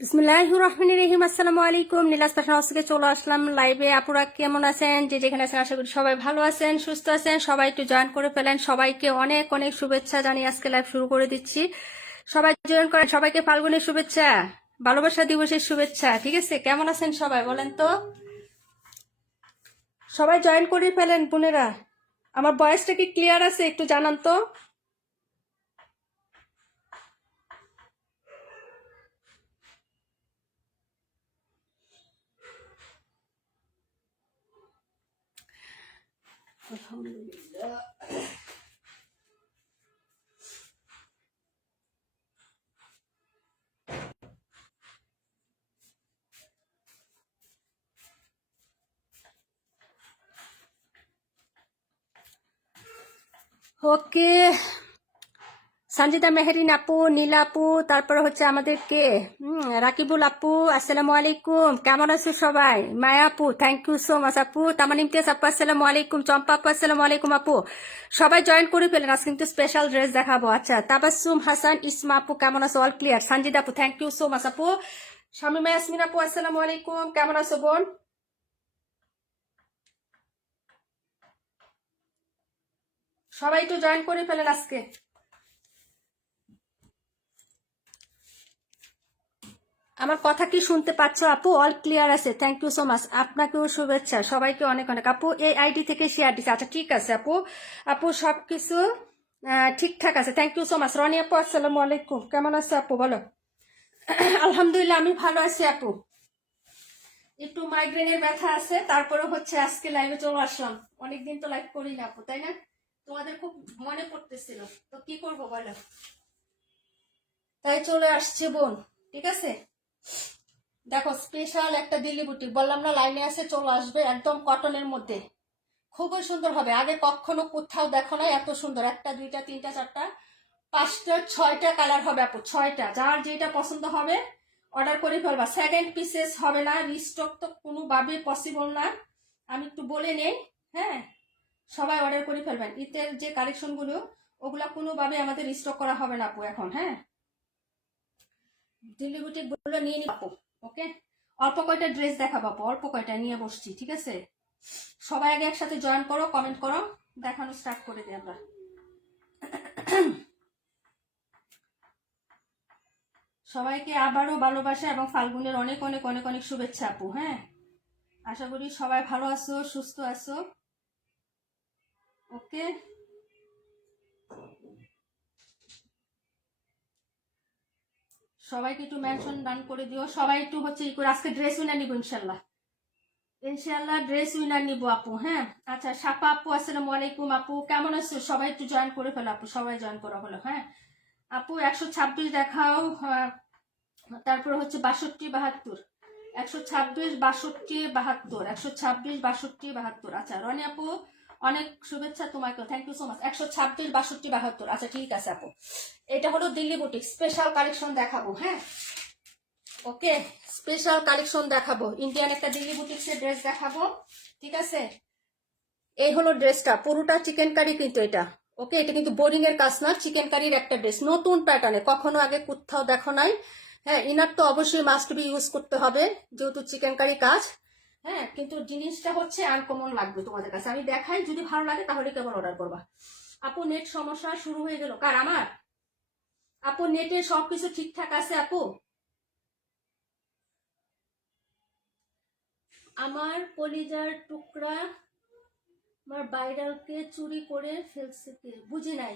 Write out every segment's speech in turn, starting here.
বিসমিল্লাহির রহমানির রহিম। আসসালামু আলাইকুম। নীলাজ ফ্যাশন হাউস থেকে চলে আসলাম লাইভে। আপুরা কেমন আছেন? যে যেখানে আছেন আশা করি সবাই ভালো আছেন, সুস্থ আছেন। সবাই একটু জয়েন করে ফেলেন। সবাইকে অনেক অনেক শুভেচ্ছা জানিয়ে আজকে লাইভ শুরু করে দিচ্ছি। সবাই জয়েন করেন। সবাইকে ফাল্গুনের শুভেচ্ছা, ভালোবাসা দিবসের শুভেচ্ছা। ঠিক আছে, কেমন আছেন সবাই বলেন তো? সবাই জয়েন করে ফেলেন বোনেরা। আমার ভয়েসটা কি ক্লিয়ার আছে একটু জানান তো। আলহামদুলিল্লাহ। ওকে, সঞ্জিতা মেহেরিন আপু, নীলা আপু, তারপরে হচ্ছে আমাদের কে রাকিবুল আপু, আসসালামু আলাইকুম। কেমন আছো সবাই? মায়া আপু, থ্যাংক ইউ সো মাচ আপু। তামান ইমতিয়াজ আপু, আসসালামু আলাইকুম। চম্পা আপু, আসসালামু আলাইকুম আপু। সবাই জয়েন করে ফেলেন, আজ কিন্তু স্পেশাল ড্রেস দেখাবো। আচ্ছা, তাবাসসুম হাসান ইসমা আপু, কেমন আছো? All clear. সঞ্জিতা আপু, থ্যাংক ইউ সো মাচ আপু। শামিমা ইয়াসমিন আপু, আসসালামু আলাইকুম। কেমন আছো বোন? সবাই একটু জয়েন করে ফেলেন আজকে। আমার কথা কি শুনতে পাচ্ছ আপু? অল ক্লিয়ার আছে, থ্যাংক ইউ সো মাচ। আপনাকেও শুভেচ্ছা, সবাইকে অনেক অনেক। আপু এই আইডি থেকে শেয়ার দিচ্ছে, আচ্ছা ঠিক আছে আপু। আপু সবকিছু ঠিকঠাক আছে, thank you so much. Roni আপু, আসসালামু আলাইকুম। কেমন আছে আপু বলো? আলহামদুলিল্লাহ, আমি ভালো আছি আপু। একটু মাইগ্রেনের ব্যথা আছে, তারপরে হচ্ছে আজকে লাইভে চলে আসলাম। অনেকদিন তো লাইভ করি না আপু, তাই না? তোমাদের খুব মনে পড়তেছিল, তো কি করবো বলো, তাই চলে আসছে বোন। ঠিক আছে, দেখো স্পেশাল একটা দিল্লি বুটিক, বললাম না লাইনে আছে, চলে আসবে। একদম কটনের মধ্যে খুবই সুন্দর হবে। আগে কখনো কোথাও দেখো না এত সুন্দর। একটা দুইটা তিনটা চারটা পাঁচটা ছয়টা কালার হবে আপু, ছয়টা। যার যেটা পছন্দ হবে অর্ডার করে ফেলবা। সেকেন্ড পিসেস হবে না, রিস্টক তো কোনোভাবে পসিবল না। আমি একটু বলে নেই, হ্যাঁ, সবাই অর্ডার করে ফেলবেন। ঈদের যে কালেকশনগুলো ওগুলা কোনোভাবে আমাদের রিস্টক করা হবে না আপু এখন। হ্যাঁ, দিল্লি বুটিক গুলো নিয়ে নিব আপু। ওকে, অল্প কয়টা ড্রেস দেখাবো আপু, অল্প কয়টা নিয়ে বসছি। ঠিক আছে, সবাই আগে একসাথে জয়েন করো, কমেন্ট করো, দেখানো স্টার্ট করে দিই আমরা। সবাইকে আবারও ভালোবাসা এবং ফাল্গুনের অনেক অনেক অনেক অনেক শুভেচ্ছা আপু। হ্যাঁ, আশা করি সবাই ভালো আছো, সুস্থ আছো। ওকে, সবাইকে একটু মেনশন ডান করে দিও। সবাই একটু হচ্ছে ই করে, আজকে ড্রেস উইনার নিব ইনশাল্লাহ। ইনশাল্লাহ ড্রেস উইনার নিব আপু। হ্যাঁ, আচ্ছা সাপা আপু, আসসালামু আলাইকুম আপু। কেমন আছো? সবাই একটু জয়েন করে ফেলো আপু, সবাই জয়েন করা হলো। হ্যাঁ আপু, 126 দেখাও। তারপরে হচ্ছে 62 72, 126 62 72, 126 62 72। আচ্ছা রনি আপু, অনেক শুভেচ্ছা তোমাকে, থ্যাংক ইউ সো মাচ। 126 62 72, আচ্ছা ঠিক আছে আপু। এটা হলো দিল্লি বুটিক স্পেশাল কালেকশন দেখাবো। হ্যাঁ, ওকে, স্পেশাল কালেকশন দেখাবো। ইন্ডিয়ান একটা দিল্লি বুটিক্সের ড্রেস দেখাবো। ঠিক আছে, এই হলো ড্রেসটা, পুরোটা চিকেন কারি কিন্তু এটা। ওকে, এটা কিন্তু বোরিং এর কাজ না, চিকেন কারির একটা ড্রেস, নতুন প্যাটার্নে, কখনো আগে কোথাও দেখো নাই। হ্যাঁ, ইনার তো অবশ্যই মাস্ট বি ইউজ করতে হবে, যেহেতু চিকেন কারি কাজ। হ্যাঁ, কিন্তু জিনিসটা হচ্ছে আনকমন লাগবে তোমাদের কাছে। আমি দেখাই, যদি ভালো লাগে তাহলে কেবল অর্ডার করবা। আপু নেট সমস্যা শুরু হয়ে গেল কার? আমার? আপু নেটে সবকিছু ঠিকঠাক আছে আপু? আমার কলিজার টুকরা, আমার বাইরালকে চুরি করে ফেলছে কে? বুঝি নাই।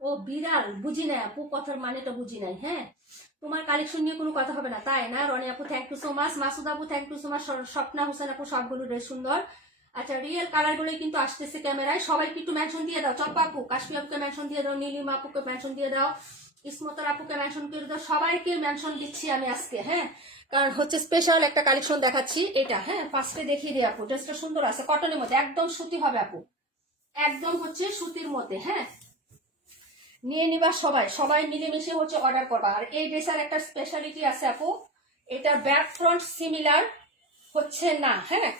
ও বিড়াল, বুঝি নাই আপু, কথার মানেটা বুঝি নাই। হ্যাঁ, তোমার কালেকশন নিয়ে কোনো কথা হবে না, তাই না? রনি আপু thank you so much, Masud আপু thank you so much, Swapna Hossain আপু সবগুলো ড্রেস সুন্দর। আচ্ছা, রিয়েল কালার গুলোই কিন্তু আসতেছে ক্যামেরায়। সবাইকে একটু মেনশন দিয়ে দাও। চম্পা আপু, কাশ্মীর আপুকে মেনশন দিয়ে দাও, নীলিমা আপুকে মেনশন দিয়ে দাও, ইসমতার আপুকে মেনশন করে দাও। সবাইকে মেনশন দিচ্ছি আমি আজকে। হ্যাঁ, কারণ হচ্ছে স্পেশাল একটা কালেকশন দেখাচ্ছি এটা। হ্যাঁ, ফার্স্টে দেখিয়ে দিই আপু, ড্রেসটা সুন্দর আছে, কটনের মধ্যে, একদম সুতি হবে আপু, একদম হচ্ছে সুতির মধ্যে। হ্যাঁ, নিয়ে নিবা সবাই, সবাই মিলেমিশে হচ্ছে অর্ডার করবা। আর এই ড্রেসের একটা স্পেশালিটি আছে আপু, এটা ব্যাক ফ্রন্ট সিমিলার হচ্ছে না। হ্যাঁ,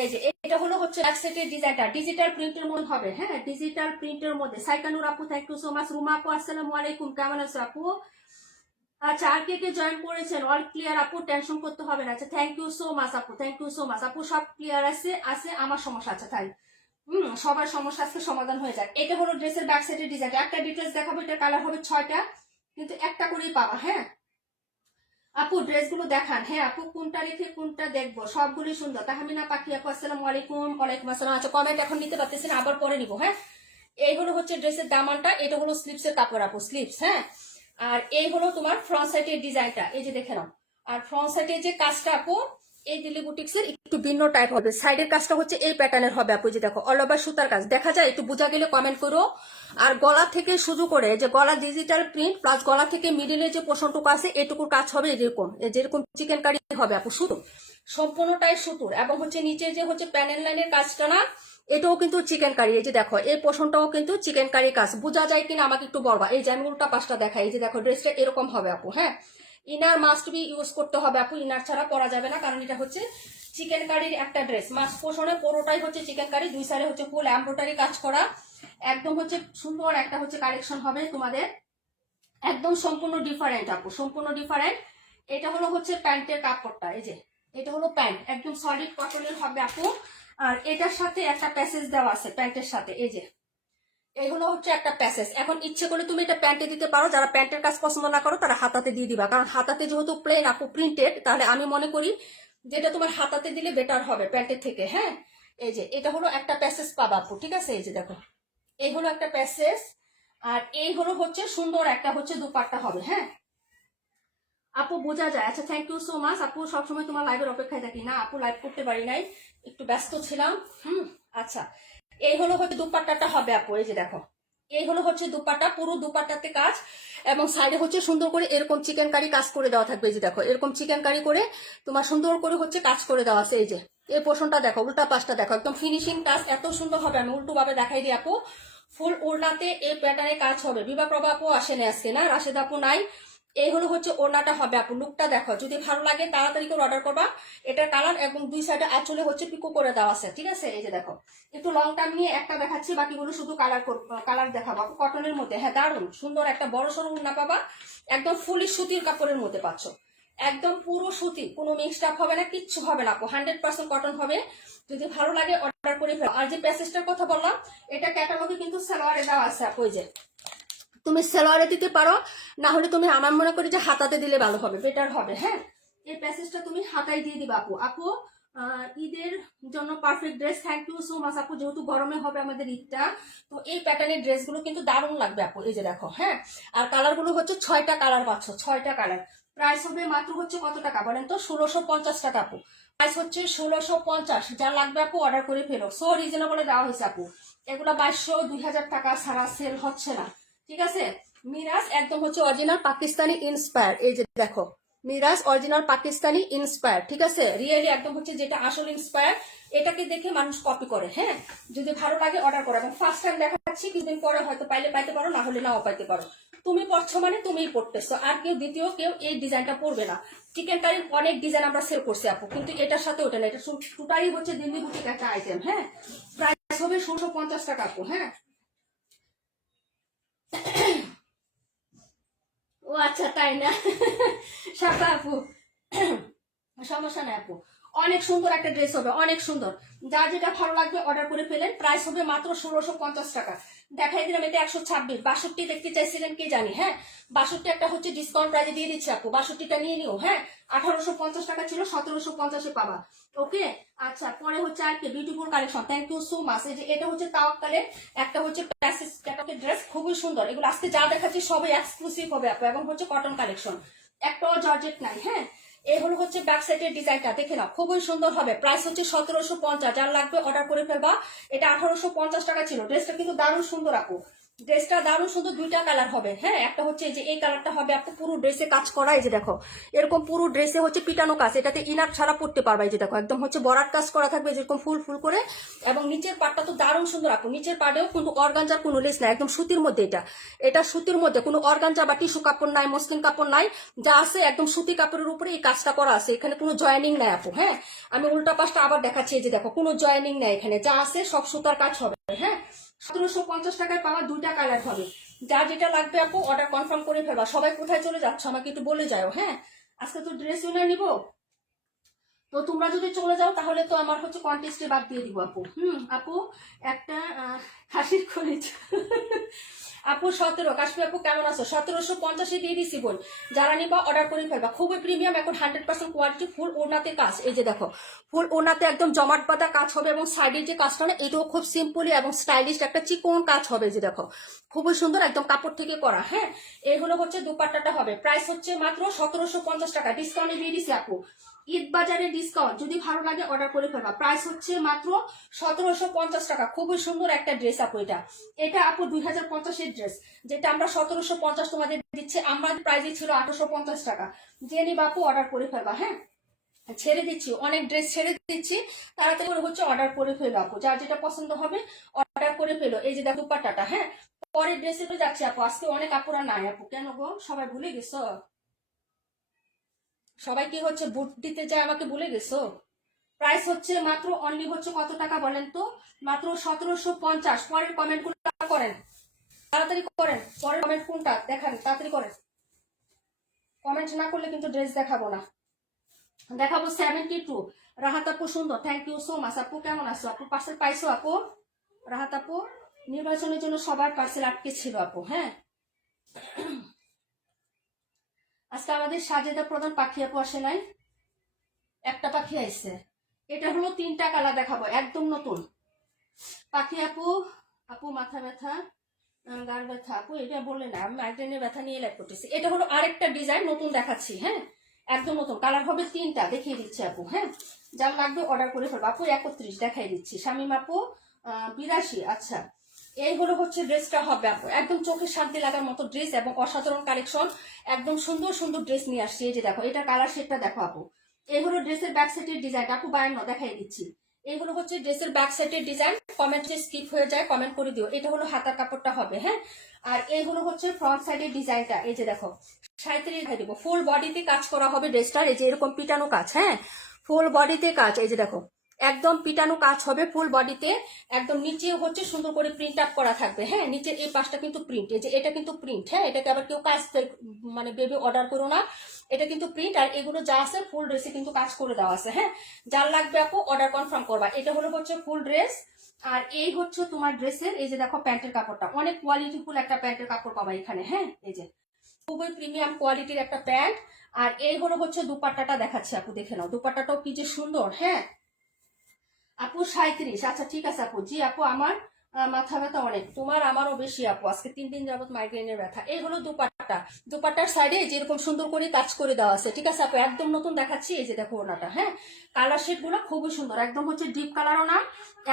এই যে এটা হলো হচ্ছে ব্যাক সেটের ডিজাইনটা ডিজিটাল প্রিন্টের মধ্যে হবে। হ্যাঁ, ডিজিটাল প্রিন্টের মধ্যে। সাইকানুর আপু thank you so much. Ruma আপু, আসসালামু আলাইকুম। কেমন আছো আপু? আচ্ছা, আর কে কে জয়েন করেছেন? অল ক্লিয়ার আপু, টেনশন করতে হবে না। আচ্ছা, থ্যাংক ইউ সো মাচ আপু, থ্যাংক ইউ সো মাচ আপু। সব ক্লিয়ার আছে আছে আমার সমস্যা আছে তাই সবার সমস্যা আজকে সমাধান হয়ে যায়। এটা হলো ড্রেসের ব্যাক সাইডের ডিজাইন। একটা ডিটেলস দেখাবো, এটা কালার হবে 6টা, কিন্তু একটা করেই পাবা। হ্যাঁ আপু, ড্রেসগুলো দেখান। হ্যাঁ আপু, কোনটা রেখে কোনটা দেখবো? সবগুলোই সুন্দর। তাহমিনা পাখি আপু, আসসালামু আলাইকুম। ওয়ালাইকুম আসসালাম। আচ্ছা, কমেন্ট এখন নিতে পারতেছেন, আবার পরে নিবো। হ্যাঁ, এই হলো হচ্ছে ড্রেসের দামানটা, এটা হলো স্লিপসের কাপড় আপু, স্লিপস। হ্যাঁ, আর এই হলো তোমার ফ্রন্ট সাইডের ডিজাইনটা, এই যে দেখে নাও। আর ফ্রন্ট সাইডের যে কাজটা আপু, এই দিল্লি বুটিক্সের একটু ভিন্ন টাইপ হবে। সাইডের কাজটা হচ্ছে এই প্যাটার্নের হবে আপু, যে দেখো অল ওভার সুতার কাজ দেখা যায়, একটু বোঝা গেলে কমেন্ট করো। আর গলা থেকে শুরু করে যে গলা ডিজিটাল প্রিন্ট, প্লাস গলা থেকে মিডিলের যে পোষণটুকু আছে এটুকুর কাজ হবে এরকম, যেরকম চিকেন কারি হবে আপু, শুধু সম্পূর্ণটাই সুতোর। এবং হচ্ছে নিচে যে হচ্ছে প্যানেল লাইনের কাজটা না, এটাও কিন্তু চিকেন কারি। এই যে দেখো, এই পোষণটাও কিন্তু চিকেন কারি কাজ। বোঝা যায় কিনা আমাকে একটু বলবা। এই যে আমি উল্টা পাশটা দেখাই, এই যে দেখো ড্রেসটা এরকম হবে আপু। হ্যাঁ, ইনার মাস্ট বি ইউজ করতে হবে আপু, ইনার ছাড়া পরা যাবে না, কারণ এটা হচ্ছে চিকেন কারির একটা ড্রেস। মাছ পোষণে পুরোটাই হচ্ছে চিকেন কারি, দুই সাইডে হচ্ছে ফুল এমব্রয়ডারি কাজ করা। একদম হচ্ছে সুন্দর একটা হচ্ছে কালেকশন হবে তোমাদের, একদম সম্পূর্ণ ডিফারেন্ট আপু, সম্পূর্ণ ডিফারেন্ট। এটা হলো হচ্ছে প্যান্টের কাপড়টা, এই যে এটা হলো প্যান্ট, একদম সলিড কটনের হবে আপু। আর এটার সাথে একটা প্যাসেজ দেওয়া আছে প্যান্টের সাথে, এই যে এই হলো হচ্ছে একটা প্যাসেজ। এখন ইচ্ছে করে তুমি এটা প্যান্টে দিতে পারো, যারা প্যান্টের কাজ পছন্দ না করো তারা হাতাতে দিয়ে দিবা, কারণ হাতাতে যেহেতু প্লেন আপু প্রিন্টেড, তাহলে আমি মনে করি যেটা তোমার হাতাতে দিলে বেটার হবে প্যান্টের থেকে। হ্যাঁ, এই যে এটা হলো একটা প্যাসেজ পাবা আপু, ঠিক আছে? এই যে দেখো, এই হলো একটা প্যাসেজ। আর এই হলো হচ্ছে সুন্দর একটা হচ্ছে দুপাট্টা হবে। হ্যাঁ আপু, বোঝা যায়। আচ্ছা, থ্যাংক ইউ সো মাচ আপু, সবসময় তোমার লাইভের অপেক্ষায় থাকি। না আপু, লাইভ করতে পারি নাই, একটু ব্যস্ত ছিলাম। আচ্ছা, এই হলো হচ্ছে দুপাট্টাটা হবে আপু, এই যে দেখো এই হলো হচ্ছে দুপাট্টা, পুরো দুপাট্টাতে কাজ। এবং সাইডে হচ্ছে সুন্দর করে এরকম চিকেন কারি কাজ করে দেওয়া থাকবে। এই যে দেখো, এরকম চিকেন কারি করে তোমার সুন্দর করে হচ্ছে কাজ করে দেওয়া আছে। এই যে এই পোর্শনটা দেখো, উল্টা পাশটা দেখো, একদম ফিনিশিং টাচ এত সুন্দর হবে। আমি উল্টো ভাবে দেখাই দিই আপু, ফুল ওড়নাতে এই প্যাটার্নে কাজ হবে। বিভা প্রভা আপু আসেনি আজকে, না রাশেদ আপু নাই। এই হলো হচ্ছে ওড়নাটা হবে আপু, লুকটা দেখো। যদি ভালো লাগে তাড়াতাড়ি করে অর্ডার করবা। এটার কালার এবং দুই সাইডে আঁচলে হচ্ছে পিকো করে দেওয়া আছে, ঠিক আছে? এই যে দেখো, একটু লং টার্ম নিয়ে একটা দেখাচ্ছি, বাকিগুলো শুধু কালার দেখাবো কটনের মধ্যে। হ্যাঁ, দারুণ সুন্দর একটা বড় সড়ো ওড়না পাবা, একদম ফুলি সুতির কাপড়ের মধ্যে পাচ্ছ, একদম পুরো সুতি, কোনো মিক্সড আপ হবে না, কিচ্ছু হবে না আপু, 100% কটন হবে। যদি ভালো লাগে অর্ডার করে ফেলো। আর যে প্যাসেজটার কথা বললাম, এটা ক্যাটালগে কিন্তু সালোয়ারে দেওয়া আছে আপু, এই যে তুমি সালোয়ারে দিতে পারো, না হলে তুমি, আমার মনে করি যে হাতাতে দিলে ভালো হবে, বেটার হবে। হ্যাঁ, এই প্যাসেজটা তুমি হাতায় দিয়ে দিবা আপু। আপু, ঈদের জন্য perfect dress. Thank you so much আপু, যেহেতু গরমে হবে আমাদের ঈদটা, তো এই প্যাটার্নের ড্রেসগুলো কিন্তু দারুণ লাগবে আপু। এই যে দেখো, হ্যাঁ, আর কালারগুলো হচ্ছে 6টা কালার পাচ্ছ, 6টা কালার। প্রাইস হবে মাত্র হচ্ছে কত টাকা বলেন তো? 1650 টাকা আপু, প্রাইস হচ্ছে 1650। যা লাগবে আপু অর্ডার করে ফেলো, সো রিজনেবলে দেওয়া হয়েছে আপু। এগুলো 2200-2000 টাকা ছাড়া সেল হচ্ছে না, ঠিক আছে? মিরাজ একদম হচ্ছে অরিজিনাল পাকিস্তানি ইন্সপায়ার, এই যে দেখো মিরাজ অরিজিনাল পাকিস্তানি ইন্সপায়ার, ঠিক আছে? রিয়েলি একদম হচ্ছে যেটা আসল ইন্সপায়ার, এটাকে দেখে মানুষ কপি করে। হ্যাঁ, যদি ভালো লাগে অর্ডার করো। এবং ফার্স্ট টাইম দেখাচ্ছি, কিছুদিন পরে হয়তো পাইলে পাইতে পারো, না হলে নাও পাইতে পারো। তুমি পড়ছো মানে তুমিই পড়তেছো, আর কেউ দ্বিতীয় কেউ এই ডিজাইনটা পড়বে না। চিকেন কারির অনেক ডিজাইন আমরা সেল করছি আপু, কিন্তু এটার সাথে ওটা না, এটা টোটালি হচ্ছে দিল্লি বুটিক একটা আইটেম। হ্যাঁ, প্রাইস হবে 1650 টাকা আপু। হ্যাঁ, ও আচ্ছা, তাই না? সাফা আপু, সমস্যা নাই আপু, অনেক সুন্দর একটা ড্রেস হবে, অনেক সুন্দর। যার যেটা ভালো লাগবে অর্ডার করে ফেলেন। প্রাইস হবে মাত্র 1650 টাকা। দেখাই দিলাম, এটা 126। 62 দেখতে চাইছিলেন কে জানি। হ্যাঁ, 62 একটা হচ্ছে ডিসকাউন্ট প্রাইজে দিয়ে দিচ্ছে আপু, 62টা নিয়ে নিও। হ্যাঁ, 1850 টাকা ছিল, 1750-এ পাবা। ওকে, আচ্ছা, পরে হচ্ছে আর কি beautiful collection. Thank you so much. এই যে এটা হচ্ছে তাওয়াক্কালের একটা হচ্ছে প্যাসেজ ক্যাটালগের ড্রেস, খুবই সুন্দর। এগুলো আজকে যা দেখাচ্ছি সবই এক্সক্লুসিভ হবে আপু, এবং হচ্ছে কটন কালেকশন, একটাও জর্জেট নাই। হ্যাঁ, এই হলো হচ্ছে ব্যাক সাইডের ডিজাইনটা, দেখে নাও, খুবই সুন্দর হবে। প্রাইস হচ্ছে 1750। যার লাগবে অর্ডার করে ফেলবা। এটা 1850 টাকা ছিল। ড্রেসটা কিন্তু দারুণ সুন্দর আপু, ড্রেসটা দারুণ সুন্দর। দুইটা কালার হবে। হ্যাঁ, একটা হচ্ছে এই যে এই কালারটা হবে আপু, পুরো ড্রেসে কাজ করা। এই যে দেখো, এরকম পুরো ড্রেসে হচ্ছে পিটানো কাজ, এটাতে ইনার ছাড়া পড়তে পারবা। এই যে দেখো, একদম হচ্ছে বরাট কাজ করা থাকবে, যেরকম ফুল ফুল করে। এবং নিচের পাটটা তো দারুণ সুন্দর আপু, নিচের পাটেও কিন্তু অর্গানজার কোনো লেস নাই, একদম সুতির মধ্যে। এটা সুতির মধ্যে, কোনো অর্গানজা বা টিস্যু কাপড় নাই, মসলিন কাপড় নাই, যা আছে একদম সুতি কাপড়ের উপরে এই কাজটা করা আছে। এখানে কোনো জয়েনিং নাই আপু। হ্যাঁ, আমি উল্টা পাশটা আবার দেখাচ্ছি, এই যে দেখো, কোনো জয়েনিং নাই, এখানে যা আছে সব সুতার কাজ হবে। হ্যাঁ, 1750 টাকায় পাওয়া, দুইটা কালার হবে। যার যেটা লাগবে আপু অর্ডার কনফার্ম করে ফেলবা। সবাই কোথায় চলে যাচ্ছ আমাকে একটু বলে যাও। হ্যাঁ, আজকে তো ড্রেস উইনার নিবো, তো তোমরা যদি চলে যাও তাহলে তো আমার হচ্ছে কন্টেস্টে বাদ দিয়ে দিব আপু। আপু একটা হাসির খরিচ আপু 17 কাশ্মীর আপু কেমন আছো? 1750 দিয়ে দিছি বোন, যারা নিবা অর্ডার করে ফেলবা। খুবই প্রিমিয়াম, এখন 100% কোয়ালিটি, ফুল ওড়নাতে কাজ। এই যে দেখো ফুল ওড়নাতে একদম জমাট বাঁধা কাজ হবে, এবং সাইডের যে কাজটা না এটাও খুব সিম্পলি এবং স্টাইলিশ একটা চিকন কাজ হবে। এই যে দেখো খুবই সুন্দর, একদম কাপড় থেকে করা। হ্যাঁ, এই হলো হচ্ছে দুপাট্টাটা হবে। প্রাইস হচ্ছে মাত্র 1750 টাকা, ডিসকাউন্টে দিয়ে দিছি আপু। ঈদ বাজারে ডিসকাউন্ট, যদি ভালো লাগে অর্ডার করে ফেলবা। প্রাইস হচ্ছে মাত্র 1750 টাকা। খুবই সুন্দর একটা ড্রেস আপু। এটা আপু 2050-এর ড্রেস, যেটা আমরা 1750 তোমাদের দিচ্ছি। আমাদের প্রাইসই ছিল 1850 টাকা। যে নিবা আপু অর্ডার করে ফেলবা। হ্যাঁ, ছেড়ে দিচ্ছি, অনেক ড্রেস ছেড়ে দিচ্ছি, তাড়াতাড়ি করে হচ্ছে অর্ডার করে ফেলো আপু। যার যেটা পছন্দ হবে অর্ডার করে ফেলো। এই যে দেখো দুপাট্টাটা। হ্যাঁ, পরের ড্রেসে তো যাচ্ছি আপু। আজকে অনেক আপুরা নাই আপু। কেন গো, সবাই ভুলে গেছো? সবাই কি হচ্ছে বুট দিতে যায় আমাকে ভুলে গেছো? প্রাইস হচ্ছে মাত্র অনলি হচ্ছে কত টাকা বলেন তো? মাত্র 1750। পরের কমেন্ট গুলো করেন, তাড়াতাড়ি করেন। পরের কমেন্ট কোনটা দেখান, তাড়াতাড়ি করেন। কমেন্ট না করলে কিন্তু ড্রেস দেখাবো না। দেখাবো 72। রাহাত আপু সুন্দর, থ্যাংক ইউ সো মাচ। আপু কেমন আছো? আপু পার্সেল পাইছো আপু? রাহাত আপু, নির্বাচনের জন্য সবার পার্সেল আটকে ছিল আপু। হ্যাঁ, আজকে আমাদের সাজেদা প্রধান পাখি আপু আসে নাই, একটা পাখি আইছে। এটা হলো 3টা কালার দেখাবো, একদম নতুন পাখি আপু। আপু মাথা ব্যথা, গার ব্যথা আপু এটা বললে না, আমি মাইগ্রেনের ব্যথা নিয়ে লাইভ করতেছি। এটা হলো আরেকটা ডিজাইন নতুন দেখাচ্ছি। হ্যাঁ, একদম নতুন কালার হবে 3টা, দেখিয়ে দিচ্ছি আপু। হ্যাঁ, যা লাগবে অর্ডার করে ফেলবো আপু। 31 দেখাই দিচ্ছি। শামিম আপু 82। আচ্ছা, এই হলো হচ্ছে ড্রেসটা হবে আপু, একদম চোখে শান্তি লাগার মতো ড্রেস এবং অসাধারণ কালেকশন। একদম সুন্দর সুন্দর ড্রেস নিয়ে আসছি। এই যে দেখো, এটা কালার শেডটা দেখো আপু। এই হলো ড্রেসের ব্যাক সাইডের ডিজাইন আপু। 52 দেখাই দিচ্ছি। এইগুলো হচ্ছে ড্রেসের ব্যাক সাইডের ডিজাইন। কমেন্টে স্কিপ হয়ে যায় কমেন্ট করে দিও। এটা হলো হাতার কাপড়টা হবে। হ্যাঁ, আর এইগুলো হচ্ছে ফ্রন্ট সাইডের ডিজাইনটা। এই যে দেখো 37 দেখাই দিব। ফুল বডিতে কাজ করা হবে ড্রেসটার। এই যে এরকম পিটানো কাজ। হ্যাঁ, ফুল বডিতে কাজ। এই যে দেখো একদম পিটানো কাজ হবে ফুল বডিতে। একদম নিচে হচ্ছে সুন্দর করে প্রিন্ট আপ করা থাকবে। হ্যাঁ, নিচের এই পাশটা কিন্তু প্রিন্ট। এই যে এটা কিন্তু প্রিন্ট। হ্যাঁ, এটাকে আবার কেউ কাজ মানে বেবি অর্ডার করো না, এটা কিন্তু প্রিন্ট। আর এগুলো যা আছে ফুল ড্রেসে কিন্তু কাজ করে দেওয়া আছে। হ্যাঁ, যার লাগবে আপু অর্ডার কনফার্ম করবা। এটা হলো হচ্ছে ফুল ড্রেস। আর এই হচ্ছে তোমার ড্রেসের এই যে দেখো প্যান্টের কাপড়টা, অনেক কোয়ালিটিফুল একটা প্যান্টের কাপড় পাবা এখানে। হ্যাঁ, এই যে খুবই প্রিমিয়াম কোয়ালিটির একটা প্যান্ট। আর এই হলো হচ্ছে দুপাট্টাটা দেখাচ্ছে আপু, দেখে নাও দুপাট্টাটাও কি যে সুন্দর। হ্যাঁ আপু 37। আচ্ছা ঠিক আছে আপু। জি আপু, আমার মাথা ব্যথা অনেক, তোমার আমারও বেশি আপু। আজকে 3 দিন যাবত মাইগ্রেনের ব্যথা। এই হলো দুপাট্টা। দুপাট্টার সাইডে যেরকম সুন্দর করে কাজ করে দেওয়া আছে। ঠিক আছে আপু, একদম নতুন দেখাচ্ছি। এই যে দেখো ওনাটা। হ্যাঁ, কালার শেড গুলো খুবই সুন্দর, একদম হচ্ছে ডিপ কালারও না,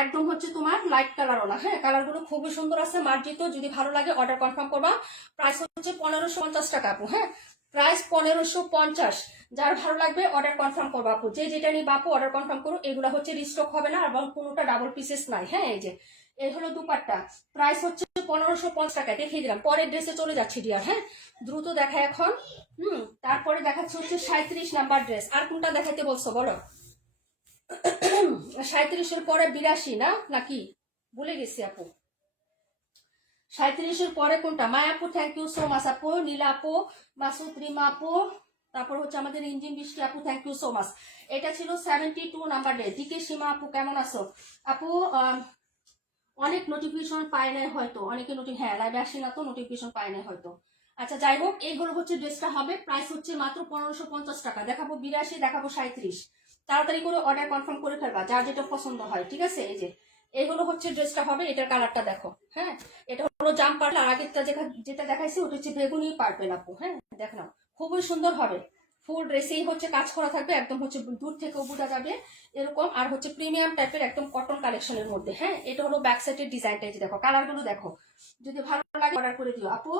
একদম হচ্ছে তোমার লাইট কালারও না। হ্যাঁ, কালার গুলো খুবই সুন্দর আছে, মার্জিত। যদি ভালো লাগে অর্ডার কনফার্ম করবা। প্রাইস হচ্ছে 1550 টাকা আপু। হ্যাঁ, প্রাইস 1550। যার ভালো লাগবে অর্ডার কনফার্ম করবো আপু। যে যেটা নিয়ে বাপু অর্ডার কনফার্ম করো। এগুলো হচ্ছে রিস্টক হবে না এবং কোনোটা ডাবল পিসেস নাই। হ্যাঁ, এই যে এই হলো দুপাট্টা। প্রাইস হচ্ছে 1550 টাকা। দেখিয়ে দিলাম। পরের ড্রেসে চলে যাচ্ছি ডিয়ার। হ্যাঁ, দ্রুত দেখায় এখন। তারপরে দেখাচ্ছে হচ্ছে 37 নাম্বার ড্রেস। আর কোনটা দেখাতে বলছো বলো? 37-এর পরে 82 না নাকি? ভুলে গেছি আপু। 37-এর পরে কোনটা? মায়াপু, থ্যাংক ইউ সো মাচ আপু। নীলা আপু, মাসুদ, রিমা আপু, তারপর হচ্ছে আমাদের ইঞ্জিন বৃষ্টি আপু, থ্যাংক ইউ সো মাচ। এটা ছিল 72 নাম্বার ডে। ডিকে সীমা আপু কেমন আছো? আপু অনেক নোটিফিকেশন পায় নাই হয়তো, অনেকে হ্যাঁ লাইভে আসি না তো নোটিফিকেশন পায় নাই হয়তো। আচ্ছা যাই হোক, এইগুলো হচ্ছে ড্রেসটা হবে। প্রাইস হচ্ছে মাত্র 1550 টাকা। দেখাবো 82, দেখাবো 37। তাড়াতাড়ি করে অর্ডার কনফার্ম করে ফেলবা, যার যেটা পছন্দ হয়। ঠিক আছে, এই যে এইগুলো হচ্ছে ড্রেসটা হবে। এটার কালারটা দেখো। হ্যাঁ, এটা হলো জাম পার্পল। আর আগেরটা যেটা দেখাইছি ওটা হচ্ছে বেগুনি পার্পল আপু। হ্যাঁ, দেখো না, খুবই সুন্দর হবে। ফুল ড্রেসেই হচ্ছে কাজ করা থাকবে, একদম হচ্ছে দূর থেকেও বোঝা যাবে এরকম। আর হচ্ছে প্রিমিয়াম টাইপের একদম কটন কালেকশনের মধ্যে। হ্যাঁ, এটা হলো ব্যাক সাইডের ডিজাইনটা। যে দেখো কালারগুলো দেখো, যদি ভালো লাগে অর্ডার করে দিও আপু।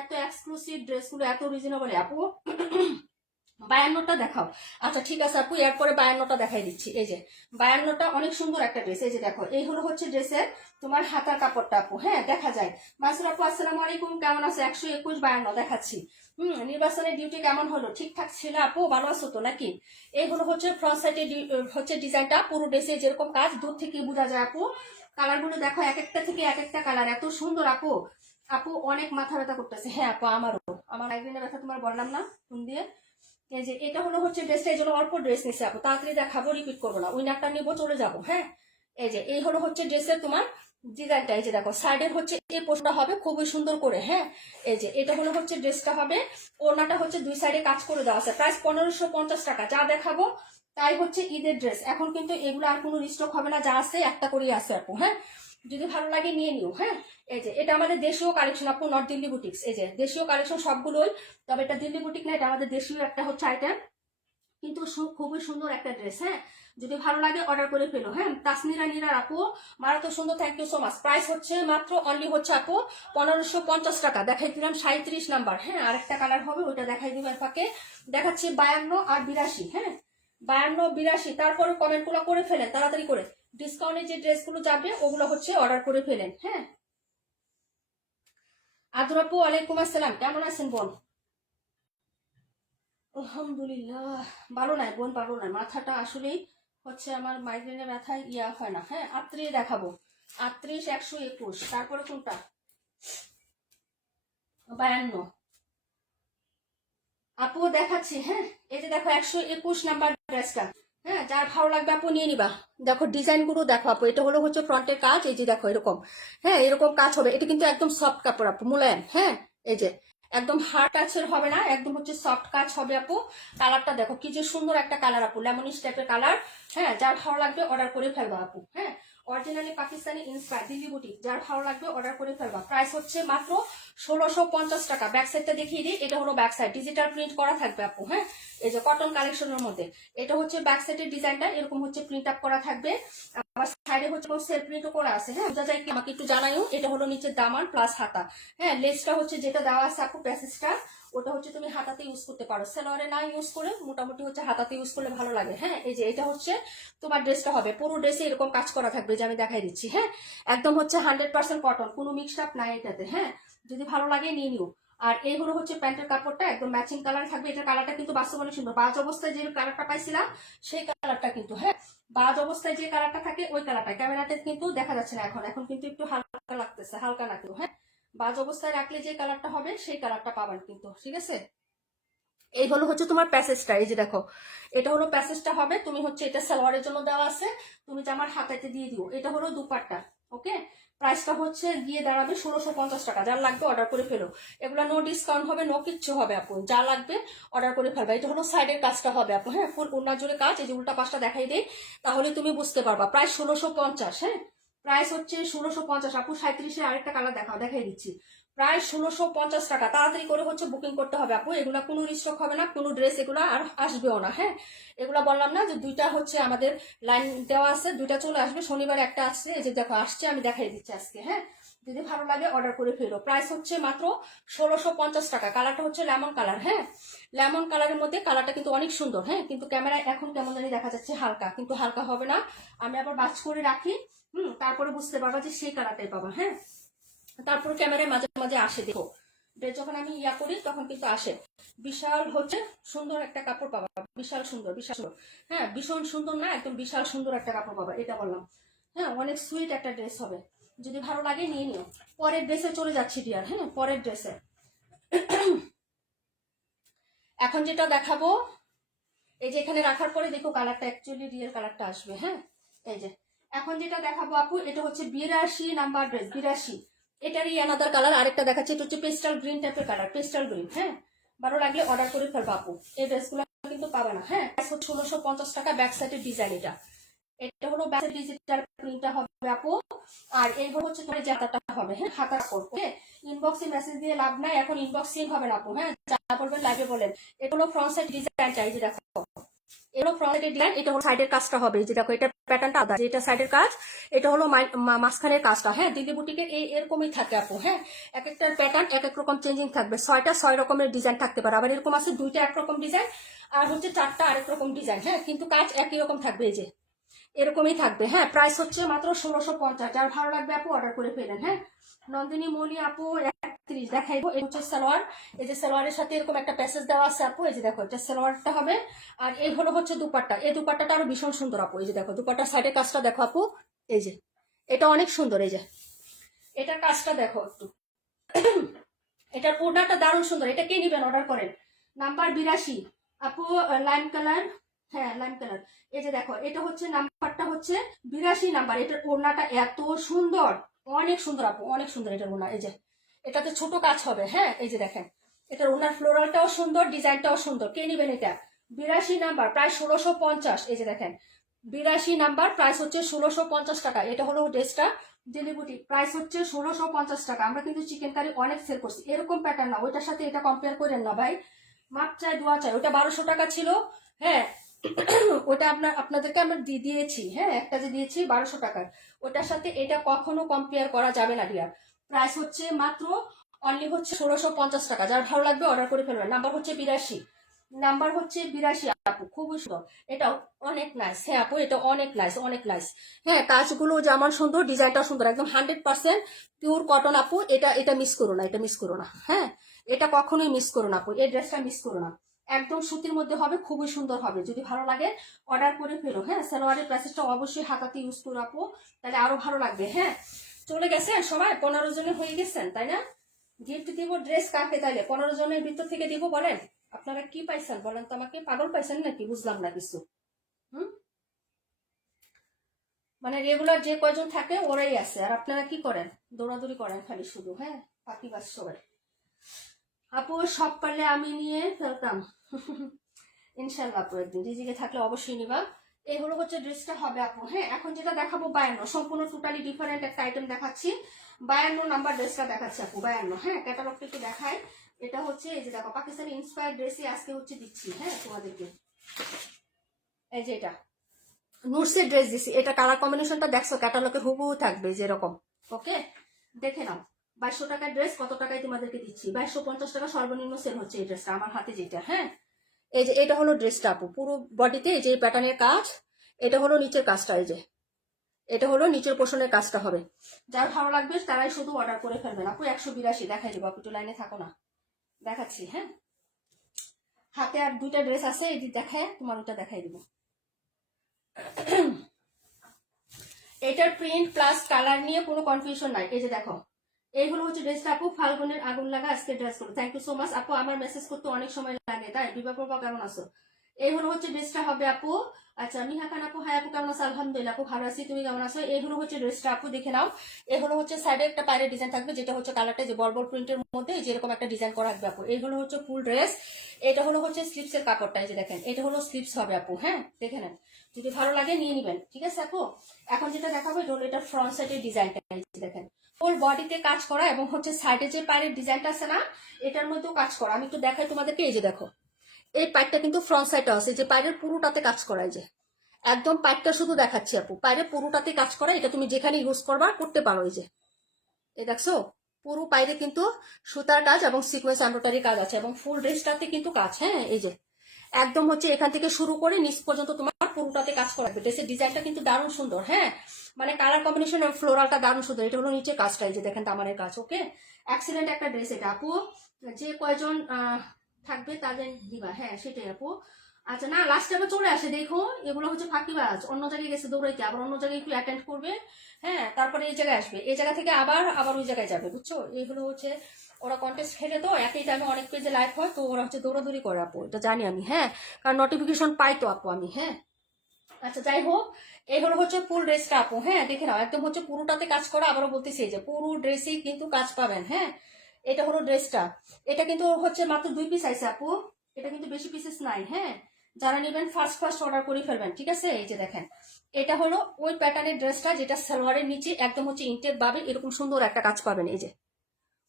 এত এক্সক্লুসিভ ড্রেসগুলো এত রিজনেবল আপু। 52টা দেখাও। আচ্ছা ঠিক আছে আপু, এরপরে 52টা দেখাই দিচ্ছি। এই যে 52টা অনেক সুন্দর একটা ড্রেস। এই যে দেখো, এই হলো হচ্ছে ড্রেসের তোমার হাতার কাপড়টা আপু। হ্যাঁ, দেখা যায়। মাসুর আপু আসসালামু আলাইকুম, কেমন আছে? 121 52 দেখাচ্ছি। নির্বাচনের ডিউটি কেমন হলো? ঠিকঠাক ছিল আপু? ভালো আছো তো নাকি? এইগুলো হচ্ছে ফ্রন্ট সাইডে হচ্ছে ডিজাইনটা। পুরো ড্রেসে যেরকম কাজ দূর থেকে বোঝা যায় আপু। কালারগুলো দেখো, এক একটা থেকে এক একটা কালার এত সুন্দর আপু। আপু অনেক মাথা ব্যথা করতেছে। হ্যাঁ আপু আমারও, আমার মাইগ্রেনের ব্যথা তোমার বললাম না ফোন দিয়ে। এই যে এটা হলো হচ্ছে ড্রেসটা, এই জন্য অল্প ড্রেস নিচ্ছে আপু, তাড়াতাড়ি দেখাবো, রিপিট করবো না, উইনারটা নিবো চলে যাবো। হ্যাঁ এই যে এই হলো হচ্ছে ড্রেসের তোমার ডিজাইনটা। এই যে দেখো সাইডের হচ্ছে এই পোস্টটা হবে খুবই সুন্দর করে। হ্যাঁ এই যে এটা হলো হচ্ছে ড্রেসটা হবে, ওড়নাটা হচ্ছে দুই সাইডে কাজ করে দেওয়া আছে। প্রাইস 1550 টাকা। যা দেখাবো তাই হচ্ছে ঈদের ড্রেস। এখন কিন্তু এগুলো আর কোনো রিস্টক হবে না, যা আছে একটা করেই আছে আপু। হ্যাঁ যদি ভালো লাগে নিয়ে নিও। হ্যাঁ এই যে এটা আমাদের দেশীয় কালেকশন আপু, নট দিল্লি বুটিক্স। এই যে দেশীয় কালেকশন সবগুলোই, তবে এটা দিল্লি বুটিক না, এটা আমাদের দেশীয় একটা হচ্ছে আইটেম, কিন্তু খুবই সুন্দর একটা ড্রেস। হ্যাঁ যদি ভালো লাগে অর্ডার করে ফেলো। হ্যাঁ তাসমিরা নীরার আপু মারাত্মক সুন্দর, thank you so much. Price হচ্ছে মাত্র অনলি হচ্ছে আপু 1550 টাকা। দেখাই দিলাম 37 নাম্বার। হ্যাঁ আরেকটা কালার হবে, ওইটা দেখাই দিবেন ফাঁকে। দেখাচ্ছি 52 আর 82। হ্যাঁ 52 82, তারপরে কমেন্ট গুলো করে ফেলেন তাড়াতাড়ি করে, ডিসকাউন্টে যে ড্রেসগুলো যাবে ওগুলো হচ্ছে অর্ডার করে ফেলেন। হ্যাঁ আদর আপু ওয়ালাইকুম আসসালাম, কেমন আছেন বোন? আলহামদুলিল্লাহ ভালো নাই বোন, ভালো নাই, মাথাটা আসলেই হচ্ছে আমার মাইগ্রেনের ব্যথায় ইয়া হয় না। হ্যাঁ 38 দেখাবো, 38 121, তারপরে কোনটা 52 আপু দেখাচ্ছি। হ্যাঁ এই যে দেখো 121 নাম্বার ড্রেসটা। হ্যাঁ যার ভালো লাগবে আপু নিয়ে নিবা। দেখো ডিজাইন গুলো দেখো আপু, এটা হলো হচ্ছে ফ্রন্টের কাজ, এই যে দেখো এরকম। হ্যাঁ এরকম কাজ হবে, এটা কিন্তু একদম সফট কাপড় আপু, মোলায়েম। হ্যাঁ এই যে একদম হার্ড টাচের হবে না, একদম হচ্ছে সফট কাজ হবে আপু। কালারটা দেখো কি যে সুন্দর একটা কালার আপু, লেমনিশ টাইপের কালার। হ্যাঁ যার ভালো লাগবে অর্ডার করে ফেলবা আপু। হ্যাঁ originally Pakistani inspire, Delhi boutique, যার ভালো লাগবে অর্ডার করে ফেলবা। প্রাইস হচ্ছে মাত্র 1650 টাকা। ব্যাক সাইডটা দেখিয়ে দিই, এটা হলো ব্যাক সাইড, ডিজিটাল প্রিন্ট করা থাকবে আপু। হ্যাঁ এই যে কটন কালেকশনের মধ্যে এটা হচ্ছে ব্যাক সাইডের ডিজাইনটা, এরকম হচ্ছে প্রিন্ট আপ করা থাকবে। আবার সাইডে হচ্ছে সেলফ প্রিন্টও করা আছে। হ্যাঁ বোঝা যায় কি আমাকে একটু জানাইও। এটা হলো নিচের দামান প্লাস হাতা। হ্যাঁ লেসটা হচ্ছে যেটা দেওয়া আছে আপু, প্যাসেজটা ওটা হচ্ছে তুমি হাতাতে ইউজ করতে পারো, সেলোয়ারে না ইউজ করে মোটামুটি হচ্ছে হাতাতে ইউজ করলে ভালো লাগে। হ্যাঁ এই যে এটা হচ্ছে তোমার ড্রেসটা হবে, পুরো ড্রেসে এরকম কাজ করা থাকবে, যে আমি দেখাই দিচ্ছি। হ্যাঁ একদম হচ্ছে 100% কটন, কোনো মিক্স আপ নাই এটাতে। হ্যাঁ যদি ভালো লাগে নিয়ে নিও। আর এই হলো হচ্ছে প্যান্টের কাপড়টা, একদম ম্যাচিং কালার থাকবে। এটার কালারটা কিন্তু বাস্তব অনেক সুন্দর, বাজ অবস্থায় যে কালারটা পাইছিলাম সেই কালারটা কিন্তু। হ্যাঁ বাজ অবস্থায় যে কালারটা থাকে ওই কালারটা ক্যামেরাতে কিন্তু দেখা যাচ্ছে না এখন, এখন কিন্তু একটু হালকা লাগতেছে, হালকা না কেউ। হ্যাঁ বাজ অবস্থায় রাখলে যে কালারটা হবে সেই কালারটা পাবেন কিন্তু, ঠিক আছে। এই হলো হচ্ছে তোমার প্যাসেজটা, এই যে দেখো এটা হলো প্যাসেজটা হবে। তুমি হচ্ছে এটা সালোয়ারের জন্য দেওয়া আছে, তুমি জামার হাতাতে দিয়ে দিও। এটা হলো দুপাট্টা। ওকে প্রাইসটা হচ্ছে গিয়ে দাঁড়াবে 1650 টাকা। যার লাগবে অর্ডার করে ফেলো, এগুলো নো ডিসকাউন্ট হবে, নো কিচ্ছু হবে আপু, যা লাগবে অর্ডার করে ফেলবা। এটা হলো সাইডের কাজটা হবে আপু। হ্যাঁ ফুল ওড়না জুড়ে কাজ, এই যে উল্টা পাশটা দেখাই দেই তাহলে তুমি বুঝতে পারবা। প্রাইস 1650। হ্যাঁ প্রাইস হচ্ছে 1650 আপু। 37-এর আরেকটা কালার দেখাই দিচ্ছি। প্রায় 1650 টাকা। তাড়াতাড়ি করে হচ্ছে বুকিং করতে হবে আপু, এগুলা কোনো রিস্টক হবে না, কোনো ড্রেস এগুলা আর আসবেও না। হ্যাঁ এগুলা বললাম না যে দুইটা হচ্ছে আমাদের লাইন দেওয়া আছে, দুইটা চলে আসবে, শনিবার একটা আসছে, এই যে দেখো আসছে, আমি দেখাই দিচ্ছি আজকে। হ্যাঁ যদি ভালো লাগে অর্ডার করে ফেলো। প্রাইস হচ্ছে মাত্র 1650 টাকা। কালারটা হচ্ছে লেমন কালার। হ্যাঁ লেমন কালারের মধ্যে কালারটা কিন্তু অনেক সুন্দর। হ্যাঁ কিন্তু ক্যামেরায় এখন কেমন জানি দেখা যাচ্ছে হালকা, কিন্তু হালকা হবে না, আমি আবার বাছ করে রাখি। তারপরে বুঝতে পারবা যে সেই কালারটাই পাবা। হ্যাঁ তারপর ক্যামেরায় মাঝে মাঝে আসে, দেখো যখন আমি ইয়া করি তখন কিন্তু আসে। বিশাল হচ্ছে সুন্দর একটা কাপড় পাবা, বিশাল সুন্দর, বিশাল সুন্দর। হ্যাঁ ভীষণ সুন্দর না, একদম বিশাল সুন্দর একটা কাপড় পাবা, এটা বললাম। হ্যাঁ অনেক সুইট একটা ড্রেস হবে, যদি ভালো লাগে নিয়ে নিও। পরের ড্রেসে চলে যাচ্ছি ডিয়ার। হ্যাঁ পরের ড্রেসে এখন যেটা দেখাবো, এই যে এখানে রাখার পরে দেখো কালারটা অ্যাকচুয়ালি রিয়েল কালারটা আসবে। হ্যাঁ এই যে এখন যেটা দেখাবো আপু, এটা হচ্ছে 82 নাম্বার ড্রেস, 82। এটারই অ্যানাদার কালার আরেকটা দেখাচ্ছে, এটা হচ্ছে পেস্টাল গ্রিন টাইপের কালার, পেস্টাল গ্রিন। হ্যাঁ ভালো লাগলে অর্ডার করে ফেলবো আপু, এই ড্রেসগুলো কিন্তু পাবে না। হ্যাঁ 1650 টাকা। ব্যাক সাইডের ডিজাইন এটা, এটা হলো ব্যাক সাইড ডিজিটাল প্রিন্টটা হবে আপু। আর এই হচ্ছে তোমার জাতাটা হবে। হ্যাঁ হাতার কাপড়। ওকে ইনবক্সে মেসেজ দিয়ে লাভ নাই, এখন ইনবক্স সিন হবে না আপু। হ্যাঁ যা বলবেন লাইভে বলেন। এটা হলো ফ্রন্ট সাইড ডিজাইন চাই, যে দেখো এগুলো ফ্রন্টের ডিজাইন, এটা হলো সাইডের কাজটা হবে, যে দেখো এটা প্যাটার্নটা আলাদা, এটা সাইডের কাজ, এটা হলো মাঝখানের কাজটা। হ্যাঁ দিল্লি বুটিকের এরকমই থাকে আপু। হ্যাঁ এক একটা প্যাটার্ন এক এক রকম চেঞ্জিং থাকবে, 6টা 6 রকমের ডিজাইন থাকতে পারে, আবার এরকম আছে 2টা একরকম ডিজাইন আর হচ্ছে 4টা আরেক রকম ডিজাইন। হ্যাঁ কিন্তু কাজ একই রকম থাকবে, এই যে এরকমই থাকবে। হ্যাঁ প্রাইস হচ্ছে মাত্র 1650। যার ভালো লাগবে আপু অর্ডার করে ফেলেন। হ্যাঁ নন্দিনী মৌলি আপু 31 দেখাইবো। এই হচ্ছে সালোয়ার, এই যে সালোয়ারের সাথে এরকম একটা প্যাসেজ দেওয়া আছে আপু, এই যে দেখো এটা সালোয়ারটা হবে। আর এই হলো হচ্ছে দুপাট্টা, এই দুপাট্টাটা আরো ভীষণ সুন্দর আপু, এই যে দেখো দুপাট্টার সাইডের কাজটা দেখো আপু, এই যে এটা অনেক সুন্দর। এই যে এটার কাজটা দেখো একটু, এটার ওড়নাটা দারুণ সুন্দর, এটা কে নিবেন অর্ডার করেন। নাম্বার 82 আপু, লাইম কালার, হ্যাঁ লাইম কালার। এই যে দেখো এটা হচ্ছে নাম্বারটা হচ্ছে 82 নাম্বার। এটার ওড়নাটা এত সুন্দর, অনেক সুন্দর আপু, অনেক সুন্দর এটার ওড়না। এই যে এটাতে ছোট কাজ হবে, হ্যাঁ এই যে দেখেন এটার ওড়নার ফ্লোরালটাও সুন্দর, ডিজাইনটাও সুন্দর। কে নিবেন এটা? 82 নাম্বার, প্রায় 1650। এই যে দেখেন 82 নাম্বার, প্রাইস হচ্ছে 1650 টাকা। এটা হলো ড্রেসটা, ডেলিভারি প্রাইস হচ্ছে 1650 টাকা। আমরা কিন্তু চিকেন কারি অনেক সেল করছি, এরকম প্যাটার্ন না, ওইটার সাথে এটা কম্পেয়ার করেন না ভাই। মাপ চাই দোয়া চাই, ওটা 1200 টাকা ছিল, হ্যাঁ ওটা আপনাদেরকে আমরা দিয়েছি, হ্যাঁ একটা যে দিয়েছি 1200 টাকার, ওটার সাথে এটা কখনো কম্পেয়ার করা যাবে না ডিয়ার। প্রাইস হচ্ছে মাত্র অনলি হচ্ছে 1650 টাকা। যার ভালো লাগবে অর্ডার করে ফেলবেন। নাম্বার হচ্ছে 82, নাম্বার হচ্ছে 82 আপু, খুবই সুন্দর। এটা অনেক নাইস, হ্যাঁ আপু এটা অনেক নাইস, অনেক নাইস। হ্যাঁ কাজগুলো যেমন সুন্দর, ডিজাইনটাও সুন্দর, একদম 100% পিওর কটন আপু। এটা এটা মিস করো না, এটা মিস করো না, হ্যাঁ এটা কখনোই মিস করো না আপু, এই ড্রেসটা মিস করো না। একদম সুতির মধ্যে হবে, খুবই সুন্দর হবে। যদি ভালো লাগে অর্ডার করে ফেলো, হ্যাঁ সালোয়ারের প্যাসেজটা অবশ্যই হাতাতে ইউজ করো আপু, তাহলে আরো ভালো লাগবে। হ্যাঁ চলে গেছেন সবাই, 15 জনের হয়ে গেছেন তাই না? গিফট দিব ড্রেস কাকে, তাইলে 15 জনের ভিতর থেকে দিব বলেন? আপনারা কি পাইছেন বলেন তো আমাকে, পাগল পাইছেন নাকি? বুঝলাম না কিছু। হুম, মানে রেগুলার যে কয়জন থাকে ওরাই আছে, আর আপনারা কি করেন? দৌড়াদৌড়ি করেন খালি শুধু, হ্যাঁ পাখি বাস সবাই। আপু সব পারলে আমি নিয়ে ফেলতাম ইনশাল্লাহ আপু, একদিন রিজিকে থাকলে অবশ্যই নিবা। এগুলো হচ্ছে ড্রেসটা হবে আপু। হ্যাঁ এখন যেটা দেখাবো 52, সম্পূর্ণ টোটালি ডিফারেন্ট একটা আইটেম দেখাচ্ছি। 52 নাম্বার ড্রেসটা দেখাচ্ছি আপু, 52। হ্যাঁ ক্যাটালগটা একটু দেখাই। এটা হচ্ছে এই যে দেখো পাকিস্তানি ইন্সপায়ার্ড ড্রেসই আজকে হচ্ছে দিচ্ছি, হ্যাঁ তোমাদেরকে। এই যে এটা নুটসের ড্রেস দিচ্ছি, এটা কালার কম্বিনেশনটা দেখছো ক্যাটালগে হুবহু থাকবে যেরকম। ওকে দেখে নাও। 2200 টাকার ড্রেস কত টাকায় তোমাদেরকে দিচ্ছি? 2250 টাকা সর্বনিম্ন সেল হচ্ছে এই ড্রেসটা আমার হাতে যেটা। হ্যাঁ এই যে এটা হলো ড্রেসটা আপু, পুরো বডিতে এই যে প্যাটার্নের কাজ। এটা হলো নিচের কাজটা, এই যে এটা হলো নিচের পোর্শনের কাজটা হবে। যার ভালো লাগবে তারাই শুধু অর্ডার করে ফেলবেন আপু। 182 দেখাই দেবো আপু, একটু লাইনে থাকো না, দেখাচ্ছি। হ্যাঁ হাতে আর দুইটা ড্রেস আছে, এই দেখায় তোমার ওটা দেখাই দিব। এটার প্রিন্ট প্লাস কালার নিয়ে কোনো কনফিউশন নাই। এই যে দেখো এইগুলো হচ্ছে ড্রেসটা আপু, ফাল্গুনের আগুন লাগা আজকে ড্রেস করো। থ্যাংক ইউ সো মাচ আপু, আমার মেসেজ করতে অনেক সময় লাগে তাই। বিবাহ প্রভা কেমন আছো? এইগুলো হচ্ছে ড্রেসটা হবে আপু। আচ্ছা মিহা খান আপু, হাই আপু কেমন আছো? আলহামদুলিল্লাহ আপু ভালো আছি, তুমি কেমন আছো? এইগুলো হচ্ছে ড্রেসটা আপু, দেখে নাও। এগুলো হচ্ছে সাইডে একটা পায়ের ডিজাইন থাকবে, যেটা হচ্ছে কালারটা যে বর্বর প্রিন্টের মধ্যে যেরকম একটা ডিজাইন করা থাকবে আপু। এইগুলো হচ্ছে ফুল ড্রেস। এটা হলো হচ্ছে স্লিপসের কাপড়টা, এই যে দেখেন এটা হলো স্লিপস হবে আপু। হ্যাঁ দেখে নেন, যদি ভালো লাগে নিয়ে নিবেন, ঠিক আছে আপু। এখন যেটা দেখাবো এটা হলো এটা ফ্রন্ট সাইডের ডিজাইনটা, দেখেন ফুল বডিতে কাজ করা, এবং হচ্ছে সাইডে যে পায়ের ডিজাইনটা আছে না এটার মধ্যেও কাজ করা। আমি একটু দেখাই তোমাদেরকে, এই যে দেখো এই পাইপটা কিন্তু ফ্রন্ট সাইডটা আছে, যে পায়ের পুরোটাতে কাজ করা। এই যে একদম পাইপটা শুধু দেখাচ্ছি আপু, পায়ের পুরোটাতে কাজ করা। এটা তুমি যেখানে ইউজ করবা করতে পারো। এই যে এই দেখছো পুরো পাইরে কিন্তু সুতার কাজ এবং সিকোয়েন্স এমব্রয়ডারি কাজ আছে, এবং ফুল ড্রেসটাতে কিন্তু কাজ। হ্যাঁ এই যে একদম হচ্ছে এখান থেকে শুরু করে নিচ পর্যন্ত তোমার পুরোটাতে কাজ করা হবে। ড্রেসের ডিজাইনটা কিন্তু দারুণ সুন্দর, হ্যাঁ মানে কালার কম্বিনেশন এবং ফ্লোরালটা দারুণ সুন্দর। এটা হলো নিচে কাজটা, এই যে দেখেন দামানের কাজ। ওকে এক্সিলেন্ট একটা ড্রেস এটা আপু, যে কয়জন থাকবে তাদের দিবা, হ্যাঁ সেটাই আপু। আচ্ছা না লাস্ট টাইমে চলে আসে, দেখো এগুলো হচ্ছে ফাঁকিবাজ, অন্য জায়গায় গেছে দৌড়াইতে, আবার অন্য জায়গায় একটু অ্যাটেন্ড করবে, হ্যাঁ তারপরে এই জায়গায় আসবে, এই জায়গা থেকে আবার আবার ওই জায়গায় যাবে, বুঝছো। এইগুলো হচ্ছে ওরা কন্টেস্ট খেলে তো একই টাইমে অনেক পেজে লাইভ হয়, তো ওরা হচ্ছে দৌড়াদৌড়ি করে আপু, এটা জানি আমি। হ্যাঁ কারণ নোটিফিকেশন পাই তো আপু আমি। হ্যাঁ আচ্ছা যাই হোক, এই হলো হচ্ছে ফুল ড্রেসটা আপু। হ্যাঁ দেখে নাও একদম হচ্ছে পুরোটাতে কাজ করা। আবারও বলতেছি যে পুরো ড্রেসেই কিন্তু কাজ পাবেন। হ্যাঁ এটা হলো ড্রেসটা, এটা কিন্তু হচ্ছে মাত্র 2 পিস আছে আপু, এটা কিন্তু বেশি পিসেস নাই। হ্যাঁ যারা নেবেন ফার্স্ট ফার্স্ট অর্ডার করে ফেলবেন, ঠিক আছে। এই যে দেখেন এটা হলো ওই প্যাটার্নের ড্রেসটা, যেটা সালোয়ারের নিচে একদম হচ্ছে ইনটেক ভাবে এরকম সুন্দর একটা কাজ পাবেন। এই যে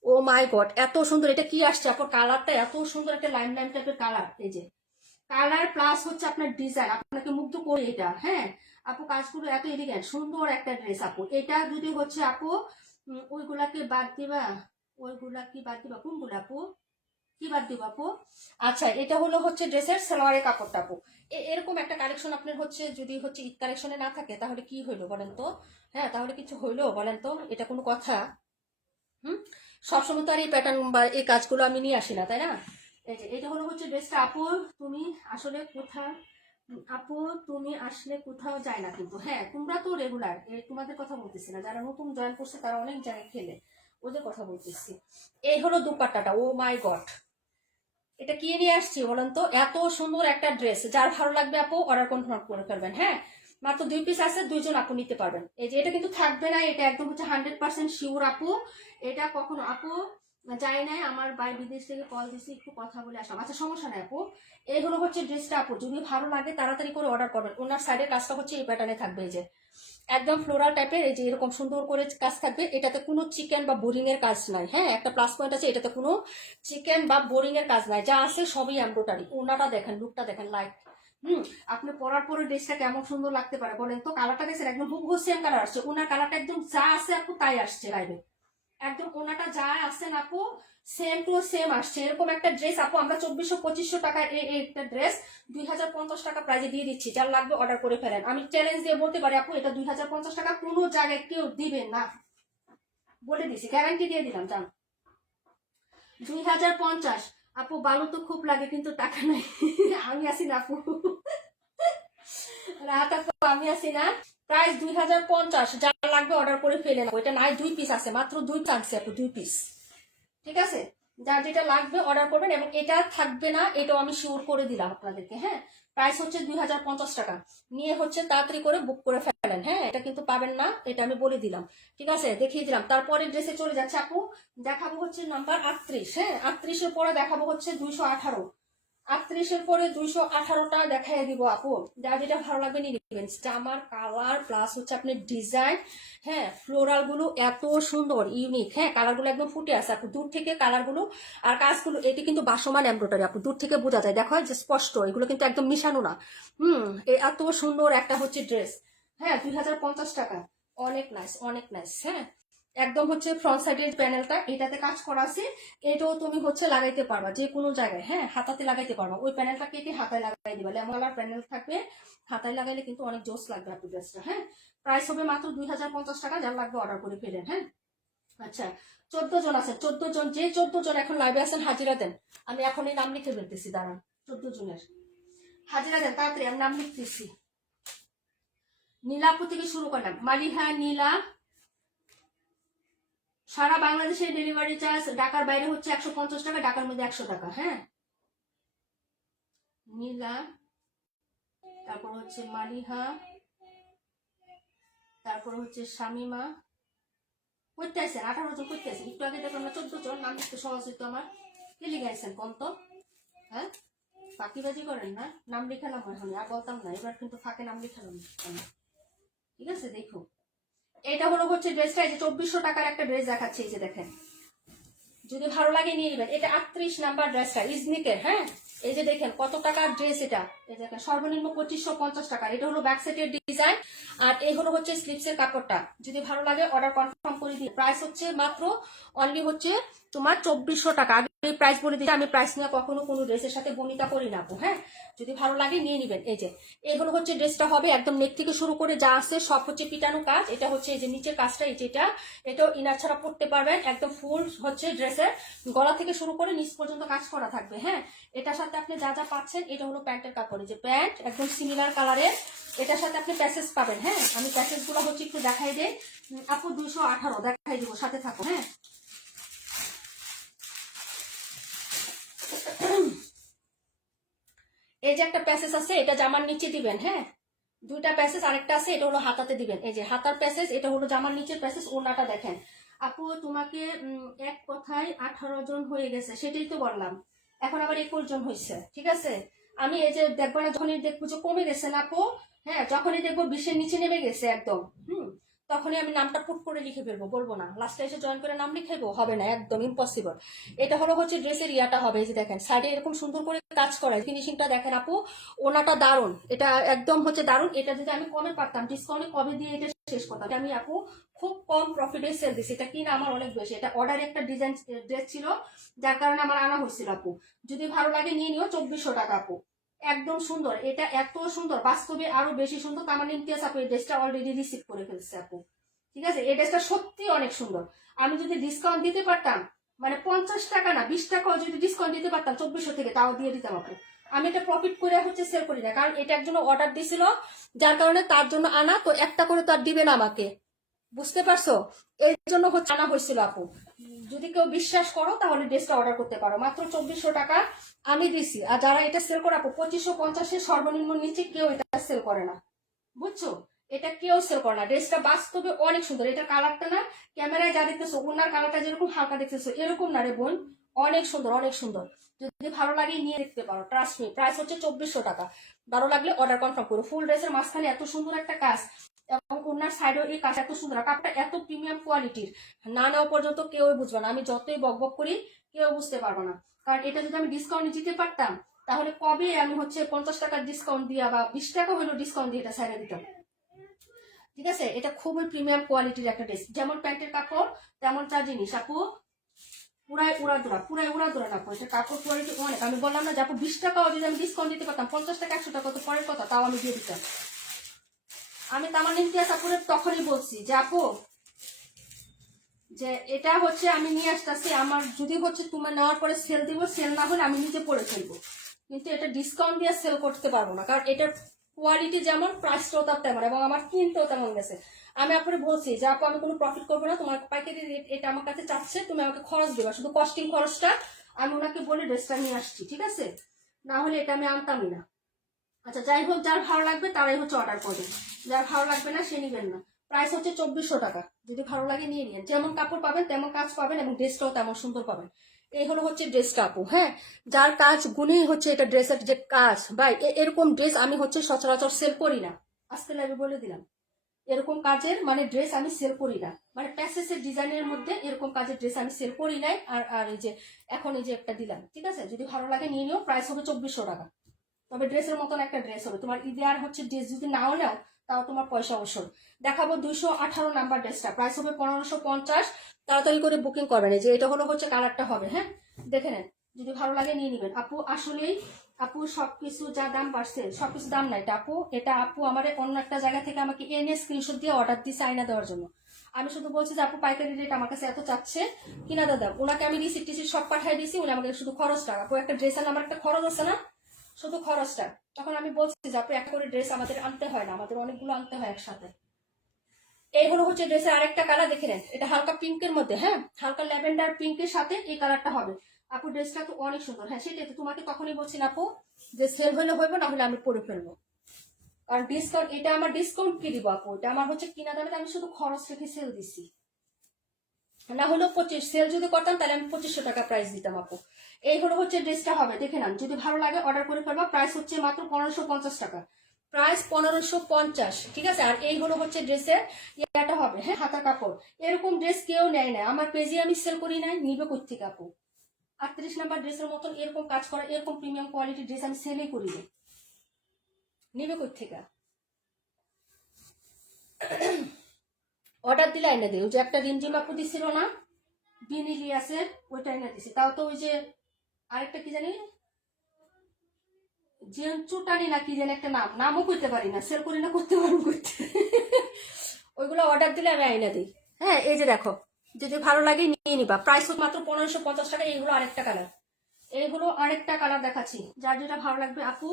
ও মাই গড এত সুন্দর, এটা কি আসছে আপু, কালারটা এত সুন্দর একটা লাইম লাইম টাইপের কালার। এই যে কালার প্লাস হচ্ছে আপনার ডিজাইন আপনাকে মুগ্ধ করে এটা। হ্যাঁ আপু কাজগুলো এত এলিগেন্ট, সুন্দর একটা ড্রেস আপু। এটা যদি হচ্ছে আপু ওইগুলাকে বাদ দিবা, ওইগুলা কি বাদ দিবা, কোনগুলো আপু কি বাদ দিবা আপু? আচ্ছা এটা হলো হচ্ছে ড্রেসের সালোয়ারের কাপড়টা আপু। এরকম একটা কালেকশন আপনার হচ্ছে যদি হচ্ছে ঈদ কালেকশনে না থাকে তাহলে কি হইলো বলেন তো? হ্যাঁ তাহলে কিছু হইলো বলেন তো, এটা কোনো কথা? হুম সবসময় তো আর এই প্যাটার্ন বা এই কাজগুলো আমি নিয়ে আসি না, তাই না। এই যে এটা হলো হচ্ছে ড্রেসটা আপু, তুমি আসলে কোথাও, আপু তুমি আসলে কোথাও যায় না কিন্তু। হ্যাঁ তোমরা তো রেগুলার, তোমাদের কথা বলতেছি না, যারা নতুন জয়েন করছে তারা অনেক জায়গায় খেলে, ওদের কথা বলতেছি। এই হলো দুপাট্টাটা, ও মাই গড, এটা কি নিয়ে আসছি বলেন তো? এত সুন্দর একটা ড্রেস, যার ভালো লাগবে আপু অর্ডার কনফার্ম করে ফেলবেন। হ্যাঁ, মাত্র 2 পিস আছে, 2জন আপু নিতে পারবেন। এই যে এটা কিন্তু থাকবে না, এটা একদম হচ্ছে 100% শিওর আপু। এটা কখনো আপু যায় নাই, আমার বাই বিদেশ থেকে কল দিছি, একটু কথা বলে আসলাম। আচ্ছা সমস্যা নাই আপু। এই হলো হচ্ছে ড্রেসটা আপু, যদি ভালো লাগে তাড়াতাড়ি করে অর্ডার করবেন। ওনার সাইডের কাজটা হচ্ছে এই প্যাটার্নে থাকবে, এই যে একদম ফ্লোরাল টাইপের, এই যে এরকম সুন্দর করে কাজ থাকবে। এটাতে কোনো চিকেন বা বোরিং এর কাজ নাই। হ্যাঁ, একটা প্লাস পয়েন্ট আছে, এটাতে কোনো চিকেন বা বোরিং এর কাজ নাই, যা আছে সবই এমব্রয়ডারি। ওনাটা দেখেন, লুকটা দেখেন, লাইট। আপনি পরার পরে ড্রেসটা কেমন সুন্দর লাগতে পারে বলেন তো? কালারটা দেখছেন, একদম হুবহু সেম কালার আসছে। ওনার কালারটা একদম যা আছে আপু তাই আসছে লাইভে। একদম ওনাটা যা আসছেন আপু, সেম টু সেম আসছে। এরকম একটা ড্রেস আপু আমরা 2400-2500 টাকার একটা ড্রেস 2050 টাকা প্রাইজে দিয়ে দিচ্ছি। যার লাগবে অর্ডার করে ফেলেন। আমি চ্যালেঞ্জ দিয়ে বলতে পারি আপু, এটা 2050 টাকা কোনো জায়গায় কেউ দিবেন না, বলে দিছি, গ্যারান্টি দিয়ে দিলাম। জান 2050 আপু। বালু তো খুব লাগে কিন্তু টাকা নাই। আমি আসি না আপু, রাত আপু আমি আসি না। প্রাইস 2050, যার লাগবে অর্ডার করে ফেলেন। ওইটা নাই, 2 পিস আছে, মাত্র 2 আনছে আপু, 2 পিস। ঠিক আছে, যার যেটা লাগবে অর্ডার করবেন। এবং এটা থাকবে না, এটাও আমি শিওর করে দিলাম আপনাদেরকে। হ্যাঁ, প্রাইস হচ্ছে 2050 টাকা। নিয়ে হচ্ছে তাড়াতাড়ি করে বুক করে ফেলেন। হ্যাঁ, এটা কিন্তু পাবেন না, এটা আমি বলে দিলাম। ঠিক আছে, দেখিয়ে দিলাম। তারপরে ড্রেসে চলে যাচ্ছে আপু, দেখাবো হচ্ছে নাম্বার 38। হ্যাঁ, 38-এর পরে দেখাবো হচ্ছে 218। 38-এর পরে 218টা দেখাই দিব আপু। যা যেটা ভালো লাগবে নিয়ে নেবেন। জামার কালার প্লাস হচ্ছে আপনার ডিজাইন, হ্যাঁ, ফ্লোরাল গুলো এত সুন্দর ইউনিক। হ্যাঁ, কালার গুলো একদম ফুটে আছে আপু, দূর থেকে কালার গুলো আর কাজগুলো। এটি কিন্তু বাসমান এমব্রয়ডারি আপু, দূর থেকে বোঝা যায়, দেখো যে স্পষ্ট, এগুলো কিন্তু একদম মিশানো না। এত সুন্দর একটা হচ্ছে ড্রেস। হ্যাঁ, 2050 টাকা, অনেক নাইস, অনেক নাইস। হ্যাঁ, একদম হচ্ছে ফ্রন্ট সাইডের প্যানেলটা এটাতে কাজ করা আছে। এটাও তুমি হচ্ছে লাগাইতে পারবা যে কোনো জায়গায়। হ্যাঁ, হাতাতে লাগাইতে পারবা। ওই প্যানেলটা কেটে হাতায় লাগাই দিবা, লেমন কালার প্যানেল থাকবে, হাতায় লাগাইলে কিন্তু অনেক জোস লাগবে আপনি ড্রেসটা। হ্যাঁ, প্রাইস হবে মাত্র 2050 টাকা। যার লাগবে অর্ডার করে ফেলেন। হ্যাঁ, আচ্ছা 14 জন আছেন, 14 জন, যে 14 জন এখন লাইভে আছেন হাজিরা দেন। আমি এখনই নাম লিখে ফেলতেছি, দাঁড়ান। 14 জনের হাজিরা দেন তাড়াতাড়ি, আমি নাম লিখতেছি। নীলাপুর থেকে শুরু করলাম, মালিহা, নীলা। সারা বাংলাদেশে ডেলিভারি চার্জ, ঢাকার বাইরে হচ্ছে 150 টাকা, ঢাকার মধ্যে 100 টাকা। হ্যাঁ, নীলা, তারপর হচ্ছে মালিহা, তারপর হচ্ছে শামিমা। করতে আসছেন 18 জন, করতে আসছেন। একটু আগে দেখলাম না 14 জন, নাম লিখতে সহজ হইতো আমার। কে লিখে আসছেন কোন তো? হ্যাঁ, ফাঁকিবাজি করেন না, নাম লিখালাম এখন, আর বলতাম না, এবার কিন্তু ফাঁকে নাম লিখালাম। ঠিক আছে, দেখো এটা হলো হচ্ছে ড্রেসটা, এই যে 2400 টাকার একটা ড্রেস দেখাচ্ছে, এই যে দেখেন, যদি ভালো লাগে নিয়ে নেবেন। এটা 38 নাম্বার ড্রেসটা, ইজনিকের। হ্যাঁ, এই যে দেখেন কত টাকার ড্রেস এটা, এই দেখেন সর্বনিম্ন 2550 টাকা। এটা হলো ব্যাক সাইডের ডিজাইন, আর এই হলো হচ্ছে স্লিপসের কাপড়টা। যদি ভালো লাগে অর্ডার কনফার্ম করে দিই। প্রাইস হচ্ছে মাত্র অনলি হচ্ছে তোমার 2400 টাকা। আগে প্রাইস বলে দিচ্ছি, আমি প্রাইস নিয়ে কখনো কোনো ড্রেসের সাথে বনিতা করি না আপু। হ্যাঁ, যদি ভালো লাগে নিয়ে নিবেন। এই যে এগুলো হচ্ছে ড্রেসটা হবে, একদম নেক থেকে শুরু করে যা আছে সব হচ্ছে পিটানো কাজ। এটা হচ্ছে এই যে নিচের কাজটা, এই যেটা, এটাও ইনার ছাড়া পড়তে পারবেন। একদম ফুল হচ্ছে ড্রেসের গলা থেকে শুরু করে নিচ পর্যন্ত কাজ করা থাকবে। হ্যাঁ, এটার সাথে আপনি যা যা পাচ্ছেন, এটা হলো প্যান্টের কাপড়, যে প্যান্ট একদম সিমিলার কালারের। এটার সাথে আপনি প্যাসেজ পাবেন। হ্যাঁ, আমি প্যাসেজ গুলো হচ্ছে একটু দেখাই দেই আপু, 218 দেখাই দিব, সাথে থাকো। হ্যাঁ, এই যে একটা প্যাসেজ আছে, এটা জামার নিচে দিবেন। হ্যাঁ, 2টা প্যাসেজ, আরেকটা আছে এটা হলো হাতাতে দিবেন। এই যে হাতার প্যাসেজ, এটা হলো জামার নিচের প্যাসেজ। ওড়নাটা দেখেন আপু, তোমাকে এক কথায় 18 জন হয়ে গেছে, সেটাই তো বললাম। এখন আবার 21 জন হয়েছে। ঠিক আছে, আমি এই যে দেখবো না, যখনই দেখবো যে কমে গেছে না আপু, হ্যাঁ, যখনই দেখবো 20-এর নিচে নেমে গেছে একদম, তখনই আমি নামটা পুট করে লিখে ফেলবো, বলবো না। লাস্টে এসে জয়েন করে নাম লিখাইবো, হবে না, একদম ইম্পসিবল। এটা হলো হচ্ছে ড্রেসের ইয়াটা হবে, এই যে দেখেন সাইডে এরকম সুন্দর করে কাজ করা, ফিনিশিংটা দেখেন আপু। ওনাটা দারুন, এটা একদম হচ্ছে দারুন। এটা যদি আমি কমে পারতাম, ডিসকাউন্টে কবে দিয়ে এটা শেষ করতাম। আমি আপু খুব কম প্রফিটে সেল দিচ্ছি। এটা কিনা আমার অনেক বেশি, এটা অর্ডারে একটা ডিজাইন ড্রেস ছিল, যার কারণে আমার আনা হয়েছিল আপু। যদি ভালো লাগে নিয়ে নিও, 2400 টাকা আপু, একদম সুন্দর। এটা এত সুন্দর, বাস্তবে আরো বেশি সুন্দর। আমার ইমতিয়াজ আপু এই ড্রেসটা অলরেডি রিসিভ করে ফেলছে আপু। ঠিক আছে, এই ড্রেসটা সত্যি অনেক সুন্দর। আমি যদি ডিসকাউন্ট দিতে পারতাম, মানে 50 টাকা না 20 টাকাও যদি ডিসকাউন্ট দিতে পারতাম 2400 থেকে, তাও দিয়ে দিতাম আপু। আমি এটা প্রফিট করে হচ্ছে সেল করি না, কারণ এটা একজন অর্ডার দিছিল, যার কারণে তার জন্য আনা। তো একটা করে তো আর দিবে না আমাকে, বুঝতে পারছো? এর জন্য হচ্ছে আনা হয়েছিল আপু। যদি কেউ বিশ্বাস করো তাহলে ড্রেসটা অর্ডার করতে পারো, মাত্র 2400 টাকা আমি দিছি। আর যারা এটা সেল করে আপু 2550 সর্বনিম্ন নিচে কেউ এটা সেল করে না, বুঝছো? এটা কেউ সেল করে না। ড্রেসটা বাস্তবে অনেক সুন্দর। এটা কালারটা না ক্যামেরায় যা দেখতেছো ওনার কালারটা যেরকম হালকা দেখতেছো এরকম না রে বোন, অনেক সুন্দর অনেক সুন্দর। যদি ভালো লাগে নিয়ে দেখতে পারো, ট্রাস্ট মি। প্রাইস হচ্ছে 2400 টাকা। ভালো লাগলে অর্ডার কনফার্ম করো। ফুল ড্রেসের মাঝখানে এত সুন্দর একটা কাজ এবং ওনার সাইডেও এই কাজ এত সুন্দর, কাপটা এত প্রিমিয়াম কোয়ালিটির, না নেওয়া পর্যন্ত কেউ বুঝবে না। আমি যতই বক বক করি কেউ বুঝতে পারবো না, কারণ এটা যদি আমি ডিসকাউন্ট দিতে পারতাম তাহলে কবে আমি হচ্ছে 50 টাকার ডিসকাউন্ট দিয়া বা 20 টাকা হলো ডিসকাউন্ট দিয়ে এটা সাইডে দিতাম। ঠিক আছে, এটা খুবই প্রিমিয়াম কোয়ালিটির একটা ড্রেস। যেমন প্যান্টের কাপড় তেমন যা জিনিস আপু, পুরাই উড়াদোড়া না আপু, এটা কাপড় কোয়ালিটি অনেক। আমি বললাম না যে আপু 20 টাকাও যদি আমি ডিসকাউন্ট দিতে পারতাম, 50 টাকা 100 টাকা তো পরের কথা, তাও আমি দিয়ে দিতাম। আমি তামান ইমতিয়াজ আপুরের তখনই বলছি যে আপু যে এটা হচ্ছে আমি নিয়ে আসতেছি, আমার যদি হচ্ছে তোমার নেওয়ার পরে সেল দিব, সেল না হলে আমি নিজে পরে ফেলবো, কিন্তু এটা ডিসকাউন্ট দিয়ে সেল করতে পারবো না, কারণ এটার কোয়ালিটি যেমন প্রাইসটাও তার তেমন, এবং আমার কিনতেও তেমন গেছে। আমি আপনার বলছি যে আপু আমি কোনো প্রফিট করবো না, তোমার পাইকারি রেট এটা আমার কাছে চাচ্ছে, তুমি আমাকে খরচ দেবা, শুধু কস্টিং খরচটা আমি ওনাকে বলে ড্রেসটা নিয়ে আসছি, ঠিক আছে? না হলে এটা আমি আনতামই না। আচ্ছা যাই হোক, যার ভালো লাগবে তারাই হচ্ছে অর্ডার করবেন, যার ভালো লাগবে না সে নিবেন না। প্রাইস হচ্ছে 2400 টাকা। যদি ভালো লাগে নিয়ে নিন, যেমন কাপড় পাবেন তেমন কাজ পাবেন এবং ড্রেসটাও তেমন সুন্দর পাবেন। এই হলো হচ্ছে ড্রেসটা আপু, হ্যাঁ। যার কাজ গুণেই হচ্ছে এটা ড্রেসের যে কাজ ভাই, এরকম ড্রেস আমি হচ্ছে সচরাচর সেল করি না। আজকে লাইভে বলে দিলাম, এরকম কাজের মানে ড্রেস আমি সেল করি না, মানে প্যাসেসের ডিজাইনের মধ্যে এরকম কাজের ড্রেস আমি সেল করি নাই। আর আর এই যে এখন এই যে একটা দিলাম, ঠিক আছে? যদি ভালো লাগে নিয়ে নিও, প্রাইস হবে 2400 টাকা। তবে ড্রেসের মতন একটা ড্রেস হবে, তোমার ঈদে আর হচ্ছে ড্রেস যদি নাও নাও তাও তোমার পয়সা অবসর। দেখাবো 218 নাম্বার ড্রেসটা, প্রাইস হবে 1550। তাড়াতাড়ি করে বুকিং করবেন। এই যে এটা হলো হচ্ছে কালারটা হবে, হ্যাঁ দেখে নেন, যদি ভালো লাগে নিয়ে নিবেন আপু। আসলেই আপু সবকিছু যা দাম বাড়ছে, সবকিছু দাম না এটা আপু, এটা আপু আমার অন্য একটা জায়গা থেকে আমাকে এনে স্ক্রিনশট দিয়ে অর্ডার দিচ্ছে আয়না দেওয়ার জন্য। আমি শুধু বলছি যে আপু পাইকারি রেট আমার কাছে এত চাচ্ছে কিনা দাদা, ওনাকে আমি রিসিপ্ট টিসিট সব পাঠিয়ে দিয়েছি, উনি আমাকে শুধু খরচটা, আপু একটা ড্রেস আনলে আমার একটা খরচ আছে না, শুধু খরচটা। তখন আমি বলছি যে আপু একটা করে ড্রেস আমাদের আনতে হয় না, আমাদের অনেকগুলো আনতে হয় একসাথে। এই হলো হচ্ছে ড্রেসের আরেকটা কালার, দেখে নেন, এটা হালকা পিঙ্কের মধ্যে, হ্যাঁ হালকা ল্যাভেন্ডার পিঙ্কের সাথে এই কালারটা হবে আপু। ড্রেসটা তো অনেক সুন্দর, হ্যাঁ সেটাই তো তোমাকে তখনই বলছি না আপু যে সেল হলে হইব, না হলে আমি পরে ফেলবো, কারণ ডিসকাউন্ট, এটা আমার ডিসকাউন্ট কি দিব আপু, এটা আমার হচ্ছে কিনা দামে আমি শুধু খরচ রেখে সেল দিছি। না হলো 25, সেল যদি করতাম তাহলে আমি 2500 টাকা প্রাইস দিতাম আপু। এই হলো হচ্ছে ড্রেসটা হবে, দেখে নেন, যদি ভালো লাগে অর্ডার করে ফেলবা। প্রাইস হচ্ছে মাত্র 1550 টাকা, প্রাইস 1550, ঠিক আছে? আর এই হলো হচ্ছে ড্রেসের ইয়াটা হবে, হ্যাঁ হাতা কাপড়। এরকম ড্রেস কেউ নেয় না, আমার পেজে আমি সেল করি নাই, নিবে কোথেকে আপু? 38 নাম্বার ড্রেসের মতন এরকম কাজ করা, এরকম প্রিমিয়াম কোয়ালিটির ড্রেস আমি সেলই করি না, নিবে কোথেকে? অর্ডার দিলে এনে দেয়। ওই যে একটা রিমঝিম আপু দিছিল না বিনিলিয়াসের, ওইটা এনে দিছি। তাও তো ওই যে আরেকটা কি জানি চুটানি না কি জানি একটা নাম, নামও করতে পারি না, সেল করি না, করতে পারবো করতে। ওইগুলো অর্ডার দিলে আমি আইনা দিই। হ্যাঁ এই যে দেখো, যদি ভালো লাগে নিয়ে নিবা। প্রাইস মাত্র 1550 টাকা। এইগুলো আরেকটা কালার, এইগুলো আরেকটা কালার দেখাচ্ছি, যার যেটা ভালো লাগবে আপু।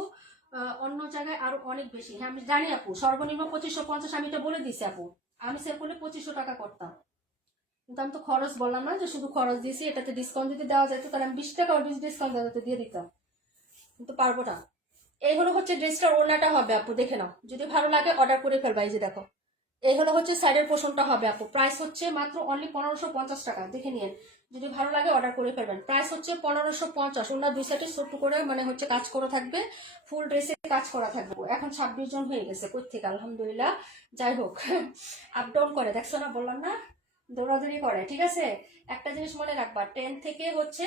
অন্য জায়গায় আরো অনেক বেশি, হ্যাঁ আমি জানি আপু, সর্বনিম্ন 2550, আমি এটা বলে দিছি আপু। আমি সেল করলে 2500 টাকা করতাম, কিন্তু আমি তো খরচ বললাম না যে শুধু খরচ দিয়েছি, এটাতে ডিসকাউন্ট যদি দেওয়া যেত তাহলে আমি 20 টাকা ডিসকাউন্ট দেওয়া যেত দিয়ে দিতাম, কিন্তু পারবো না। এই হলো হচ্ছে ড্রেসটার ওড়নাটা হবে আপু, দেখে নাও, যদি ভালো লাগে অর্ডার করে ফেলবা। এই যে দেখো, এই হলো হচ্ছে সাইডের পোর্শনটা হবে আপু। প্রাইস হচ্ছে মাত্র অনলি 1550 টাকা, দেখে নিন, যদি ভালো লাগে অর্ডার করে ফেলবেন। প্রাইস হচ্ছে 1550। ওনার দুই সাইডে ছোট্ট করে মানে হচ্ছে কাজ করা থাকবে, ফুল ড্রেসে কাজ করা থাকবে। এখন 26 জন হয়ে গেছে কোথেকে, আলহামদুলিল্লাহ। যাই হোক, আপ ডাউন করে, দেখছো না, বললাম না, দৌড়াদৌড়ি করে, ঠিক আছে? একটা জিনিস মনে রাখবা, ট্রেন থেকে হচ্ছে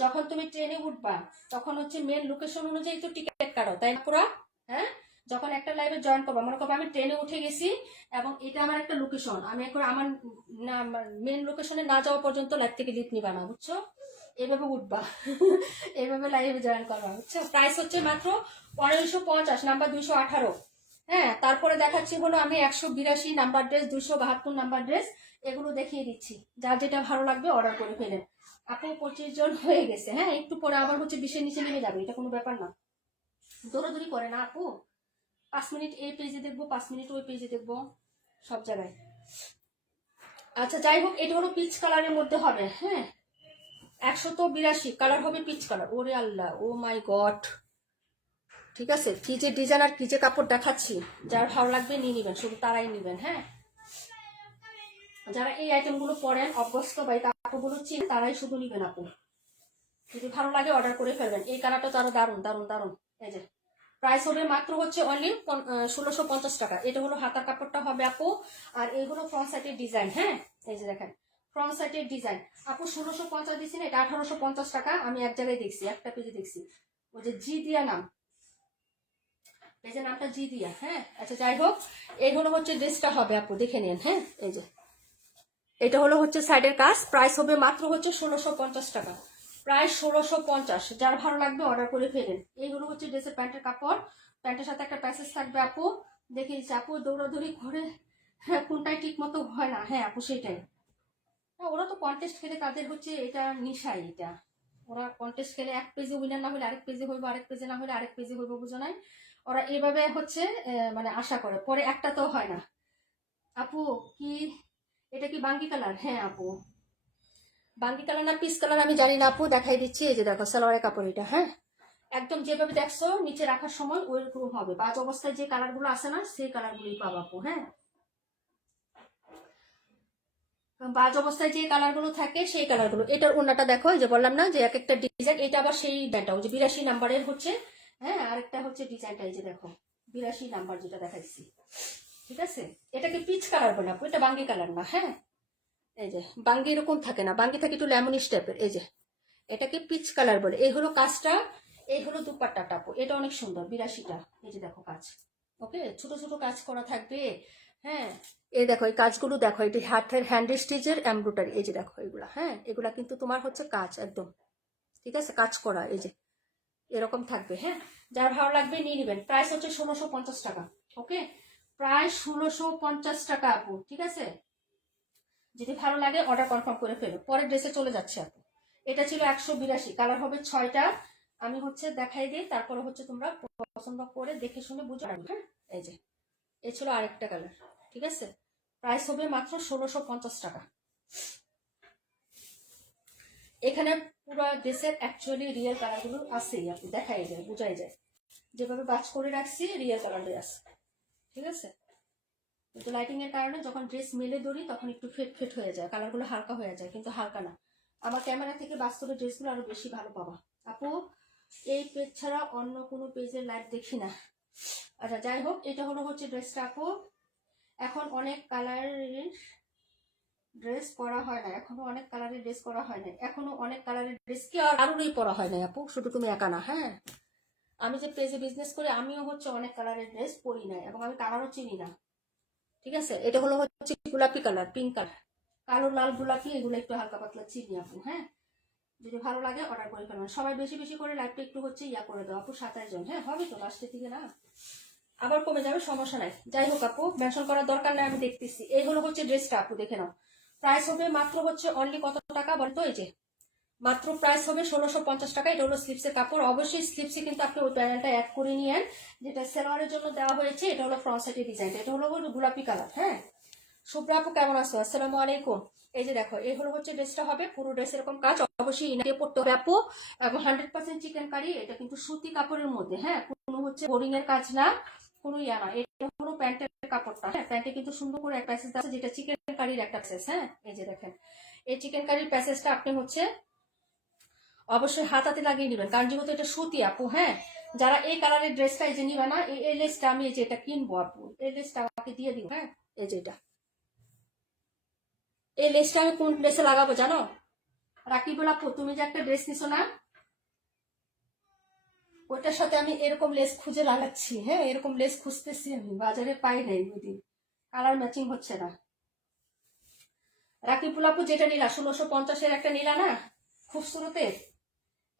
যখন তুমি ট্রেনে উঠবা তখন হচ্ছে মেন লোকেশন অনুযায়ী তো টিকিট কাটো, তাই না পুরা? হ্যাঁ, যখন একটা লাইভে জয়েন করবো, মনে করবো আমি ট্রেনে উঠে গেছি এবং এটা আমার একটা লোকেশন, আমি এখন আমার মেন লোকেশনে না যাওয়া পর্যন্ত লাইভ থেকে লিফট নিবা না, বুঝছো? এইভাবে উঠবা। এইভাবে লাইভে জয়েন করবা, বুঝছো? প্রাইস হচ্ছে মাত্র 1550, নাম্বার 218। হ্যাঁ, তারপরে দেখাচ্ছি হলো আমি 182 নাম্বার ড্রেস, 272 নাম্বার ড্রেস, এগুলো দেখিয়ে দিচ্ছি। যার যেটা ভালো লাগবে অর্ডার করে ফেলেন আপু। 25 জন হয়ে গেছে, হ্যাঁ একটু পরে আবার হচ্ছে 20-এর নিচে নেমে যাবে, এটা কোনো ব্যাপার না, দৌড়াদৌড়ি করে না আপু। 5 মিনিট এই পেজে দেখবো, 5 মিনিট ওই পেজে দেখবো, সব জায়গায়। আচ্ছা যাই হোক, এটা হলো পিচ কালারের মধ্যে হবে, হ্যাঁ 182 কালার হবে পিচ কালার। ওরে আল্লাহ, ও মাই গড, ঠিক আছে, কি যে ডিজাইন আর কি যে কাপড় দেখাচ্ছি, যার ভালো লাগবে নিয়ে নিবেন, শুধু তারাই নিবেন। হ্যাঁ, যারা এই আইটেমগুলো পরেন অভ্যস্ত বা এই কাপড়গুলো চিন, তারাই শুধু নিবেন আপু। যদি ভালো লাগে অর্ডার করে ফেলবেন। এই কালারটা তো আরো দারুণ দারুণ দারুণ। এই যে প্রাইস হবে মাত্র হচ্ছে অনলি 1650 টাকা। এটা হলো হাতার কাপড়টা হবে আপু, আর এইগুলো ফ্রন্ট সাইডের ডিজাইন। হ্যাঁ, এই যে দেখেন ফ্রন্ট সাইডের ডিজাইন আপু 1650 দিচ্ছি না, এটা 1850 টাকা। আমি এক জায়গায় দেখছি, একটা পেজে দেখছি, ওই যে জি দিয়া নাম, এই যে নামটা জি দিয়া। হ্যাঁ, আচ্ছা যাই হোক, এই হলো হচ্ছে ড্রেসটা হবে আপু, দেখে নিন। হ্যাঁ, এই যে এটা হলো হচ্ছে সাইডের কাজ। প্রাইস হবে মাত্র হচ্ছে 1650 টাকা, প্রায় 1650। যার ভালো লাগবে অর্ডার করে ফেলেন। এইগুলো হচ্ছে ড্রেসের প্যান্টের কাপড়, প্যান্টের সাথে একটা প্যাসেজ থাকবে আপু। দেখে দিচ্ছি আপু, দৌড়াদৌড়ি করে হ্যাঁ কোনটাই ঠিক মতো হয় না। হ্যাঁ আপু সেটাই, ওরা তো কন্টেস্ট খেলে, তাদের হচ্ছে এটা নিশাই এটা। ওরা কন্টেস্ট খেলে এক পেজে উইনার না হলে আরেক পেজে হইব, আরেক পেজে না হলে আরেক পেজে হইব, বুঝো নাই? ওরা এভাবে হচ্ছে মানে আশা করে, পরে একটা তো হয় না। আপু কি এটা কি বাঙ্গি কালার? হ্যাঁ আপু, বাঙ্গি কালার না পিস কালার আমি জানি না আপু, দেখাই দিচ্ছি। এই যে দেখো সালোয়ারের কাপড় এটা। হ্যাঁ, একদম যেভাবে দেখছো নিচে রাখার সময় ওইরকম হবে। বাজ অবস্থায় যে কালার গুলো আসে না, সেই কালার গুলোই পাবো আপু। হ্যাঁ, বাজ অবস্থায় যে কালার গুলো থাকে সেই কালার গুলো। এটার ওন্নাটা দেখো, এই যে বললাম না যে এক একটা ডিজাইন, এটা আবার সেই ডিজাইনটা ওই যে 82 নাম্বারের হচ্ছে। হ্যাঁ, আরেকটা হচ্ছে ডিজাইনটা, এই যে দেখো 82 নাম্বার যেটা দেখাইছি, ঠিক আছে। এটাকে পিচ কালার বলে আপু, এটা বাঙ্গি কালার না। হ্যাঁ, এই যে বাঙ্গি এরকম থাকে না, বাঙ্গি থাকে একটু লেমনিশ টাইপের। এই যে এটাকে পিচ কালার বলে। এই হলো কাজটা, এই হলো দুপাট্টাটা আপু, এটা অনেক সুন্দর 82টা। এই যে দেখো কাজ, ওকে, ছোট ছোট কাজ করা থাকবে। হ্যাঁ, এই দেখো এই কাজগুলো দেখো, এটি হাতের হ্যান্ড স্টিচের এমব্রয়ডারি। এই যে দেখো এগুলা, হ্যাঁ এগুলা কিন্তু তোমার হচ্ছে কাজ একদম, ঠিক আছে, কাজ করা। এই যে এরকম থাকবে। হ্যাঁ, যার ভালো লাগবে নিয়ে নেবেন। প্রাইস হচ্ছে 1650 টাকা। ওকে, প্রায় 1650 টাকা আপু, ঠিক আছে। যদি ভালো লাগে অর্ডার কনফার্ম করে ফেলো। পরের ড্রেসে চলে যাচ্ছে আপু। এটা ছিল 182, কালার হবে 6টা। আমি হচ্ছে দেখাই দিই, তারপরে হচ্ছে তোমরা পছন্দ করে দেখে শুনে বুঝে রাখবে। হ্যাঁ, এই যে এই ছিল আরেকটা কালার, ঠিক আছে। প্রাইস হবে মাত্র 1650 টাকা। এখানে পুরো ড্রেসের অ্যাকচুয়ালি রিয়েল কালারগুলো আছেই, আপনি দেখাই যায়, বোঝাই যায়, যেভাবে বাজ করে রাখছি রিয়েল কালারই আছে, ঠিক আছে। কিন্তু লাইটিং এর কারণে যখন ড্রেস মেলে ধরি তখন একটু ফেট ফেট হয়ে যায়, কালারগুলো হালকা হয়ে যায়, কিন্তু হালকা না। আমার ক্যামেরা থেকে বাস্তবে ড্রেসগুলো আরো বেশি ভালো পাবা আপু। এই পেজ ছাড়া অন্য কোনো পেজের লাইভ দেখি না। আচ্ছা যাই হোক, এটা হলো হচ্ছে ড্রেসটা আপু। এখন অনেক কালারের ড্রেস পরা হয় না, এখনো অনেক কালারের ড্রেস পরা হয় না, এখনো অনেক কালারের ড্রেস কি আর কারোরই পরা হয় না আপু, শুধু তুমি একা না। হ্যাঁ, আমি যে পেজে বিজনেস করি আমিও হচ্ছে অনেক কালারের ড্রেস পরি না, এবং আমি কালারও চিনি না, ঠিক আছে। এটা হলো হচ্ছে গোলাপি কালার, পিঙ্ক কালার, কালো লাল গোলাপি, এগুলো একটু হালকা পাতলা চিনি আপু। হ্যাঁ, যদি ভালো লাগে অর্ডার করে ফেলবেন। সবাই বেশি বেশি করে লাইভটা একটু হচ্ছে ইয়া করে দাও আপু, 27 জন। হ্যাঁ, হবে তো লাস্টের দিকে না, আবার কমে যাবে, সমস্যা নাই। যাই হোক আপু, মেনশন করার দরকার নাই, আমি দেখতেছি। এই হলো হচ্ছে ড্রেসটা আপু, দেখে নাও। প্রাইস হবে মাত্র হচ্ছে অনলি কত টাকা বলতো? এই যে মাত্র প্রাইস হবে 1650 টাকা। এটা হলো স্লিপসের কাপড়। অবশ্যই স্লিপসে কিন্তু আপনি ওই প্যানেলটা অ্যাড করে নিয়েন, যেটা সেলোয়ারের জন্য দেওয়া হয়েছে। এটা হলো ফ্রন্ট সাইডের ডিজাইন, এটা হলো গোলাপি কালার। হ্যাঁ, শুভ্রা আপু কেমন আছো? আসসালামু আলাইকুম। এই যে দেখো, এই হলো হচ্ছে ড্রেসটা হবে, পুরো ড্রেস এরকম কাজ। অবশ্যই ইনাকে পড়তে হবে আপু, এবং 100% চিকেন কারি। এটা কিন্তু সুতি কাপড়ের মধ্যে, হ্যাঁ কোনো হচ্ছে বোরিং এর কাজ না, কোনো ইয়া না। এটা হলো প্যান্টের কাপড়টা। হ্যাঁ, প্যান্টে কিন্তু সুন্দর করে এক প্যাসেজ আছে, যেটা চিকেন কারির একটা প্যাসেজ। হ্যাঁ, এই যে দেখেন, এই চিকেন কারির প্যাসেজটা আপনি হচ্ছে অবশ্যই হাতাতে লাগিয়ে নেবেন, কারণ যেহেতু এটা সুতি আপু। হ্যাঁ, যারা এই কালারের ড্রেসটা এই যে নিবে না, এই লেসটা আমি এই যে এটা কিনবো আপু, এই লেসটা আমাকে দিয়ে দিও। হ্যাঁ, এই যে এটা, এই লেসটা আমি কোন ড্রেসে লাগাবো জানো? রাকিবুল আপু, তুমি যে একটা ড্রেস নিছো না, ওইটার সাথে আমি এরকম লেস খুঁজে লাগাচ্ছি। হ্যাঁ, এরকম লেস খুঁজতেছি, আমি বাজারে পাই নাই দুদিন, কালার ম্যাচিং হচ্ছে না। রাকিবুল আপু যেটা নিলা 1650-এর একটা নিলা না, খুবসুরতের,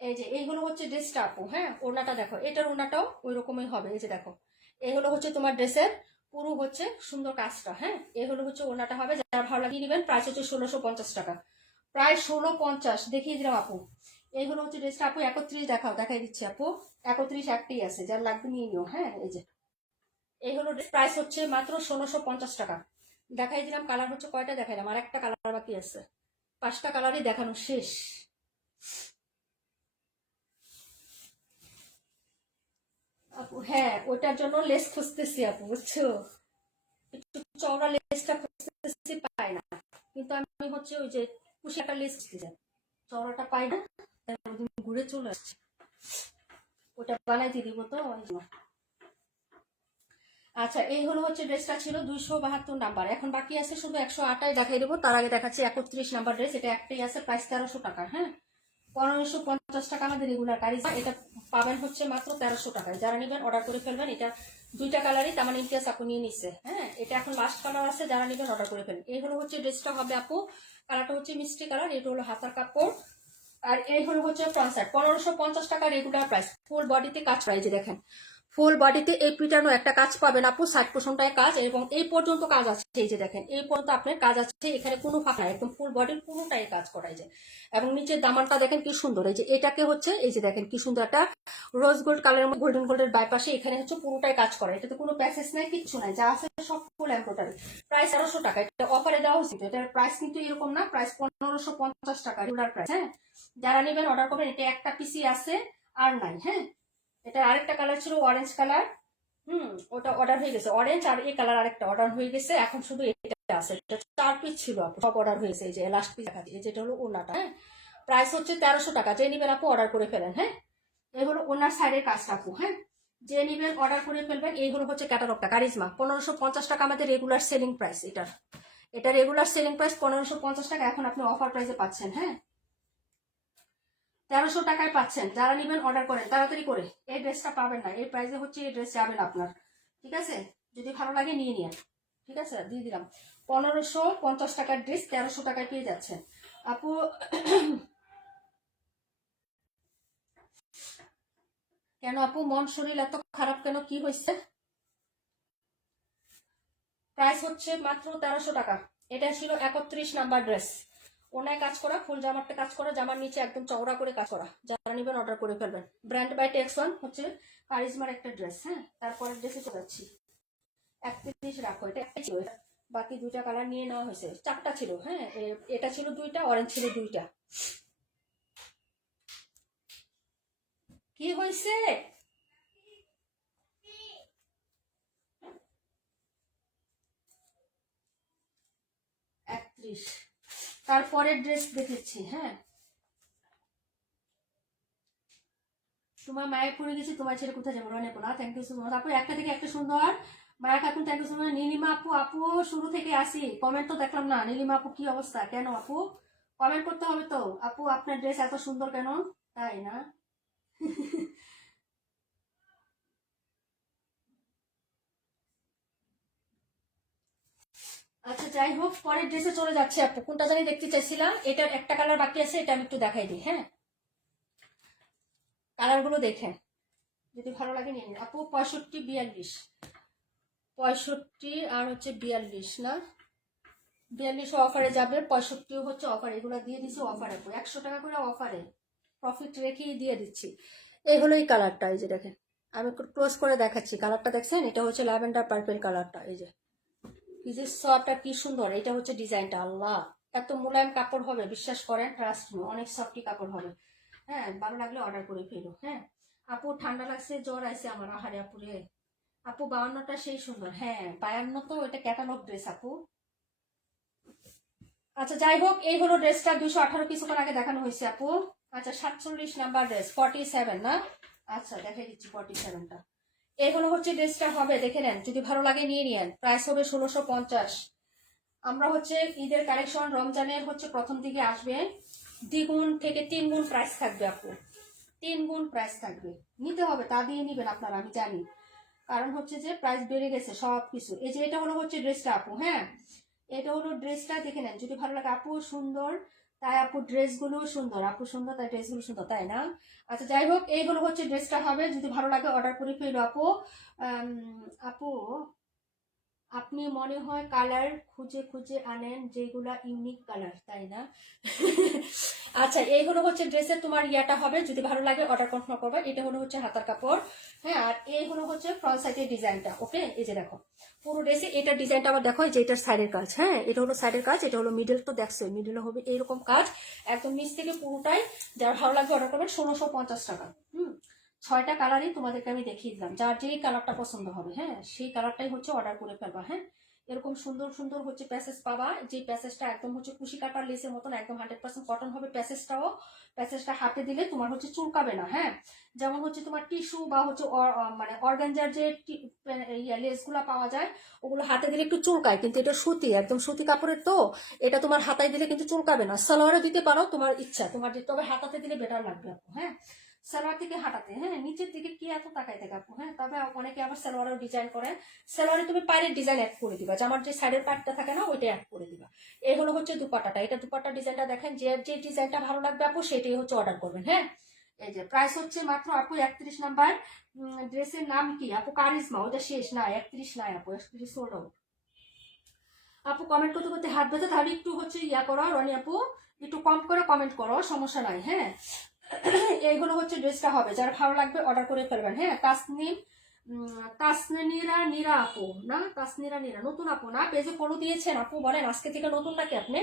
এই যে এইগুলো হচ্ছে ড্রেসটা আপু। হ্যাঁ, ওড়নাটা দেখো, এটার ওড়নাটাও ওই রকমই হবে। এই যে দেখো, এই হলো হচ্ছে তোমার ড্রেসের পুরো হচ্ছে সুন্দর কাজটা। হ্যাঁ, এই হলো হচ্ছে ওড়নাটা হবে। যারা ভালো লাগিয়ে নেবেন, প্রাইস হচ্ছে 1650 টাকা, প্রায় 1650 দেখিয়ে দিলাম আপু। এই হলো হচ্ছে ড্রেসটা আপু। 31 দেখাও, দেখাই দিচ্ছি আপু। 31 একটাই আছে, যার লাগবে নিয়ে নিও। হ্যাঁ, এই যে এই হলো প্রাইস হচ্ছে মাত্র 1650 টাকা। দেখাই দিলাম কালার হচ্ছে কয়টা দেখাইলাম, আর একটা কালার বাকি আছে, 5টা কালারই দেখানো শেষ। আপু হ্যাঁ, ওটার জন্য লেস খুঁজতেছি আপু, বুঝছো, একটু চওড়া লেসটা খুঁজতেছি, পাই না। কিন্তু আমি হচ্ছে ওই যে কুশি একটা লেস খুঁজতে যাই, চওড়াটা পাই না, তাই ওদিন ঘুরে চলে আসছে। ওটা বানাইতে দিব তো ওই জন্য। আচ্ছা, এই হলো হচ্ছে ড্রেসটা ছিল 272 নাম্বার। এখন বাকি আছে শুধু 108 দেখাই দেবো। তার আগে দেখাচ্ছি 31 নাম্বার ড্রেস। এটা একটাই আছে, প্রাইস 1300 টাকা। হ্যাঁ, 1550 টাকা আমাদের রেগুলার কারিজ। এটা পাবেন হচ্ছে মাত্র 1300 টাকায়। যারা নেবেন অর্ডার করে ফেলবেন। এটা দুইটা কালারই, তার মানে ইমতিয়াজ আপু নিয়ে নিচ্ছে। হ্যাঁ, এটা এখন লাস্ট কালার আছে, যারা নেবেন অর্ডার করে ফেলবেন। এই হলো হচ্ছে ড্রেসটা হবে আপু, কালারটা হচ্ছে মিষ্টি কালার। এটা হলো হাতার কাপড়, আর এই হলো হচ্ছে কনসার্ট। 1550 টাকা রেগুলার প্রাইস। ফুল বডিতে কাজ প্রাইজে দেখেন, ফুল বডিতে এই পিটানো একটা কাজ পাবেন আপু, 60% কাজ, এবং এই পর্যন্ত কাজ আছে। এই যে দেখেন, এই পর্যন্ত আপনার কাজ আছে, এখানে কোনো ফাঁকা নাই, একদম ফুল বডির পুরোটাই কাজ করাই যায়। এবং নিচের দামানটা দেখেন কি সুন্দর। এই যে এটাকে হচ্ছে, এই যে দেখেন কি সুন্দর একটা রোজ গোল্ড কালারের মধ্যে গোল্ডেন গোল্ডের বাইপাসে এখানে হচ্ছে পুরোটাই কাজ করা। এটাতে কোনো প্যাসেজ নাই, কিচ্ছু নাই, যা আছে সব ফুল এমব্রয়ডারি। প্রাইস 1300 টাকা। এটা অফারে দেওয়া হয়েছে, এটার প্রাইস কিন্তু এরকম না, প্রাইস 1550 টাকা রেগুলার প্রাইস। হ্যাঁ, যারা নেবেন অর্ডার করবেন। এটা একটা পিসি আছে, আর নাই। হ্যাঁ, এটা আরেকটা কালার ছিল অরেঞ্জ কালার, ওটা অর্ডার হয়ে গেছে। অরেঞ্জ আর এই কালার আরেকটা অর্ডার হয়ে গেছে, এখন শুধু এটা আছে। এটা 4 পিস ছিল আপু, সব অর্ডার হয়েছে। এই যে লাস্ট পিস দেখা যায়, যেটা হলো ওনাটা। হ্যাঁ, প্রাইস হচ্ছে 1300 টাকা। যে নিবেন আপু অর্ডার করে ফেলেন। হ্যাঁ, এই হলো ওনার সাইডের কাজটা আপু। হ্যাঁ, যে নিবেন অর্ডার করে ফেলবেন। এই হলো হচ্ছে ক্যাটালগটা, কারিজমা। 1550 টাকা আমাদের রেগুলার সেলিং প্রাইস। এটা রেগুলার সেলিং প্রাইস 1550 টাকা। এখন আপনি অফার প্রাইসে পাচ্ছেন। হ্যাঁ, 1300 টাকায় পাচ্ছেন। যারা নেবেন অর্ডার করেন তাড়াতাড়ি করে। এই ড্রেসটা পাবেন না, এই প্রাইসে হচ্ছে এই ড্রেস যাবেন আপনার। ঠিক আছে, যদি ভালো লাগে নিয়ে নিন। ঠিক আছে, দিয়ে দিলাম। 1550 টাকার ড্রেস 1300 টাকায় পেয়ে যাচ্ছেন আপু। কেন আপু, মন শরীর এত খারাপ কেন, কি হয়েছে? প্রাইস হচ্ছে মাত্র 1300 টাকা। এটা ছিল 31 নাম্বার ড্রেস। ওনায় কাজ করা, ফুল জামারটা কাজ করা, জামার নিচে একদম চওড়া করে কাজ করা। যারা নেবেন অর্ডার করে ফেলবেন। ব্র্যান্ড বাই টেক্স ওয়ান হচ্ছে কারিজমার একটা ড্রেস। হ্যাঁ, তারপরের ড্রেসে চলে যাচ্ছি। 31 রাখো, এটা একটা ছিল, বাকি দুইটা কালার নিয়ে নেওয়া হয়েছে। 4টা ছিল। হ্যাঁ, এটা ছিল 2টা, অরেঞ্জ ছিল 2টা। কি হয়েছে? 31। তারপরের ড্রেস দেখেছি। হ্যাঁ, তোমার মায়ের পরে গেছি, তোমার ছেলে কোথায় যাবো, রনে না। থ্যাংক ইউ সো মাচ আপু, একটা থেকে একটা সুন্দর। মায়া কাকুন thank you so much. Nilima আপু, আপু শুরু থেকে আসি, কমেন্ট তো দেখলাম না। নীলিমা আপু কি অবস্থা, কেন আপু? কমেন্ট করতে হবে তো আপু, আপনার ড্রেস এত সুন্দর কেন? তাই না? আচ্ছা, যাই হোক, পরের ড্রেসে চলে যাচ্ছে আপু। কোনটা জানি দেখতে চাইছিলাম, এটার একটা কালার বাকি আছে, এটা আমি একটু দেখাই দিই। হ্যাঁ, কালারগুলো দেখেন, যদি ভালো লাগে নিয়ে নিন আপু। 65 42, 65 আর হচ্ছে 42 না, 42 অফারে যাবে, 65 হচ্ছে অফার। এগুলো দিয়ে দিচ্ছি অফারে আপু, 100 টাকা করে অফারে, প্রফিট রেখেই দিয়ে দিচ্ছি। এই হলো এই কালারটা, এই যে দেখেন, আমি একটু ক্লোজ করে দেখাচ্ছি। কালারটা দেখছেন, এটা হচ্ছে ল্যাভেন্ডার পার্পল কালারটা। এই যে কি যে সফটটা, কি সুন্দর। এটা হচ্ছে ডিজাইনটা, আল্লাহ এত মোলায়েম কাপড় হবে, বিশ্বাস করেন, ট্রাস্ট মি, অনেক সফটি কাপড় হবে। হ্যাঁ, ভালো লাগলে অর্ডার করে ফেলো। হ্যাঁ আপু, ঠান্ডা লাগছে, জ্বর আছে আমার, আহারে আপু রে। আপু 52টা সেই সুন্দর। হ্যাঁ, 52 তো এটা ক্যাটালগ ড্রেস আপু। আচ্ছা, যাই হোক, এই হলো ড্রেসটা। 218 কিছুক্ষণ আগে দেখানো হয়েছে আপু। আচ্ছা, 47 নাম্বার ড্রেস, 47 না? আচ্ছা, দেখাই দিচ্ছি 47টা। এই হলো হচ্ছে ড্রেসটা হবে, দেখে নেন, যদি ভালো লাগে নিয়ে নিন। প্রাইস হবে 1650। আমরা হচ্ছে ঈদের কালেকশন, রমজানের হচ্ছে প্রথম দিকে আসবে, দ্বিগুণ থেকে 3 গুণ প্রাইস থাকবে আপু, 3 গুণ প্রাইস থাকবে। নিতে হবে, তা দিয়ে নিবেন আপনারা, আমি জানি। কারণ হচ্ছে যে প্রাইস বেড়ে গেছে সব কিছু। এই যে এটা হলো হচ্ছে ড্রেসটা আপু। হ্যাঁ, এটা হলো ড্রেসটা, দেখে নেন, যদি ভালো লাগে। আপু সুন্দর, তাই আপু ড্রেসগুলো সুন্দর, আপু সুন্দর তাই ড্রেসগুলো সুন্দর, তাই না? আচ্ছা, যাই হোক, এইগুলো হচ্ছে ড্রেসটা হবে, যদি ভালো লাগে অর্ডার করে ফেলো আপু। আপু, আপনি মনে হয় কালার খুঁজে খুঁজে আনেন, যেগুলা ইউনিক কালার, তাই না? আচ্ছা, এই হলো হচ্ছে ড্রেসের তোমার ইয়াটা হবে, যদি ভালো লাগে অর্ডার কনফার্ম করবে। এটা হলো হচ্ছে হাতার কাপড়, হ্যাঁ। আর এই হলো হচ্ছে ফ্রন্ট সাইডের ডিজাইনটা। ওকে, এই যে দেখো পুরো ড্রেসে এটার ডিজাইনটা আবার দেখো, যে এটার সাইডের কাজ, হ্যাঁ। এটা হলো সাইডের কাজ, এটা হলো মিডল, তো দেখছো মিডলে হবে এইরকম কাজ একদম নিচ থেকে পুরোটাই। যার ভালো লাগবে অর্ডার করবেন, 1650 টাকা। 6টা কালারই তোমাদেরকে আমি দেখিয়ে দিলাম, যার যেই কালারটা পছন্দ হবে, হ্যাঁ, সেই কালারটাই হচ্ছে অর্ডার করে ফেলবা, হ্যাঁ। এরকম সুন্দর সুন্দর হচ্ছে প্যাসেজ পাবা, যে প্যাসেজটা একদম হচ্ছে কুশি কাটার লেসের মতন একদম 100% কটন হবে প্যাসেজটাও। প্যাসেজটা হাতে দিলে তোমার হচ্ছে চুলকাবে না, হ্যাঁ। যেমন হচ্ছে তোমার টিস্যু বা হচ্ছে মানে অর্গানজার যে লেসগুলো পাওয়া যায়, ওগুলো হাতে দিলে একটু চুলকায়, কিন্তু এটা সুতি, একদম সুতি কাপড়ের, তো এটা তোমার হাতায় দিলে কিন্তু চুলকাবে না। সালোয়ারে দিতে পারো, তোমার ইচ্ছা, তোমার তবে হাতাতে দিলে বেটার লাগবে আপু, হ্যাঁ। সালোয়ার থেকে হাঁটাতে, হ্যাঁ, নিচের দিকে কি এত তাকাই থাকে আপু, হ্যাঁ। তবে অনেকে আবার সালোয়ারেও ডিজাইন করে, সালোয়ারে তুমি পায়ের ডিজাইন অ্যাড করে দিবা, জামার যে সাইডের পার্টটা থাকে না, ওইটা অ্যাড করে দিবা। এই হলো হচ্ছে দুপাট্টাটা, এটা দুপাট্টা ডিজাইনটা দেখেন, যে ডিজাইনটা ভালো লাগবে আপু সেটাই হচ্ছে অর্ডার করবেন, হ্যাঁ। এই যে প্রাইস হচ্ছে মাত্র আপু 31 নাম্বার। ড্রেসের নাম কি আপু? কারিজমা, ওটা শেষ না, 31 নাই আপু, 31 সোল্ড আউট। আপু কমেন্ট করতে করতে হাত ব্যথা, তাহলে একটু হচ্ছে ইয়া করো রনি আপু, একটু কম করে কমেন্ট করো, সমস্যা নাই, হ্যাঁ। এইগুলো হচ্ছে ড্রেসটা হবে, যার ভালো লাগবে অর্ডার করে ফেলবেন, হ্যাঁ। তাসনিরা নীরা আপু, না তাসনিরা নীরা নতুন আপু না, পেজে ফলো দিয়েছেন আপু, বলেন আজকে থেকে নতুন নাকি আপনি?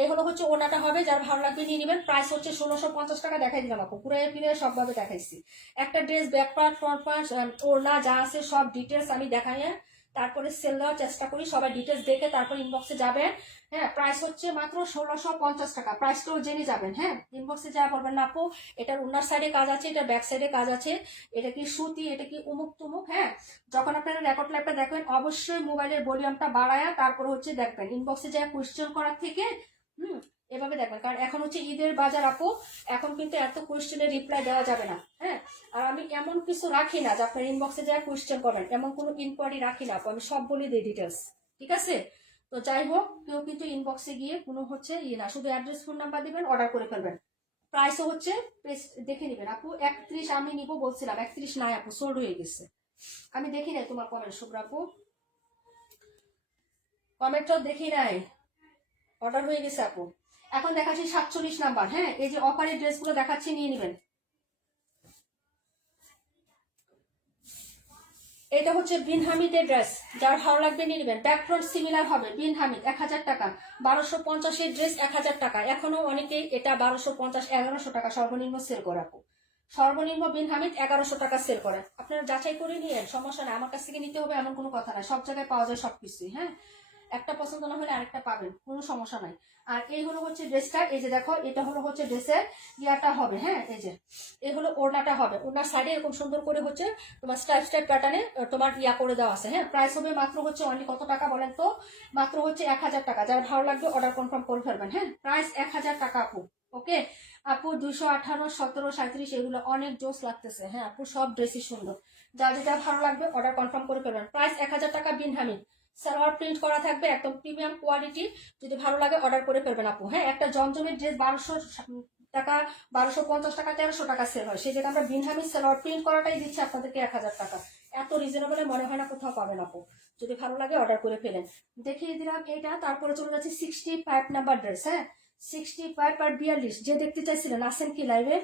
এই হলো হচ্ছে ওনাটা হবে, যার ভালো লাগবে নিয়ে নেবেন। প্রাইস হচ্ছে 1650 টাকা। দেখাই দিলাম আপু, পুরো ফিরে সবভাবে দেখাইছি। একটা dress back part, front part, ওড়না যা আছে সব ডিটেলস আমি দেখাই, তারপরে সেল দেওয়ার চেষ্টা করি, সবাই ডিটেলস দেখে তারপর ইনবক্সে যাবেন, হ্যাঁ। প্রাইস হচ্ছে মাত্র 1650 টাকা। প্রাইসটাও জেনে যাবেন, হ্যাঁ। ইনবক্সে যা বলবেন না আপু এটার ওনার সাইডে কাজ আছে, এটা ব্যাক সাইডে কাজ আছে, এটা কি সুতি, এটা কি উমুক তুমুক, হ্যাঁ। যখন আপনারা রেকর্ড লাইভটা দেখবেন অবশ্যই মোবাইলের ভলিউমটা বাড়ায়া তারপর হচ্ছে দেখবেন, ইনবক্সে যা কোয়েশ্চেন করার থেকে এভাবে দেখবেন, কারণ এখন হচ্ছে ঈদের বাজার আপু, এখন কিন্তু এত কোয়েশ্চেনের রিপ্লাই দেওয়া যাবে না, হ্যাঁ। আর আমি এমন কিছু রাখি না যে আপনার ইনবক্সে যা কোয়েশ্চেন করবেন, এমন কোনো ইনকোয়ারি রাখি না আপু, আমি সব বলে দিই ডিটেলস, ঠিক আছে। তো যাই হোক, কেউ কিন্তু ইনবক্সে গিয়ে কোনো হচ্ছে ইয়ে না, শুধু অ্যাড্রেস ফোন নাম্বার দিবেন, অর্ডার করে ফেলবেন। প্রাইসও হচ্ছে দেখে নেবেন আপু। 31 আমি নিব বলছিলাম, 31 নাই আপু, সোল্ড হয়ে গেছে। আমি দেখি নাই তোমার কমেন্ট, শুভ্রা আপু কমেন্টটাও দেখি নাই, অর্ডার হয়ে গেছে আপু। এখন দেখাচ্ছি 47 নাম্বার, হ্যাঁ। এই যে অফারের ড্রেসগুলো দেখাচ্ছি, নিয়ে নেবেন। এটা হচ্ছে বিন হামিদের ড্রেস, যার ভালো লাগবে নিয়ে নেবেন। ব্যাক ফ্রন্ট সিমিলার হবে, বিন হামিদ 1000 টাকা। 1250-এর ড্রেস 1000 টাকা। এখনো অনেকেই এটা 1250, 1100 টাকা সর্বনিম্ন সেল করে আপু। সর্বনিম্ন বিন হামিদ 1100 টাকা সেল করে। আপনারা যাচাই করে নিয়ে সমস্যা নাই, আমার কাছ থেকে নিতে হবে এমন কোনো কথা নাই, সব জায়গায় পাওয়া যায় সবকিছুই, হ্যাঁ। একটা পছন্দ না হলে আরেকটা পাবেন, কোনো সমস্যা নাই। আর এই হলো হচ্ছে ড্রেসটা, এই যে দেখো এটা হলো হচ্ছে ড্রেসের ইয়াটা হবে, হ্যাঁ। এই যে এই হলো ওড়নাটা হবে, ওড়নার সাইডে এরকম সুন্দর করে হচ্ছে তোমার স্টাইপ স্টাইপ প্যাটার্নে তোমার ইয়া করে দেওয়া আছে, হ্যাঁ। প্রাইস হবে মাত্র হচ্ছে অনলি কত টাকা বলেন তো? মাত্র হচ্ছে 1000 টাকা। যার ভালো লাগবে অর্ডার কনফার্ম করে ফেলবেন, হ্যাঁ। প্রাইস 1000 টাকা আপু, ওকে। আপু 218, 17, 37 এগুলো অনেক জোস লাগতেছে, হ্যাঁ আপু, সব ড্রেসই সুন্দর। যার যেটা ভালো লাগবে অর্ডার কনফার্ম করে ফেলবেন। প্রাইস 1000 টাকা, বিন হামিদ। সালোয়ার প্রিন্ট করা থাকবে, একদম প্রিমিয়াম কোয়ালিটি। যদি ভালো লাগে অর্ডার করে ফেলবেন আপু, হ্যাঁ। একটা জমজমের ড্রেস 1200 টাকা, 1250 টাকা, 1300 টাকা সেল হয়, সেই জায়গায় আমরা বিন হামিদ সালোয়ার প্রিন্ট করাটাই দিচ্ছি আপনাদেরকে 1000 টাকা। এত রিজনেবল মনে হয় না কোথাও পাবেন আপু, যদি ভালো লাগে অর্ডার করে ফেলেন। দেখিয়ে দিলাম এটা, তারপরে চলে যাচ্ছে 65 নাম্বার ড্রেস, হ্যাঁ। 65 আর 42 যে দেখতে চাইছিলেন, আসেন কি লাইভে?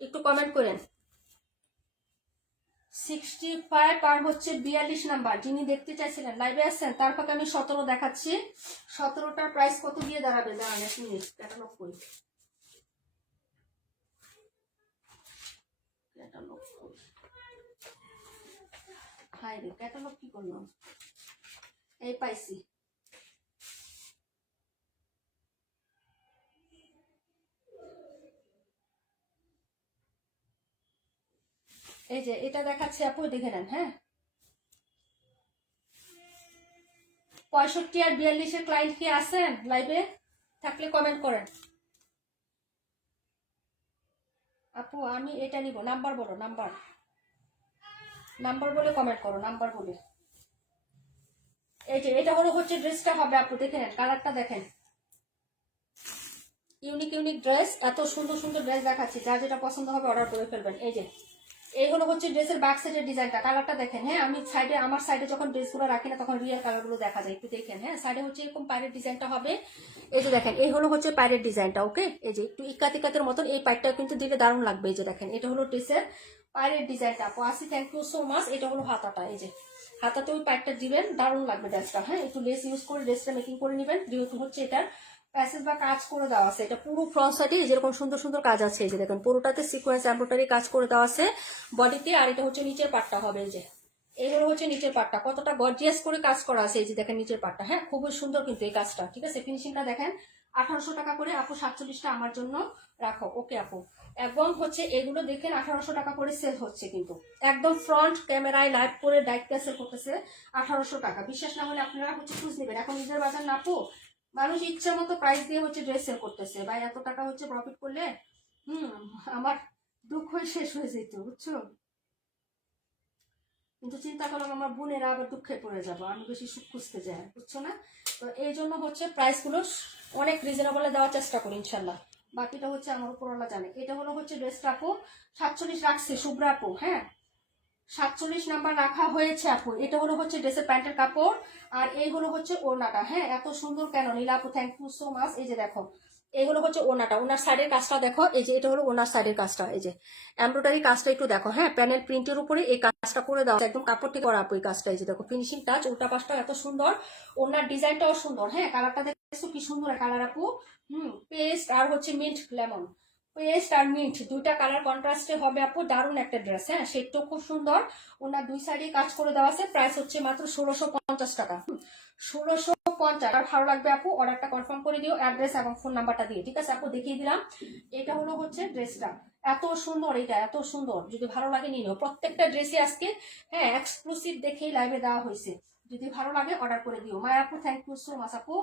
একটু কমেন্ট করেন। 65 আর হচ্ছে 42 নাম্বার যিনি দেখতে চাইছিলেন লাইভে আসছেন, তার ফাঁকে আমি 17 দেখাচ্ছি। 17টার প্রাইস কত দিয়ে দাঁড়াবে? দাঁড়ান এক মিনিট, ক্যাটালগ করি। হাই রে, ক্যাটালগ কি করলাম? এই পাইছি। এই যে এটা দেখাচ্ছে আপু, দেখে নেন, হ্যাঁ। 65 আর 42-এর ক্লায়েন্ট কি আছেন লাইভে? থাকলে কমেন্ট করেন আপু। আমি এটা নিব, নাম্বার বলো, নাম্বার নাম্বার বলে কমেন্ট করো, নাম্বার বলে। এই যে এটা হলো হচ্ছে ড্রেসটা হবে আপু, দেখে নেন, কালারটা দেখেন, ইউনিক ইউনিক ড্রেস, এত সুন্দর সুন্দর ড্রেস দেখাচ্ছি, যার যেটা পছন্দ হবে অর্ডার করে ফেলবেন। এই যে এই হলো হচ্ছে ড্রেসের ব্যাক সাইডের ডিজাইনটা, কালারটা দেখেন। হ্যাঁ আমি সাইডে, আমার সাইডে যখন ড্রেসগুলো রাখি না তখন রিয়েল কালারগুলো দেখা যায়, একটু দেখেন। হ্যাঁ সাইডে হচ্ছে এরকম পায়ের ডিজাইনটা হবে, এই যে দেখেন এই হলো হচ্ছে পায়ের ডিজাইনটা। ওকে, এই যে একটু ইকাত ইকাতের মতন এই পাইটটা কিন্তু দিলে দারুণ লাগবে। এই যে দেখেন এটা হলো ড্রেসের পায়ের ডিজাইনটা। আপু আসি, থ্যাংক ইউ সো মাচ। এটা হলো হাতাটা, এই যে হাতাতে ওই পাইটটা দিবেন, দারুণ লাগবে ড্রেসটা। হ্যাঁ একটু লেস ইউজ করে ড্রেসটা মেকিং করে নেবেন, যেহেতু হচ্ছে এটার প্যাসেজ বা কাজ করে দেওয়া আছে। এটা পুরো ফ্রন্ট সাইডে যেরকম সুন্দর সুন্দর কাজ আছে, এই যে দেখেন পুরোটাতে সিকোয়েন্স এমব্রয়ডারি কাজ করে দেওয়া আছে বডিতে। আর এটা হচ্ছে নিচের পাটটা হবে, এই যে এইগুলো হচ্ছে নিচের পাটটা, কতটা গর্জিয়াস করে কাজ করা আছে। এই যে দেখেন নিচের পাটটা, হ্যাঁ খুবই সুন্দর কিন্তু এই কাজটা। ঠিক আছে, ফিনিশিংটা দেখেন। 1800 টাকা করে আপু, 47টা আমার জন্য রাখো। ওকে আপু, এবং হচ্ছে এগুলো দেখেন 1800 টাকা করে সেল হচ্ছে, কিন্তু একদম ফ্রন্ট ক্যামেরায় লাইভ করে ডাইরেক্ট সেল করতেছে 1800 টাকা। বিশ্বাস না হলে আপনারা হচ্ছে খুঁজ নেবেন, এখন নিজের বাজার না আপু, মানুষ ইচ্ছা মতো প্রাইস দিয়ে হচ্ছে ড্রেস সেল করতেছে। ভাই এত টাকা হচ্ছে প্রফিট করলে আমার দুঃখ শেষ হয়ে যেত, বুঝছো। কিন্তু চিন্তা করলাম আমার বোনেরা আবার দুঃখে পড়ে যাবো, আমি বেশি সুখ খুঁজতে যাই, বুঝছো না। তো এই জন্য হচ্ছে প্রাইসগুলো অনেক রিজনেবলে দেওয়ার চেষ্টা করি ইনশাল্লাহ। বাকিটা হচ্ছে আমার উপরওয়ালা জানে। এটা হলো হচ্ছে ড্রেসটা আপু 47 রাখছে শুভ্রা আপু। হ্যাঁ 47 নাম্বার রাখা হয়েছে আপু। এটা হলো হচ্ছে ড্রেসের প্যান্টের কাপড়, আর এইগুলো হচ্ছে ওড়নাটা। হ্যাঁ এত সুন্দর কেন নীলা আপু, থ্যাংক ইউ সো মাচ। এই যে দেখো এইগুলো হচ্ছে ওড়নাটা, ওনার সাইডের কাজটা দেখো। এই যে এটা হলো ওনার সাইডের কাজটা, এই যে এমব্রয়ডারি কাজটা একটু দেখো। হ্যাঁ প্যানেল প্রিন্টের উপরে এই কাজটা করে দাও, একদম কাপড় থেকে করা আপু এই কাজটা। এই যে দেখো ফিনিশিং টাচ, উল্টা পাশটা এত সুন্দর, ওনার ডিজাইনটাও সুন্দর। হ্যাঁ কালারটা দেখছো কি সুন্দর কালার আপু। পেস্ট আর হচ্ছে মিন্ট লেমন, পেস্ট আর মিন্ট দুইটা কালার কন্ট্রাস্টে হবে আপু, দারুণ একটা ড্রেস। হ্যাঁ সেটাও খুব সুন্দর, ওনার দুই সাইডে কাজ করে দেওয়া আছে। প্রাইস হচ্ছে মাত্র 1650 টাকা। 1650। আর ভালো লাগবে আপু অর্ডারটা কনফার্ম করে দিও, অ্যাড্রেস এবং ফোন নাম্বারটা দিয়ে। ঠিক আছে আপু, দেখিয়ে দিলাম। এটা হলো হচ্ছে ড্রেসটা, এত সুন্দর, এটা এত সুন্দর। যদি ভালো লাগে নিও, প্রত্যেকটা ড্রেসে আজকে হ্যাঁ এক্সক্লুসিভ দেখেই লাইভে দেওয়া হয়েছে। যদি ভালো লাগে অর্ডার করে দিও। মাই আপু থ্যাংক ইউ সো মাচ আপু।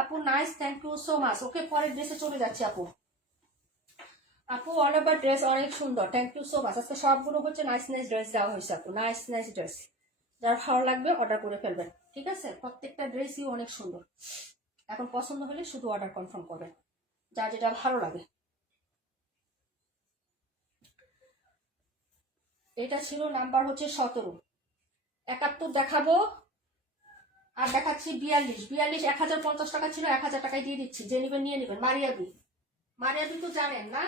আপু nice, thank you so much. Okay পরের ড্রেসে চলে যাচ্ছি আপু। আপু অল ওভার ড্রেস অনেক সুন্দর, থ্যাংক ইউ সো মাচ। আজকে সবগুলো হচ্ছে নাইস নাইস ড্রেস দেওয়া হয়েছে আপু, নাইস নাইস ড্রেস। যার ভালো লাগবে অর্ডার করে ফেলবেন। ঠিক আছে, প্রত্যেকটা ড্রেসই অনেক সুন্দর। এখন পছন্দ হলে শুধু অর্ডার কনফার্ম করবেন, যা যেটা ভালো লাগে। এটা ছিল নাম্বার হচ্ছে 17। 71 দেখাবো, আর দেখাচ্ছি 42। 42 1050 টাকা ছিল, 1000 টাকায় দিয়ে দিচ্ছি, যে নেবেন নিয়ে নেবেন। মারিয়াবি, মারিয়াবি তো জানেন না,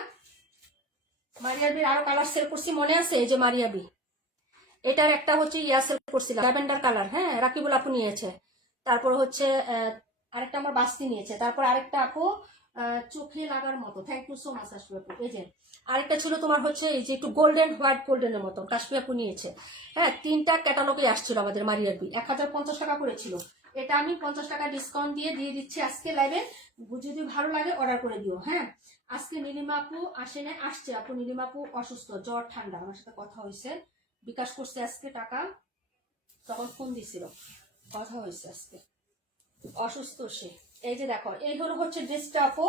মারিয়াবির আরো কালার সেল করছি মনে আছে। এই যে মারিয়াবি, এটার একটা হচ্ছে সেল করছিলাম ল্যাভেন্ডার কালার। হ্যাঁ রাকিবুল আপু নিয়েছে। তারপর হচ্ছে আরেকটা আমার বাস্তি নিয়েছে। তারপর আরেকটা আপু চোখে লাগার মতো, thank you so much Kashfi আপু। এই যে আরেকটা ছিল তোমার হচ্ছে এই যে একটু গোল্ডেন হোয়াইট গোল্ডেনের মতো, কাশফি আপু নিয়েছে। হ্যাঁ তিনটা ক্যাটালগে আসছিল আমাদের মারিয়াবি, 1050 টাকা করেছিল। এটা আমি 50 টাকা ডিসকাউন্ট দিয়ে দিচ্ছি আজকে লাইভে। যদি ভালো লাগে অর্ডার করে দিও। হ্যাঁ আজকে নীলিমা আপু আসে না, আসছে আপু। নীলিমা আপু অসুস্থ, জ্বর ঠান্ডা, আমার সাথে কথা হয়েছে, বিকাশ করছে আজকে টাকা, তখন ফোন দিছিল, কথা হয়েছে আজকে, অসুস্থ সে। এই যে দেখো এইগুলো হচ্ছে ড্রেসটা আপু,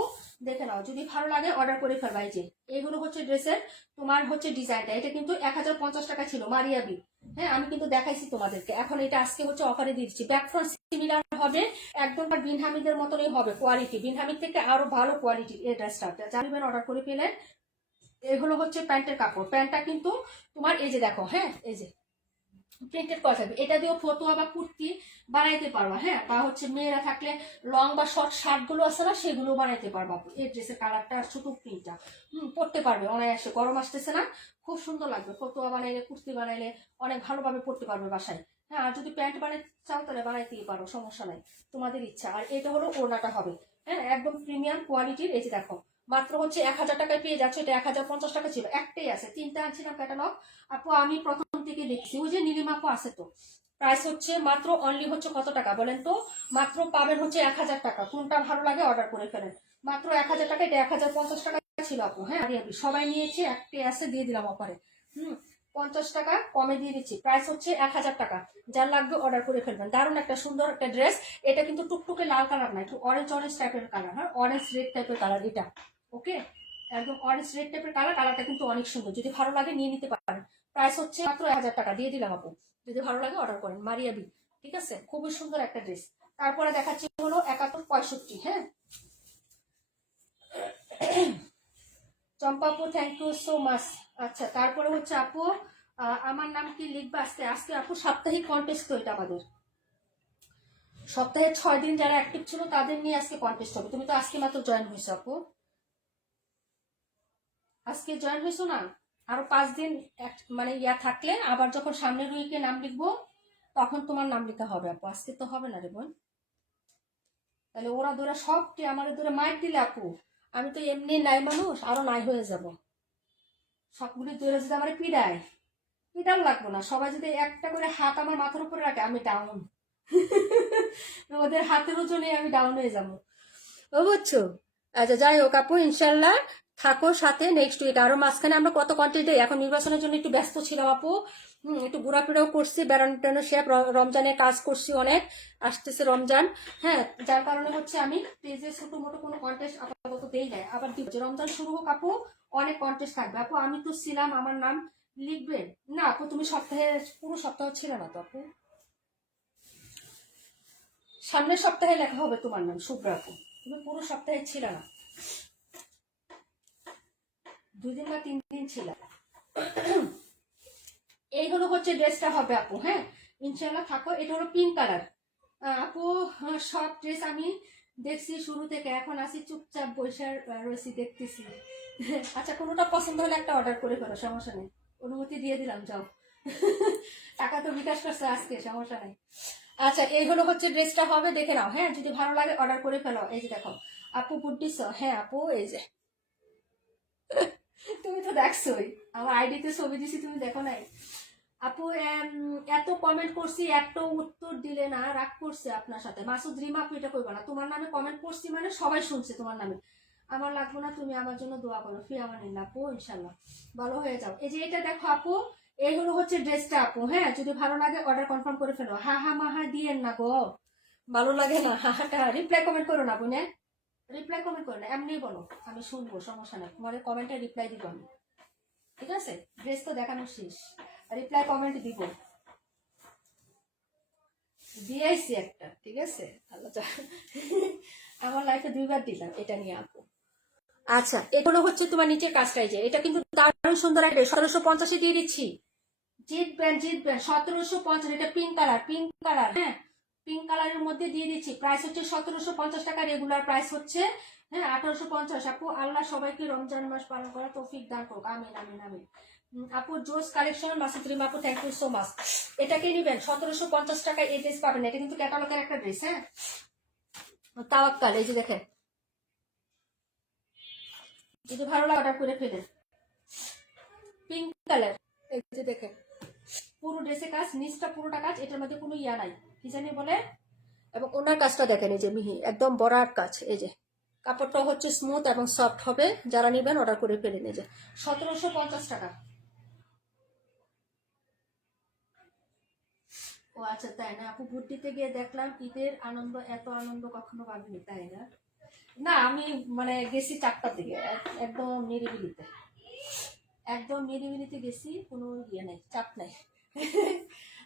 দেখে নাও, যদি ভালো লাগে অর্ডার করে ফেলবা। এই যে এইগুলো হচ্ছে ড্রেসের তোমার হচ্ছে ডিজাইনটা। এটা কিন্তু 1050 টাকা ছিল মারিয়াবি। হ্যাঁ আমি কিন্তু দেখাইছি তোমাদেরকে, এখন এটা আজকে হচ্ছে অফারে দিয়ে দিচ্ছি। ব্যাক ফ্রন্ট সিমিলার হবে, একদম বিনহামিদের মতনই হবে কোয়ালিটি, বিনহামিদ থেকে আরো ভালো কোয়ালিটির এই ড্রেসটা। জানিবেন অর্ডার করে ফেলেন। এগুলো হচ্ছে প্যান্টের কাপড়, প্যান্টটা কিন্তু তোমার এই যে দেখো, হ্যাঁ এই যে প্রিন্টেড করা থাকবে। এটা দিয়েও ফতুয়া বা কুর্তি বানাইতে পারবা। হ্যাঁ বা হচ্ছে মেয়েরা থাকলে লং বা শর্ট শার্ট গুলো আছে না, সেগুলো বানাইতে পারবা। এই ড্রেসের কালারটা ছোট প্রিন্টটা পড়তে পারবে অনায়াসে, গরম আসতেছে না, খুব সুন্দর লাগবে। ফতুয়া বানাইলে কুর্তি বানাইলে অনেক ভালোভাবে পড়তে পারবে বাসায়। হ্যাঁ আর যদি প্যান্ট বানাইতে চাও তাহলে বানাইতেই পারো, সমস্যা নাই, তোমাদের ইচ্ছা। আর এটা হলো ওড়নাটা হবে, হ্যাঁ একদম প্রিমিয়াম কোয়ালিটির। এই যে দেখো মাত্র হচ্ছে 1000 টাকায় পেয়ে যাচ্ছে। এটা 1050 টাকা ছিল, একটাই আছে, তিনটা আনছিলাম ক্যাটালগ আপু। আমি প্রথম থেকে দেখছি, ওই যে নীলিমা আপু আছে তো। প্রাইস হচ্ছে মাত্র অনলি হচ্ছে কত টাকা বলেন তো, মাত্র পাবেন হচ্ছে 1000 টাকা। কোনটা ভালো লাগে অর্ডার করে ফেলেন, মাত্র 1000 টাকা। এটা 1050 টাকা ছিল আপু। হ্যাঁ সবাই নিয়েছে, একটাই আছে, দিয়ে দিলাম অফারে। 50 টাকা কমে দিয়ে দিচ্ছি, প্রাইস হচ্ছে 1000 টাকা। যার লাগবে অর্ডার করে ফেলবেন। দারুণ একটা সুন্দর একটা ড্রেস। এটা কিন্তু টুকটুকে লাল কালার না, একটু অরেঞ্জ অরেঞ্জ টাইপের কালার। হ্যাঁ অরেঞ্জ রেড টাইপের কালার এটা। ওকে একদম অরেঞ্জ রেড টাইপের কালার, কালারটা কিন্তু অনেক সুন্দর। যদি ভালো লাগে নিয়ে নিতে পারেন। প্রাইস হচ্ছে মাত্র 1000 টাকা, দিয়ে দিলাম আপু। যদি ভালো লাগে অর্ডার করেন, মারিয়াবি। ঠিক আছে, খুবই সুন্দর একটা ড্রেস। তারপরে দেখাচ্ছি হলো 7165। হ্যাঁ চম্পা আপু থ্যাংক ইউ সো মাচ। আচ্ছা তারপরে হচ্ছে আপু আমার নাম কি লিখবে আজকে? আজকে আপু সাপ্তাহিক কন্টেস্ট তো এটা আমাদের, সপ্তাহে 6 দিন যারা অ্যাক্টিভ ছিল তাদের নিয়ে আজকে কন্টেস্ট হবে। তুমি তো আজকে মাত্র জয়েন হয়েছো আপু, আজকে জয়েন হয়েছো না? আরো 5 দিন মানে ইয়া থাকলে আবার যখন সামনের উইকে নাম লিখবো তখন তোমার নাম লিখা হবে আপু, আজকে তো হবে না রে বোন। তাহলে ওরা ধরে সবটি আমার ধরে মাইক দিলে আপু, আমি তো এমনি নাই মানুষ, আরো নাই হয়ে যাব। সবগুলি ধরে যদি আমার পিড়ায়, পিটার লাগবো না, সবাই যদি একটা করে হাত আমার মাথার উপরে রাখে আমি ডাউন। ওদের হাতের ওজনে আমি ডাউন হয়ে যাবো, ও বুঝছো? আচ্ছা যাই হোক আপু, ইনশাল্লাহ থাকো সাথে নেক্সট উইক। আরো মাঝখানে আমরা কত কন্টেন্ট দিই, এখন নির্বাচনের জন্য একটু ব্যস্ত ছিলাম আপু। একটু ঘোরাফেরাও করছি, বেড়ানো টেড়ানো শেপ, রমজানে কাজ করছি অনেক, আসতেছে রমজান। হ্যাঁ, যার কারণে হচ্ছে আমি পেজে ছোটো মোটো কোনো কন্টেস্ট আপাতত দেই নাই, আবার দিব। রমজান শুরু হোক আপু, অনেক কন্টেস্ট থাকবে আপু। আমি তো ছিলাম, আমার নাম লিখবেন না আপু? তুমি সপ্তাহে, পুরো সপ্তাহ ছিল না তো আপু, সামনের সপ্তাহে লেখা হবে তোমার নাম শুভ্রা আপু, তুমি পুরো সপ্তাহে ছিল না, 2 দিন বা 3 দিন ছিল। এই হলো হচ্ছে ড্রেসটা হবে আপু, হ্যাঁ ইনশাল্লাহ থাকো। এটা হলো পিঙ্ক কালার আপু। সব ড্রেস আমি দেখছি শুরু থেকে, এখন আসি চুপচাপ বৈশাখ রয়েছি, দেখতেছি। আচ্ছা কোনোটা পছন্দ হলে একটা অর্ডার করে ফেলো, সমস্যা নেই, অনুমতি দিয়ে দিলাম, যাও। টাকা তো বিকাশ করছে আজকে, সমস্যা নেই। আচ্ছা এই হলো হচ্ছে ড্রেসটা হবে, দেখে নাও, হ্যাঁ যদি ভালো লাগে অর্ডার করে ফেলো। এই যে দেখো আপু বুটিস, হ্যাঁ আপু এই যে, তুমি তো দেখছোই, আমার আইডিতে ছবি দিছি, তুমি দেখো নাই আপু? এত কমেন্ট করছি, এত উত্তর দিলে না, রাগ করছে আপনার সাথে। মাসুদ রিমা আপু এটা করবে না, তোমার নামে কমেন্ট করছি মানে সবাই শুনছে তোমার নামে। আমার লাগবে না, তুমি আমার জন্য দোয়া করো, ফি আমার নিন আপু, ইনশাল্লাহ ভালো হয়ে যাও। এই যে এটা দেখো আপু, এই হলো হচ্ছে ড্রেসটা আপু, হ্যাঁ যদি ভালো লাগে অর্ডার কনফার্ম করে ফেলো। হা হা মাহা দিয়েন না গো, ভালো লাগে না হাহাটা। রিপ্লাই কমেন্ট করো না বোনে, রিপ্লাই কমেন্ট করো না, এমনি বলো, আমি শুনবো, সমস্যা নেই, তোমার কমেন্টে রিপ্লাই দিব আমি, ঠিক আছে? ড্রেস তো দেখানো শেষ, রিপ্লাই কমেন্ট দিব, দিয়েছি একটা, ঠিক আছে? আল্লাহ আমার লাইফে 2বার দিলাম এটা নিয়ে আপু। আচ্ছা এগুলো হচ্ছে তোমার নিচের কাজটাই, যে এটা কিন্তু দারুণ সুন্দর একটা 1750 দিয়ে দিচ্ছি। জিতবেন জিতবেন, 1750, এটা পিঙ্ক কালার, পিঙ্ক কালার, হ্যাঁ পিঙ্ক কালারের মধ্যে দিয়ে দিচ্ছি। প্রাইস হচ্ছে 1750 টাকা, রেগুলার প্রাইস হচ্ছে হ্যাঁ 1850 আপু। আল্লাহ সবাইকে রমজান মাস পালন করা তৌফিক দান করুক, আমিন আমিন আমিন। আপু জোস কালেকশন, মাসুদ রিমা আপু থ্যাংক ইউ সো মাচ। এটাকে নিবেন 1750 টাকা, এই ড্রেস পাবেন, এটা কিন্তু ক্যাটালগের একটা ড্রেস, হ্যাঁ তাওয়াক্কাল। এই যে দেখেন, যদি ভালো লাগে অর্ডার করে ফেলেন, পিঙ্ক কালার, এই যে দেখেন পুরো ড্রেসে কাজ, নিচটা পুরোটা কাজ, এটার মধ্যে কোনো ইয়া নাই, কি জানি বলে। এবং ওনার কাজটা দেখেন, এই যে মিহি একদম বরাট কাজ, এই যে কাপড়টা হচ্ছে স্মুথ এবং সফট হবে। যারা নেবেন অর্ডার করে ফেলেন। এই যে 1750 টাকা। ও আচ্ছা তাই না আপু, ভর্তিতে গিয়ে দেখলাম ঈদের আনন্দ, এত আনন্দ কখনো পাবিনি, তাই না? না আমি মানে গেছি 4টার দিকে, একদম নিরিবিলিতে, একদম নিরিবিলিতে গেছি, কোনো ইয়ে নেই, চাপ নাই।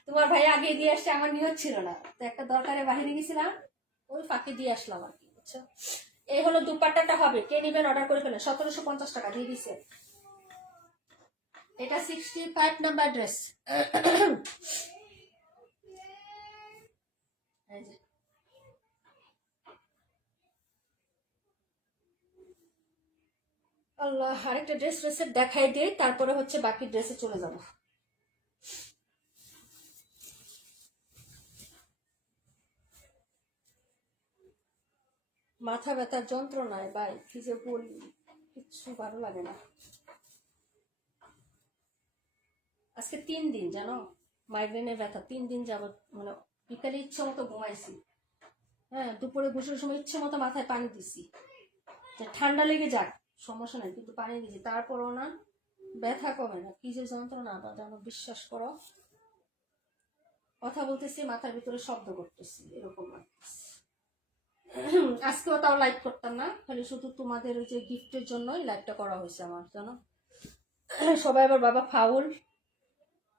তোমার ভাই আগে দিয়ে আসছে, আমার নিয়ত ছিল না, তো একটা দরকারে বাহিরে গেছিলাম, ওই ফাঁকে দিয়ে আসলাম আর কি, বুঝছো? এই হলো দুপাট্টাটা হবে, কে নিবেন অর্ডার করে ফেলেন, 1750 টাকা দিয়ে দিছে। এটা 65 নাম্বার ড্রেস। এই যে আল্লাহ, আরেকটা ড্রেস ড্রেসের দেখাই দিয়ে তারপরে হচ্ছে বাকি ড্রেসে চলে যাব। মাথা ব্যথার যন্ত্রণায় ভাই কি যে বলি, কিচ্ছু ভালো লাগে না। আজকে 3 দিন জানো, মাইগ্রেনের ব্যথা 3 দিন যাবত, মানে বিকালে ইচ্ছে মতো ঘুমাইছি, হ্যাঁ দুপুরে গোসলের সময় ইচ্ছে মতো মাথায় পানি দিছি, যে ঠান্ডা লেগে যাক সমস্যা নেই, কিন্তু পানি দিছি তারপরও না ব্যথা কমে না, কি যে যন্ত্রণা আবার জানো, বিশ্বাস করো। কথা বলতেছি মাথার ভিতরে শব্দ করতেছি, এরকম লাগতেছে। আজকেও তাও লাইভ করতাম না, খালি শুধু তোমাদের ওই যে গিফটের জন্যই লাইভটা করা হয়েছে আমার, জানো। সবাই আবার বাবা ফাউল,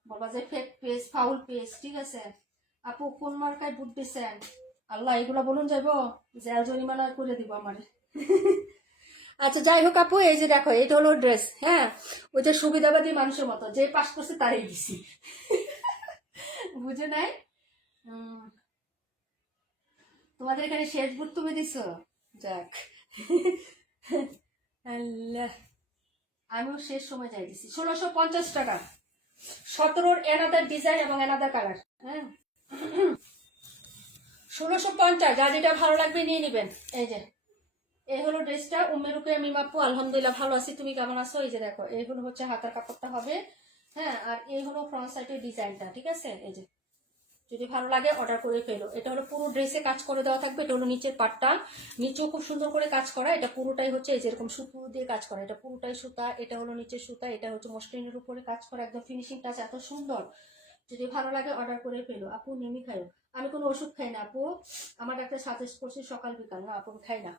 বাবা যে ফেক পেজ, ফাউল পেজ, ঠিক আছে? আপু কোন মার্কায় বুট দিছেন? আল্লাহ এগুলা বলুন যাইব, জেল জরিমানা করে দিব আমারে। আচ্ছা যাই হোক আপু, এই যে দেখো এটা হলো ড্রেস, হ্যাঁ, ওই যে সুবিধাবাদী মানুষের মতো যে পাস করছে তারই দিছি। বুঝে নাই? উম, তোমাদের এখানে শেষ বুট তুমি দিছো, যাক। আল্লাহ, আমিও শেষ সময় যাই দিছি 1650 টাকা, 17-র এনাদার ডিজাইন এবং এনাদার কালার, হ্যাঁ। 1650, যা যেটা ভালো লাগবে নিয়ে নিবেন। এই যে এই হলো ড্রেসটা, উম্মেরুকে মিমাপু আলহামদুলিল্লাহ ভালো আছি, তুমি কেমন আছো? এই যে দেখো এই হলো হচ্ছে হাতার কাপড়টা হবে, হ্যাঁ, আর এই হলো ফ্রন্ট সাইডের ডিজাইনটা, ঠিক আছে? এই যে যদি ভালো লাগে অর্ডার করে ফেলো। এটা হলো পুরো ড্রেসে কাজ করে দেওয়া থাকবে, এটা হলো নিচের পাটটা, নিচেও খুব সুন্দর করে কাজ করা, এটা পুরোটাই হচ্ছে এই যেরকম সুতো দিয়ে কাজ করা, এটা পুরোটাই সুতা, এটা হলো নিচের সুতা, এটা হচ্ছে মসলিনের উপরে কাজ করা, একদম ফিনিশিং টাচ এত সুন্দর। যদি ভালো লাগে অর্ডার করে ফেলো আপু, নেমি খাইও। আমি কোনো ওষুধ খাই না আপু, আমার ডাক্তার সাজেস্ট করছি সকাল বিকাল, না আপু খাই না।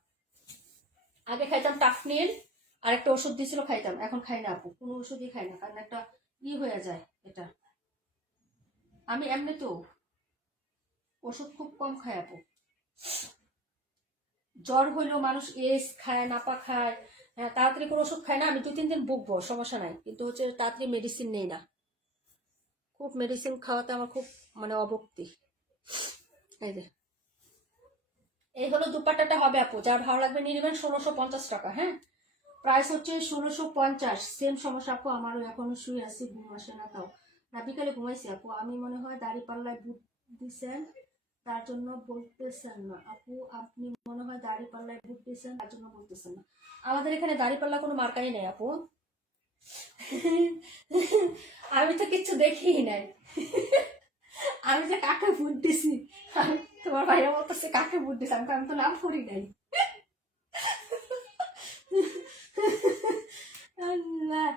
আগে খাইতাম টাফনিল, আর একটা ওষুধ দিয়েছিল খাইতাম, এখন খাই না আপু, কোনো ওষুধই খাই না, কারণ একটা হয়ে যায় এটা। আমি এমনিতেও ওষুধ খুব কম খাই আপু। জ্বর হইলেও মানুষ এস খায়, নাপা খায়, হ্যাঁ, তাড়াতাড়ি কোনো ওষুধ খায় না। আমি 2-3 দিন ভুগবো, সমস্যা নাই, কিন্তু হচ্ছে তাড়াতাড়ি মেডিসিন নেই না, খুব মেডিসিন খাওয়াতে আমার খুব মানে অবক্তি। এই যে এই হলো দুপাট্টাটা হবে আপু, যার ভালো লাগবে নিয়ে নেবেন। 1650 টাকা, হ্যাঁ, প্রাইস হচ্ছে 1650। সেম সমস্যা আপু, আমারও এখনো শুয়ে আছি, ঘুম আসে না তাও। না বিকালে ঘুমাইছি আপু, আমি মনে হয় দাড়ি পাল্লায় বুট দিছেন তার জন্য বলতেছেন না আপু, আপনি মনে হয় দাড়ি পাল্লায় বুট দিছেন তার জন্য বলতেছেন না। আমাদের এখানে দাড়ি পাল্লা কোনো মার্কাই নেই আপু। আমি তো কিচ্ছু দেখি নাই। আমি যে কাকে বুট দিছি, তোমার ভাইয়া বলতেছে কাকে বুট দিছি, আমি তো নাম করি নাই। আল্লাহ।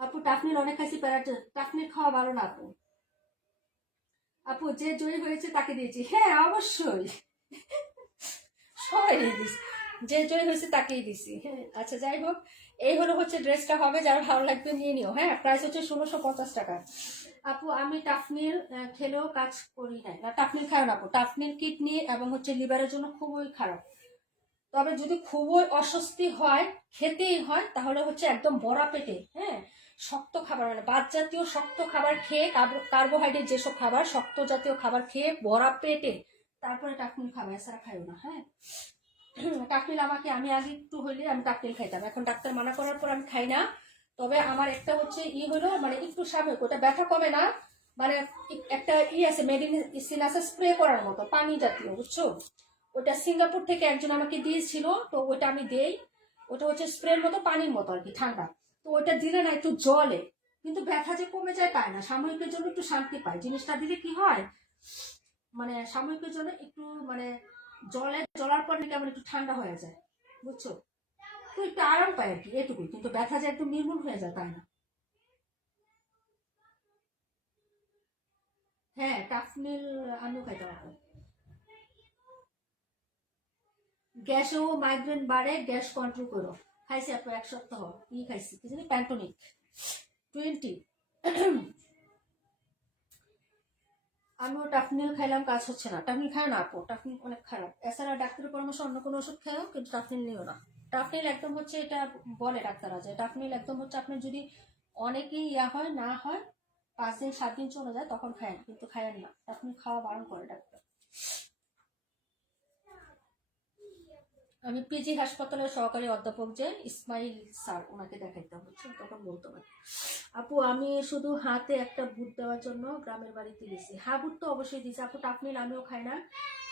আপু টাফনিল অনেক খাইছি, প্যারাট টাফনিল খাওয়া ভালো না আপু। আপু যে জয়ী হয়েছে তাকে দিয়েছি, হ্যাঁ অবশ্যই, সবাই দিছি, যে জয়ী হয়েছে তাকেই দিছি, হ্যাঁ। আচ্ছা যাই হোক, এই হলো হচ্ছে ড্রেসটা হবে, যার ভালো লাগবে নিয়ে নিও, হ্যাঁ। প্রাইস হচ্ছে 1650 টাকা। আপু আমি টাফনিল খেলেও কাজ করি না, না টাফনিল খাও না আপু, টাফনিল কিডনি এবং হচ্ছে লিভারের জন্য খুবই খারাপ। তবে যদি খুবই অস্বস্তি হয়, খেতেই হয়, তাহলে হচ্ছে একদম বড়া পেটে, হ্যাঁ, শক্ত খাবার মানে ভাত জাতীয় শক্ত খাবার খেয়ে, কার্বোহাইড্রেট যেসব খাবার, শক্ত জাতীয় খাবার খেয়ে বড়া পেটে তারপরে টাকনিল খাবে, এছাড়া খাইও না, হ্যাঁ। টাকনিল আমাকে, আমি আগে একটু হইলে আমি টাকনিল খাইতাম, এখন ডাক্তার মানা করার পর আমি খাই না। তবে আমার একটা হচ্ছে হলো মানে একটু স্বাভাবিক, ওটা ব্যথা কমে না, মানে একটা আছে মেডিসিন আছে স্প্রে করার মতো পানি জাতীয়, বুঝছো? ওটা সিঙ্গাপুর থেকে একজন আমাকে দিয়েছিল, তো ওটা আমি দেই। ওটা হচ্ছে স্প্রের মতো, পানির মতো আর কি, ঠান্ডা। তো ওইটা দিলে না একটু জলে, কিন্তু ব্যথা যে কমে যায় পায় না, সাময়িকের জন্য একটু শান্তি পায়। জিনিসটা দিলে কি হয়, মানে সাময়িকের জন্য একটু মানে জলে জলার পর কেমন একটু ঠান্ডা হয়ে যায়, বুঝছো? তো একটু আরাম পায় আর কি, এটুকুই, কিন্তু ব্যথা যে একদম নির্মূল হয়ে যায় তাই না। হ্যাঁ টাফনিল আমিও খাইতে পারবো। গ্যাসও মাইগ্রেন বাড়ে, গ্যাস কন্ট্রোল করো। খাইছি আপু 1 সপ্তাহ, কি খাইছি কি জানি, প্যান্টনিক 20। আমিও টাফনিল খাইলাম, কাজ হচ্ছে না। টাফনিল খায় না আপু, টাফনিল অনেক খারাপ, এছাড়া ডাক্তারের পরামর্শ অন্য কোনো ওষুধ খাও, কিন্তু টাফনিল নিও না। টাফনিল একদম হচ্ছে, এটা বলে ডাক্তাররা যে টাফনিল একদম হচ্ছে আপনার যদি অনেকেই হয় না হয়, 5 দিন 7 দিন চলে যায় তখন খায়েন, কিন্তু খায়েন না, টাফনিল খাওয়া বারণ করে ডাক্তার। আমি পিজি হাসপাতালের সহকারী অধ্যাপক যে ইসমাইল স্যার, ওনাকে দেখাইতে হচ্ছে, তখন বলতে পারি। আপু আমি শুধু হাতে একটা বুট দেওয়ার জন্য গ্রামের বাড়িতে গেছি, হ্যাঁ বুট তো অবশ্যই দিয়েছি আপু। টাফনিল আমিও খাই না,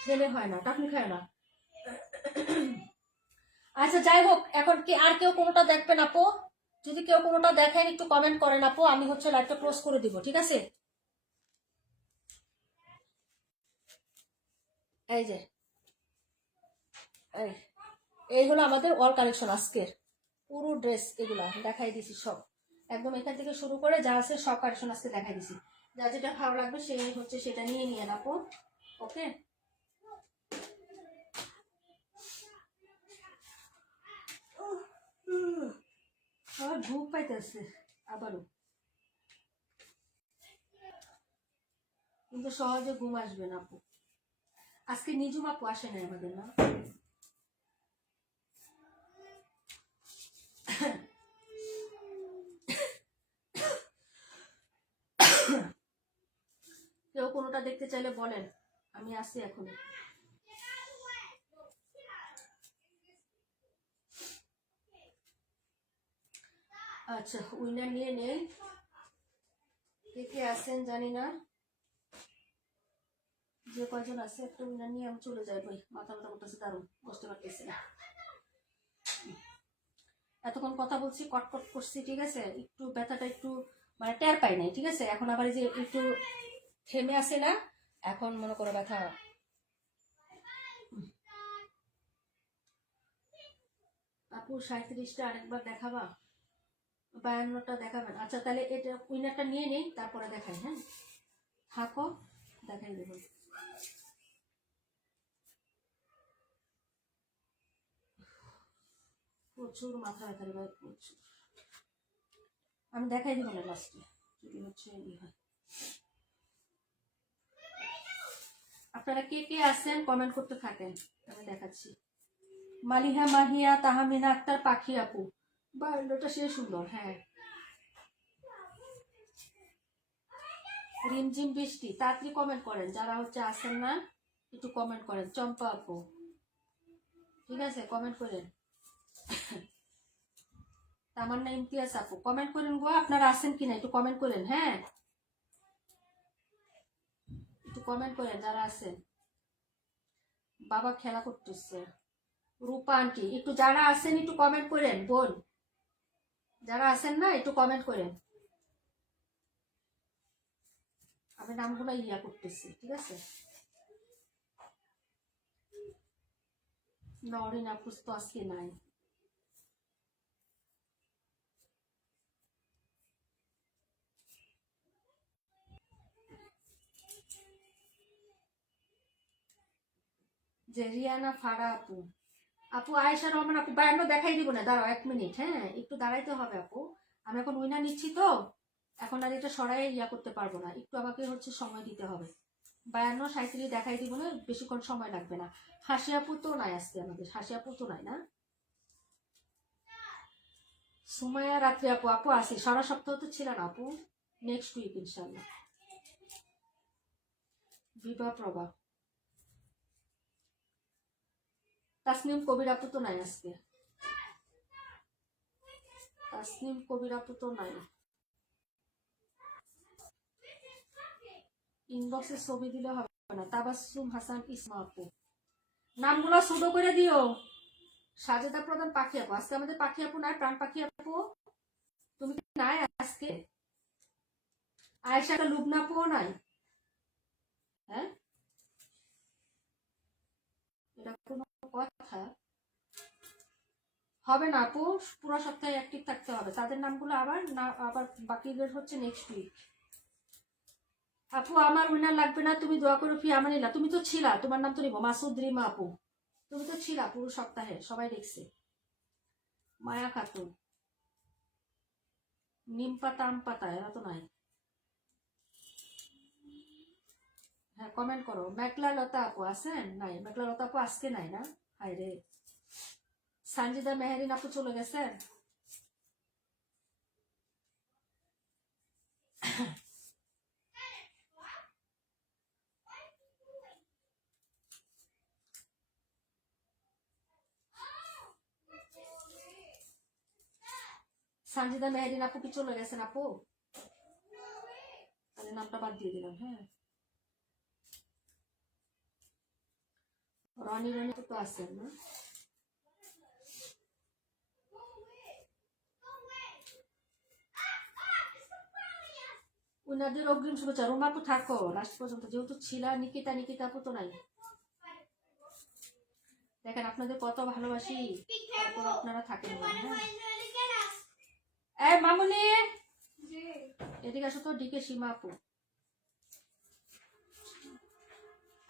ছেলে হয় না, টাফনিল খায় না। আচ্ছা যাই হোক, এখন কি আর কেউ কোনোটা দেখবেন আপু? যদি কেউ কোনোটা দেখেন একটু কমেন্ট করেন আপু, আমি হচ্ছে লাইভটা ক্লোজ করে দিব, ঠিক আছে? এই যে এই এই হলো আমাদের অল কালেকশন আজকের, পুরো ড্রেস এগুলা দেখাই দিছি সব, একদম এখান থেকে শুরু করে যা আছে সব কালেকশন আজকে দেখাই দিছি। যা যেটা ভালো লাগবে সেই হচ্ছে সেটা নিয়ে নিয়ে আপু, ওকে। আমার ঘুম পাইতেছে আবারও, কিন্তু সহজে ঘুম আসবে না আপু। আজকে নিজুম আপু আসে নাই আমাদের, না কেউ কোনোটা দেখতে চাইলে বলেন, আমি আসি এখন। আচ্ছা, উইনার নিয়ে নেই। কে কে আসেন জানি না, যে কয়জন আছে একটা উইনার নিয়ে আমি চলে যাই। ভাই মাথা ব্যথা করতেছে, দারুণ বসতে পারতেছি না। এতক্ষণ কথা বলছি, কটকট করছি, ঠিক আছে, একটু ব্যথাটা একটু মানে টের পাই নাই, ঠিক আছে। এখন আবার এই যে একটু থেমে আসে না, এখন মনে করো ব্যথা। আপু 37টা আরেকবার দেখাবা, 52টা দেখাবেন? আচ্ছা তাহলে এটা উইনারটা নিয়ে নেই, তারপরে দেখাই। হ্যাঁ থাকো, দেখাই দেবো। প্রচুর মাথা ব্যথা রে ভাই, প্রচুর। আমি দেখাই দিব না লাস্টে, যদি হচ্ছে ই হয়। আপনারা কে কে আসেন কমেন্ট করতে থাকেন, আমি দেখাচ্ছি। মালিহা মাহিয়া তাহমিনা আক্তার পাখি আপু, বায়োটা সে সুন্দর। হ্যাঁ, রিমঝিম বৃষ্টি, তাড়াতাড়ি কমেন্ট করেন যারা হচ্ছে আসেন না, একটু কমেন্ট করেন। চম্পা আপু, ঠিক আছে, কমেন্ট করেন। তামান্না ইমতিয়াজ আপু, কমেন্ট করেন গো, আপনারা আসেন কিনা একটু কমেন্ট করেন। হ্যাঁ, একটু কমেন্ট করেন যারা আছেন। বাবা খেলা করতেছে। রূপা আন্টি, একটু যারা আছেন একটু কমেন্ট করেন বোন, যারা আছেন না একটু কমেন্ট করেন। আমি নামগুলো ইয়া করতেছি, ঠিক আছে। নরিন আপু তো আজকে নাই। যে রিয়ানা ফারা আপু, আপু আয়েশা রহমান আপু 52 দেখাই দিব না, দাঁড়াও 1 মিনিট। হ্যাঁ একটু দাঁড়াইতে হবে আপু, আমি এখন উইনার নিচ্ছি তো, এখন আর এটা সরাই ইয়া করতে পারবো না, একটু আমাকে হচ্ছে সময় দিতে হবে। 52 37 দেখাই দিব না, বেশিক্ষণ সময় লাগবে না। হাসি আপু তো নাই আজকে, আমাদের হাসি আপু তো নাই না। সুমাইয়া রাত্রি আপু, আপু আসি, সারা সপ্তাহ তো ছিল না আপু, নেক্সট উইক ইনশাল্লাহ। বিভা প্রভা, তাসনিম কবির আপু তো নাই আজকে, তাসনিম কবির আপু তো নাই। ইনবক্সে ছবি দিলে হবে না। তাবাসসুম হাসান ইসমা আপু, নামগুলো সুদো করে দিও। সাজেদা প্রধান পাখি আপু, আজকে আমাদের পাখি আপু নাই, প্রাণ পাখি আপু তুমি নাই আজকে। আয়েশা লুবনা আপুও নাই। হ্যাঁ, এটা কোনো কথা হবে না আপু, পুরো সপ্তাহে অ্যাক্টিভ থাকতে হবে। তাদের নামগুলো আবার না, আবার বাকিদের হচ্ছে নেক্সট উইক। আপু আমার উইনার লাগবে না, তুমি দোয়া করো ফি আমানিল্লাহ। তুমি তো ছিলা, তোমার নাম তো নিবো, মাসুদ রিমা আপু, তুমি তো ছিলা পুরো সপ্তাহে, সবাই দেখছে। মায়া খাতুন, নিম পাতা আম পাতা, এরা তো নাই। হ্যাঁ কমেন্ট করো। মেঘলা লতা আপু আছেন? নাই, মেঘলা লতা আপু আজকে নাই না। হাই রে, সানজিদা মেহেরিন আপু চলে গেছেন। সানজিদা মেহেরিন আপু কি চলে গেছেন আপু? তাহলে নামটা বাদ দিয়ে দিলাম। হ্যাঁ, রনি রনি তো আছেন না। উনাদের অগ্রিম শুভেচ্ছা। রুমা আপু থাকো লাস্ট পর্যন্ত, যেহেতু ছিলা। নিকিতা, নিকিতা আপু তো নাই। দেখেন আপনাদের কত ভালোবাসি, তারপর আপনারা থাকেন না। হ্যাঁ মামুনি, এদিকে আসো তো। ডিকে সীমা আপু,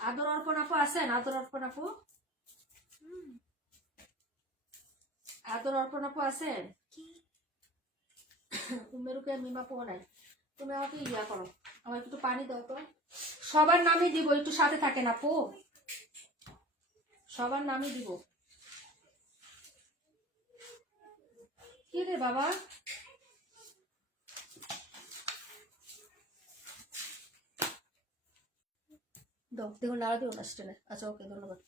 আদর অর্পণ আপু আছেন? আদর অর্পণ আপু, আদর অর্পণ আপু আছেন? মেরুকে মিমাপু নাই। তুমি আমাকে ইয়া করো, আমার একটু পানি দাও তো। সবার নামই দিব, একটু সাথে থাকেন আপু, সবার নামই দিব। কি রে বাবা, দাও, দেখো নাড়া দিও না স্টেনে। আচ্ছা ওকে, ধন্যবাদ।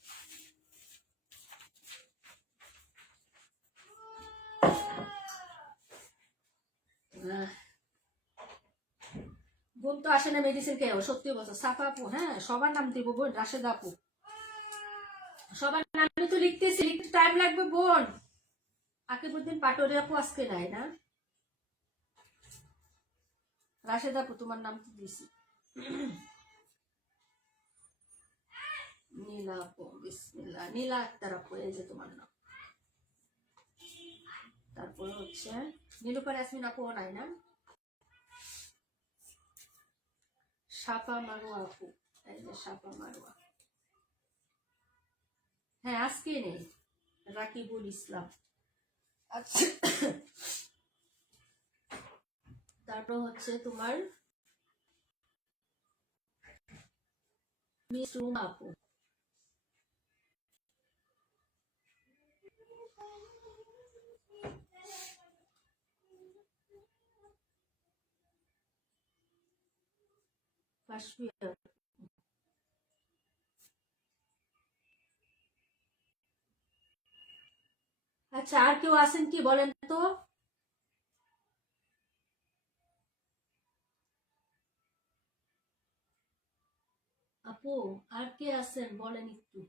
বোন তো আসে না মেডিসিন খেয়েও, সত্যি বলছো। সাফা আপু, হ্যাঁ সবার নাম দিব বোন, রাশেদা আপু, সবার নাম আমি তো লিখতেছি, লিখতে টাইম লাগবে বোন। আকিবুদ্দিন পাটোয়ারি আপু আজকে নাই না? রাশেদা আপু তোমার নাম তো দিছি। নীলা আপু, বিসমিল্লাহ, নীলা আক্তার আপু, এই যে তোমার নাম। তারপরে হচ্ছে নীলুফার ইয়াসমিন আপুও নাই না? সাফা মারুয়া আপু, এই যে সাফা মারুয়া, হ্যাঁ আজকে নেই। রাকিবুল ইসলাম, আচ্ছা। তারপর হচ্ছে তোমার মিস রুমা আপু, কাশ্মীর। আচ্ছা আর কেউ আছেন কি বলেন তো? আপু আর কে আছেন বলেন একটু।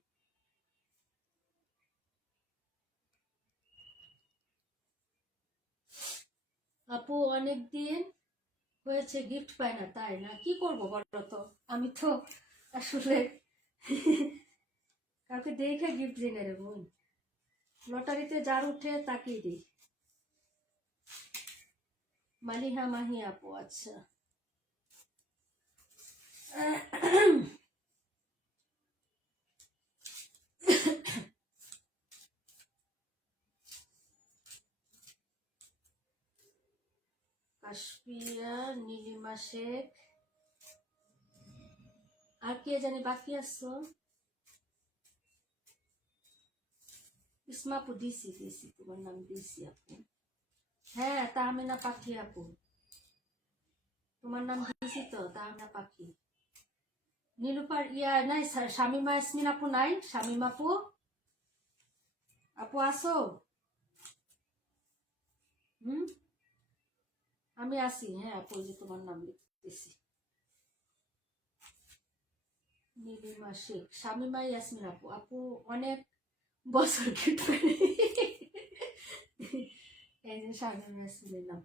আপু অনেকদিন হয়েছে গিফট পাই না, তাই না? কি করব বলো তো, আমি তো আসলে কাউকে দেখে গিফট দিনে রে বোন, লটারিতে যার উঠে তাকেই দিই। মালিহা মাহি আপু, আচ্ছা। কাশপিয়া, নীলিমা শেখ, আর কে জানি বাকি আছো? ইসমা আপু দিছি, দিছি তোমার নাম দিছি আপু। হ্যাঁ তাহমিনা পাখি আপু, তোমার নাম দিছি তো, তাহমিনা পাখি। নীলুফার ইয়া নাই, শামিমা ইয়াসমিন আপু নাই? শামিমা আপু, আপু আসো? হুম, আমি আসি, হ্যাঁ আপু, যে তোমার নাম লিখতেছি। নীলিমা শেখ, শামিমা ইয়াসমিন আপু, আপু অনেক বছর কেটে এই যে শামিমা ইয়াসমিনের নাম।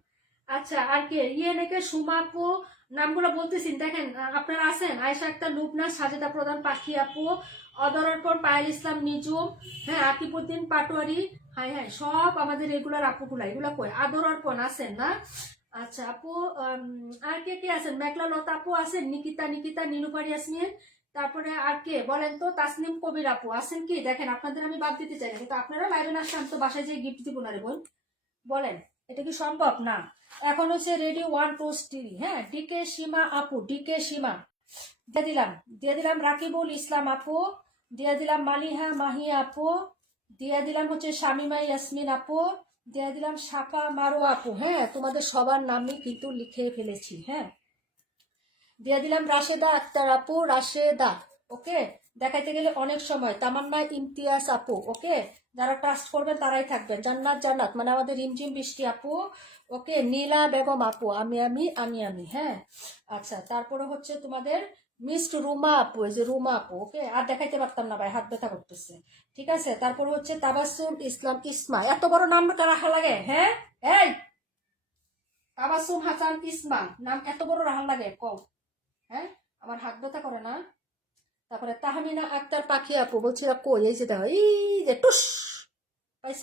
আচ্ছা আর কে ইয়ে নাকি সুমা আপু, নামগুলো বলতেছি দেখেন, আপনারা আছেন? আয়েশা আক্তার, লুবনা, সাজেদা প্রধান, পাখি আপু, অদরপর পায়েল ইসলাম নিজুম, হ্যাঁ আকিবুদ্দিন পাটোয়ারি, হ্যাঁ হ্যাঁ সব আমাদের রেগুলার আপুগুলা। এগুলা কই? আদর অর্পণ আছেন না? আচ্ছা আপু, আর কে কে আছেন? মেঘলা লতা আপু আছেন, নিকিতা, নিকিতা, নীলুফার ইয়াসমিন, তারপরে আর কে বলেন তো? তাসনিম কবির আপু আছেন কি? দেখেন আপনাদের আমি বাদ দিতে চাই না, কিন্তু আপনারা বাইরে না আসলে আমি তো বাসায় যেয়ে গিফট দিব না রে বোন, বলেন এটা কি সম্ভব? না। এখন হচ্ছে রেডি 1 2 3, হ্যাঁ ডিকে সীমা আপু, ডিকে সীমা দিয়ে দিলাম, দিয়ে দিলাম রাকিবুল ইসলাম আপু, দিয়ে দিলাম মালিহা মাহি আপু, দিয়ে দিলাম হচ্ছে শামিমা ইয়াসমিন আপু, দিয়ে দিলাম সাফা মারো আপু, হ্যাঁ তোমাদের সবার নামই কিন্তু লিখে ফেলেছি, হ্যাঁ। দিয়ে দিলাম রাশেদা আক্তার আপু, রাশেদা, ওকে। দেখাইতে গেলে অনেক সময়, তামান্না ইমতিয়াজ আপু, ওকে। যারা ট্রাস্ট করবেন তারাই থাকবেন। জান্নাত, জান্নাত মানে আমাদের রিমঝিম বৃষ্টি আপু, ওকে। নীলা বেগম আপু, আমি আমি আমি আমি, হ্যাঁ। আচ্ছা তারপরে হচ্ছে তোমাদের মিস্ট রুমা আপু, এই যে রুমা আপু, ওকে। আর দেখাইতে পারতাম না ভাই, হাত ব্যথা করতেছে, ঠিক আছে। তারপর হচ্ছে তাবাসুম ইসলাম ইসমা, এত বড় নাম রাখা লাগে, হ্যাঁ? এই তাবাসুম হাসান ইসমা, নাম এত বড় রাখা লাগে কম? হ্যাঁ, আমার হাত ব্যথা করে না? তারপরে তাহমিনা আক্তার পাখি আপু, বলছি কই? এই যে দেখো, এই যে টুস, পাইছ?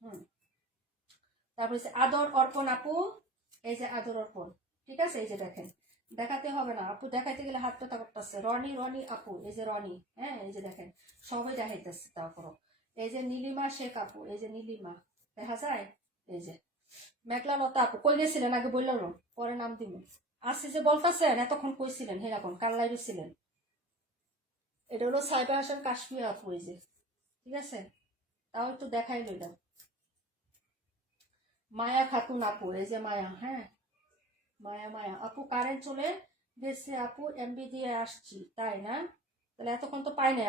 হুম। তারপর হচ্ছে আদর অর্পণ আপু, এই যে আদর অর্পণ, ঠিক আছে। এই যে দেখেন, দেখাতে হবে না আপু, দেখাইতে গেলে হাত ব্যথা করতেছে। রনি, রনি আপু, এই যে রনি, হ্যাঁ এই যে দেখেন, সবাই দেখাইতেছে তারপরও। এই যে নীলিমা শেখ আপু, এই যে নীলিমা, দেখা যায়? এই যে মেঘলা লতা আপু, কই গেছিলেন আগে বললাম, পরে নাম দিব। আসছে যে বলতেছেন, এতক্ষণ কইছিলেন হেরাখন, কাল লাইভে ছিলেন। এটা হলো সাইবার হাসান কাশ্মীর আপু, এই যে, ঠিক আছে। তাও একটু দেখাই লইলাম। মায়া খাতুন আপু, এই যে মায়া, হ্যাঁ মায়া, মায়া আপু কারেন্ট চলে দেশে আপু এমবি দিয়ে আসছি, তাই না? তাহলে এতক্ষণ তো পাই নাই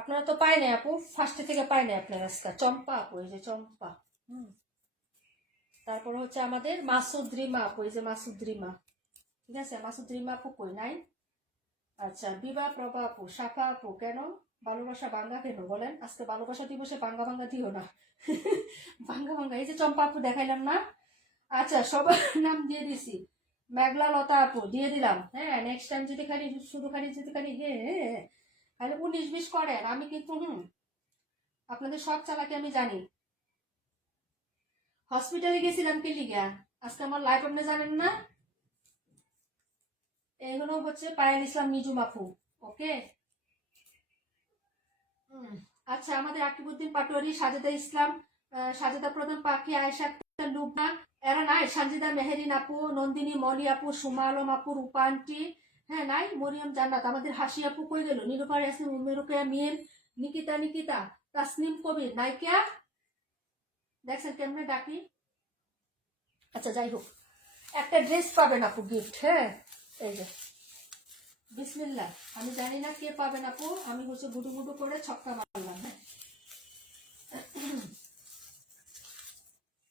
আপনারা তো পাই নাই আপু, ফার্স্টে থেকে পাই নাই আপনার আজকে চম্পা আপু, এই যে চম্পা। হুম। তারপর হচ্ছে আমাদের মাসুদ রিমা আপু, এই যে মাসুদ রিমা। ঠিক আছে, মাসুদ রিমা আপু কই নাই? আচ্ছা, বিভা প্রভা আপু, শাখা আপু, কেন ভালোবাসা ভাঙ্গা কেন বলেন? আজকে ভালোবাসা দিবসে ভাঙ্গা ভাঙ্গা দিও না। ভাঙ্গা ভাঙ্গা, এই যে চম্পা আপু দেখাইলাম না? আচ্ছা, সবার নাম দিয়ে দিছি। মেঘলা লতা আপু দিয়ে দিলাম। হ্যাঁ, নেক্সট টাইম যদি খালি শুধু খালি যদি খালি খালি 19-20 করেন, আমি কিন্তু আপনাদের সব চালাকি আমি জানি। হসপিটালে গেছিলাম কি লিগা? আজকে আমার লাইফ আপনি জানেন না? এগুলো হচ্ছে পায়েল ইসলাম নিজুম আপু। ওকে। আচ্ছা, আমাদের আকিবউদ্দিন পাটোয়ারি, সাজেদা ইসলাম, সাজেদা প্রধান, পাখি, আয়েশা আক্তার, লুবনা, এরা নাই? সানজিদা মেহেরিন আপু, নন্দিনী, মলি আপু, সুমা আলম আপু, রূপা আন্টি, হ্যাঁ নাই? মরিয়ম জান্নাত, আমাদের হাসি আপু কই গেল? নিরুপার ইয়াসমিন, উমেরুকেয়া মিম, নিকিতা নিকিতা, তাসনিম কবির, নাইকিয়া। দেখছেন কেমনে ডাকি? আচ্ছা, যাই হোক, একটা ড্রেস পাবেন আপু গিফট। হ্যাঁ, এই যে বিসমিল্লাহ। আমি জানি না কে পাবেন আপু, আমি হচ্ছে গুডু গুডু করে ছক্কা মারলাম। হ্যাঁ,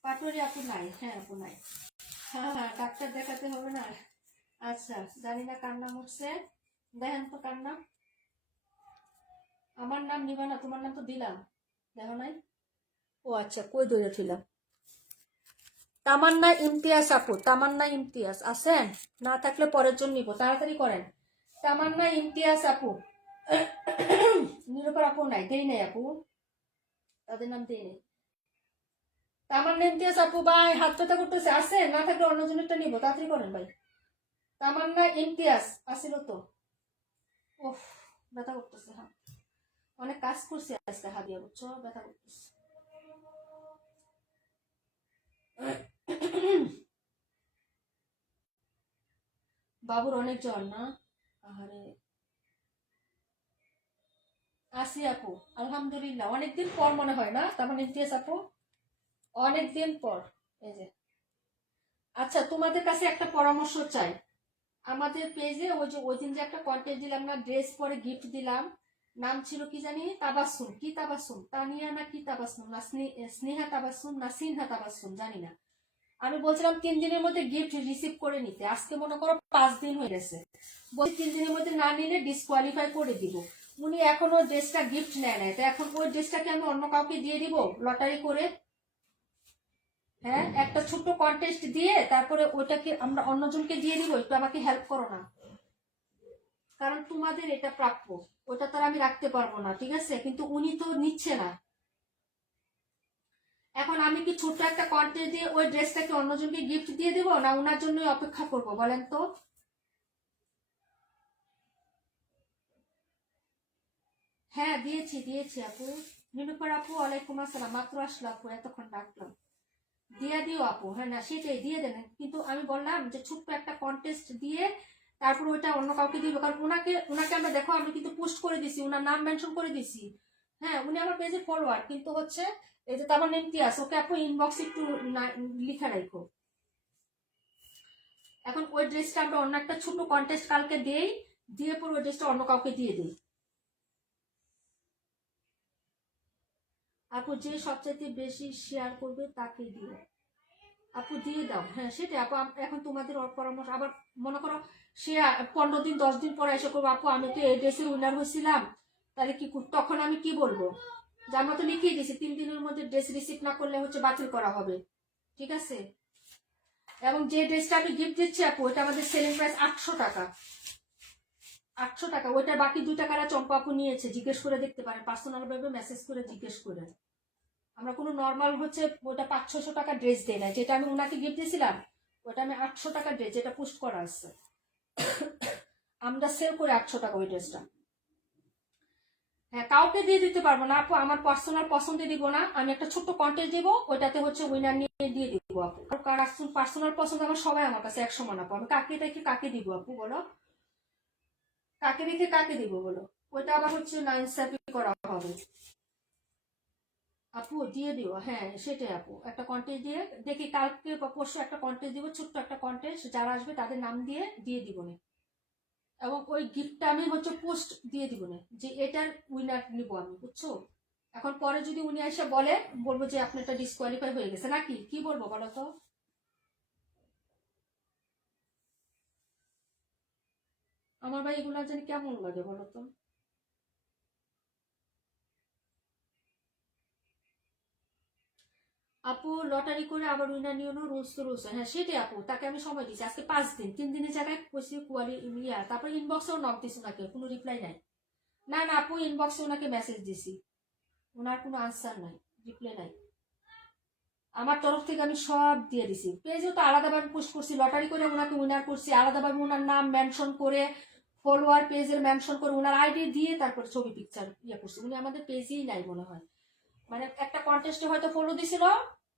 পাটোয়ারি আপু নাই? হ্যাঁ আপু নাই। হ্যাঁ হ্যাঁ, ডাক্তার দেখাতে হবে না? আচ্ছা, জানি না কার নাম উঠছে, দেখেন তো কার নাম। আমার নাম নিবা না, তোমার নাম তো দিলাম, দেখো নাই? ও আচ্ছা, কই ধরে ছিলাম? তামান্না ইমতিয়াজ আপু, তামান্না ইমতিয়াজ আছেন? না থাকলে পরের জন নিব, তাড়াতাড়ি করেন। তামান্না ইমতিয়াজ আপু। নিরুপার আপু নাই, দেই নাই আপু, তাদের নাম দেই নাই। তামান্না ইমতিয়াজ আপু ভাই হাত ব্যথা করতেছে, আছে? না থাকলে অন্যজনেরটা নিব, তাড়াতাড়ি করেন ভাই। তামান্না ইমতিয়াজ আসিল তো। ওফ, ব্যথা করতেছে হাত, অনেক কাজ করছি আজকে হাত দিয়া, বুঝছো? ব্যথা করতেছে। বাবুর অনেক জ্বর না? আহারে। আসি আপু, আলহামদুলিল্লাহ, অনেকদিন পর মনে হয় না? তার মানে ইমতিয়াজ আপু অনেকদিন পর। এই যে, আচ্ছা, তোমাদের কাছে একটা পরামর্শ চাই। আমাদের পেজে ওই যে ওই দিন যে একটা কন্টেন্ট দিলাম না, ড্রেস পরে গিফট দিলাম, নাম ছিল কি জানি, তাবাসুম, কি তাবাসুম, তানিয়া না কি তাবাসুম, না স্নেহা তাবাসুম, না সিনহা তাবাসুম, জানি না। আমি বলছিলাম 3 দিনের মধ্যে গিফট রিসিভ করে নিতে, আজকে মনে করো 5 দিন হয়ে গেছে। বলছি 3 দিনের মধ্যে না নিলে ডিসকোয়ালিফাই করে দিব। উনি এখনো ড্রেসটা গিফট নেয় নাই, তো এখন ওই ড্রেসটাকে আমি অন্য কাউকে দিয়ে দিব লটারি করে? হ্যাঁ, একটা ছোট্ট কন্টেস্ট দিয়ে তারপরে ওইটাকে আমরা অন্যজনকে দিয়ে দিব, একটু আমাকে হেল্প করো না, কারণ তোমাদের এটা প্রাপ্য। ওটা তার আমি রাখতে পারবো না, ঠিক আছে? কিন্তু উনি তো নিচ্ছে না। এখন আমি কি ছোট্ট একটা কন্টেস্ট দিয়ে ওই ড্রেসটাকে অন্যজনকে গিফট দিয়ে দেবো, না ওনার জন্যই অপেক্ষা করবো বলেন তো? হ্যাঁ, দিয়েছি দিয়েছি আপু। নীলুফার আপু, ওয়ালাইকুম আসসালাম, মাত্র আসলো আপু, এতক্ষণ ডাকলাম। দিয়ে দিও আপু, হ্যাঁ না সেটাই দিয়ে দেন, কিন্তু আমি বললাম যে ছোট্ট একটা কন্টেস্ট দিয়ে তারপর ওইটা অন্য কাউকে দিব, কারণ ওনাকে আমরা দেখো, আমি কিন্তু পোস্ট করে দিছি, ওনার নাম মেনশন করে দিছি। হ্যাঁ, উনি আমার পেজে ফলোয়ার, কিন্তু হচ্ছে এই যে তারপর ইমতিয়াজ, ওকে আপু ইনবক্সে একটু লিখা রাখো। এখন ওই ড্রেসটা আমরা অন্য একটা ছোট কন্টেস্ট কালকে দেই, দিয়ে পর ওই ড্রেসটা অন্য কাউকে দিয়ে দিই। আপু যে সবচাইতে বেশি শেয়ার করবে তাকে দিও। আপু দিয়ে দাও, হ্যাঁ সেটাই আপু, এখন তোমাদের পরামর্শ। আবার মনে করো সে 15 দিন 10 দিন পরে এসে করবো, আপু আমি তো এই ড্রেসের উইনার হয়েছিলাম, তাহলে কি তখন আমি কি বলবো? যে আমরা তো লিখিয়ে দিয়েছি 3 দিনের মধ্যে ড্রেস রিসিভ না করলে হচ্ছে বাতিল করা হবে, ঠিক আছে? এবং যে ড্রেসটা আমি গিফট দিচ্ছি আপু, ওইটা আমাদের সেলিং প্রাইস 800 টাকা। 800 টাকা, ওইটা বাকি 2 টাকারা চম্পা আপু নিয়েছে, জিজ্ঞেস করে দেখতে পারেন, পার্সোনাল ভাবে মেসেজ করে জিজ্ঞেস করে। আমরা কোনো নর্মাল হচ্ছে ওটা 500-600 টাকা ড্রেস দেয় না, যেটা আমি ওনাকে গিফট দিয়েছিলাম ওটা আমি 800 টাকা ড্রেস, যেটা পোস্ট করা আছে, আমরা সেল করে 800 টাকা ওই ড্রেসটা। হ্যাঁ, কাউকে দিয়ে দিতে পারবো না আপু, আমার পার্সোনাল পছন্দে দিব না, আমি একটা ছোট্ট কন্টেস্ট দিব, ওইটাতে হচ্ছে উইনার নিয়ে দিয়ে দিব আপু। আর কার পার্সোনাল পছন্দ আমার সবাই আমার কাছে 100 মান আপু, আমি কাকে দেখে কাকে দিব আপু বলো? কাকে দেখে কাকে দিব বলো? ওইটা আবার হচ্ছে না ইনসাফি করা হবে। আপু দিয়ে দিও, হ্যাঁ সেটাই আপু, একটা কন্টেস্ট দিয়ে দেখি কালকে বা পরশু একটা কন্টেস্ট দিব, ছোট্ট একটা কন্টেস্ট, যারা আসবে তাদের নাম দিয়ে দিব না। এবং ওই গিফটটা আমি হচ্ছে পোস্ট দিয়ে দিব না যে এটার উইনার নিব আমি, বুঝছো? এখন পরে যদি উনি এসে বলে, বলবো যে আপনারটা ডিসকোয়ালিফাই হয়ে গেছে, নাকি কি বলবো বলো তো? আমার ভাই এগুলো জানি কেমন লাগে বলো তো। আপু লটারি করে আবার উইনার নিয়ে হলো, রুলস তো রুলস, হ্যাঁ সেটাই আপু, তাকে আমি সময় দিচ্ছি আজকে 5 দিন, 3 দিনের জায়গায় কইছি ইয়া, তারপর ইনবক্সেও নক দিছি ওনাকে, কোনো রিপ্লাই নাই। না না আপু, ইনবক্সে ওনাকে মেসেজ দিছি, ওনার কোনো আনসার নাই, রিপ্লাই নাই। আমার তরফ থেকে আমি সব দিয়ে দিছি, পেজেও তো আলাদাভাবে পোস্ট করছি, লটারি করে ওনাকে উইনার করছি, আলাদাভাবে ওনার নাম মেনশন করে, ফলোয়ার পেজের মেনশন করে, ওনার আইডি দিয়ে তারপর ছবি পিকচার ইয়ে করছি। উনি আমাদের পেজেই নাই মনে হয়, মানে একটা কন্টেস্টে হয়তো ফলো দিছিল,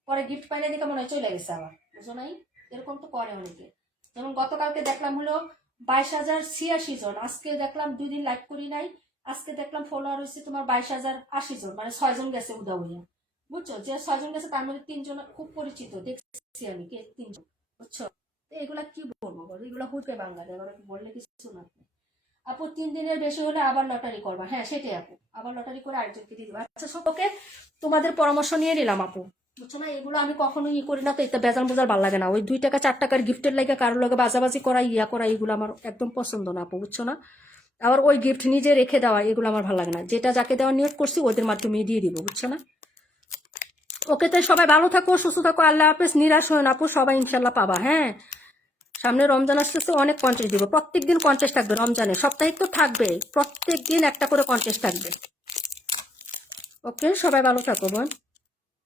পরে গিফট পাইলে দেখে মনে হয় চলে গেছে আবার, বুঝো নাই? এরকম তো করে অনেকে। যেমন গতকালকে দেখলাম হলো 22,086 জন, আজকে দেখলাম 2 দিন লাইভ করি নাই, আজকে দেখলাম ফলোয়ার হয়েছে তোমার 22,080 জন, মানে 6 জন গেছে উদা হইয়া, বুঝছো? যে 6 জন গেছে তার মধ্যে 3 জন খুব পরিচিত, দেখছি আমি কে 3 জন, বুঝছো? তো এগুলা কি বলবো বলো, এগুলা হুটবে বাঙালি, এবার বললে কিছু না। আপু 3 দিনের বেশি হলে আবার লটারি করবা, হ্যাঁ সেটাই আপু, আবার লটারি করে আরেকজনকে দিয়ে দিবা। আচ্ছা সব ওকে, তোমাদের পরামর্শ নিয়ে নিলাম আপু, বুঝছো না? এগুলো আমি কখনো করি না, তো এটা বেজাল বোঝার ভালো লাগে না, ওই 2 টাকা 4 টাকার গিফটের লাগে কারোর লগে বাজাবাজি করা, ইয়া করা, এগুলো আমার একদম পছন্দ না আপু, বুঝছো না? আবার ওই গিফট নিজে রেখে দেওয়া, এগুলো আমার ভালো লাগে না, যেটা যাকে দেওয়া নিয়োগ করছি ওদের মাধ্যমে দিয়ে দিব, বুঝছো না? ওকে, তো সবাই ভালো থাকো, সুস্থ থাকো, আল্লাহ হাফেজ, নিরাশ হয়ে না আপু, সবাই ইনশাল্লাহ পাবা, হ্যাঁ। সামনে রমজান আসতেছে, অনেক কন্টেস্ট দিব, প্রত্যেকদিন কন্টেস্ট থাকবে রমজানে, সাপ্তাহিক তো থাকবে, প্রত্যেক দিন একটা করে কন্টেস্ট থাকবে। ওকে, সবাই ভালো থাকো বোন।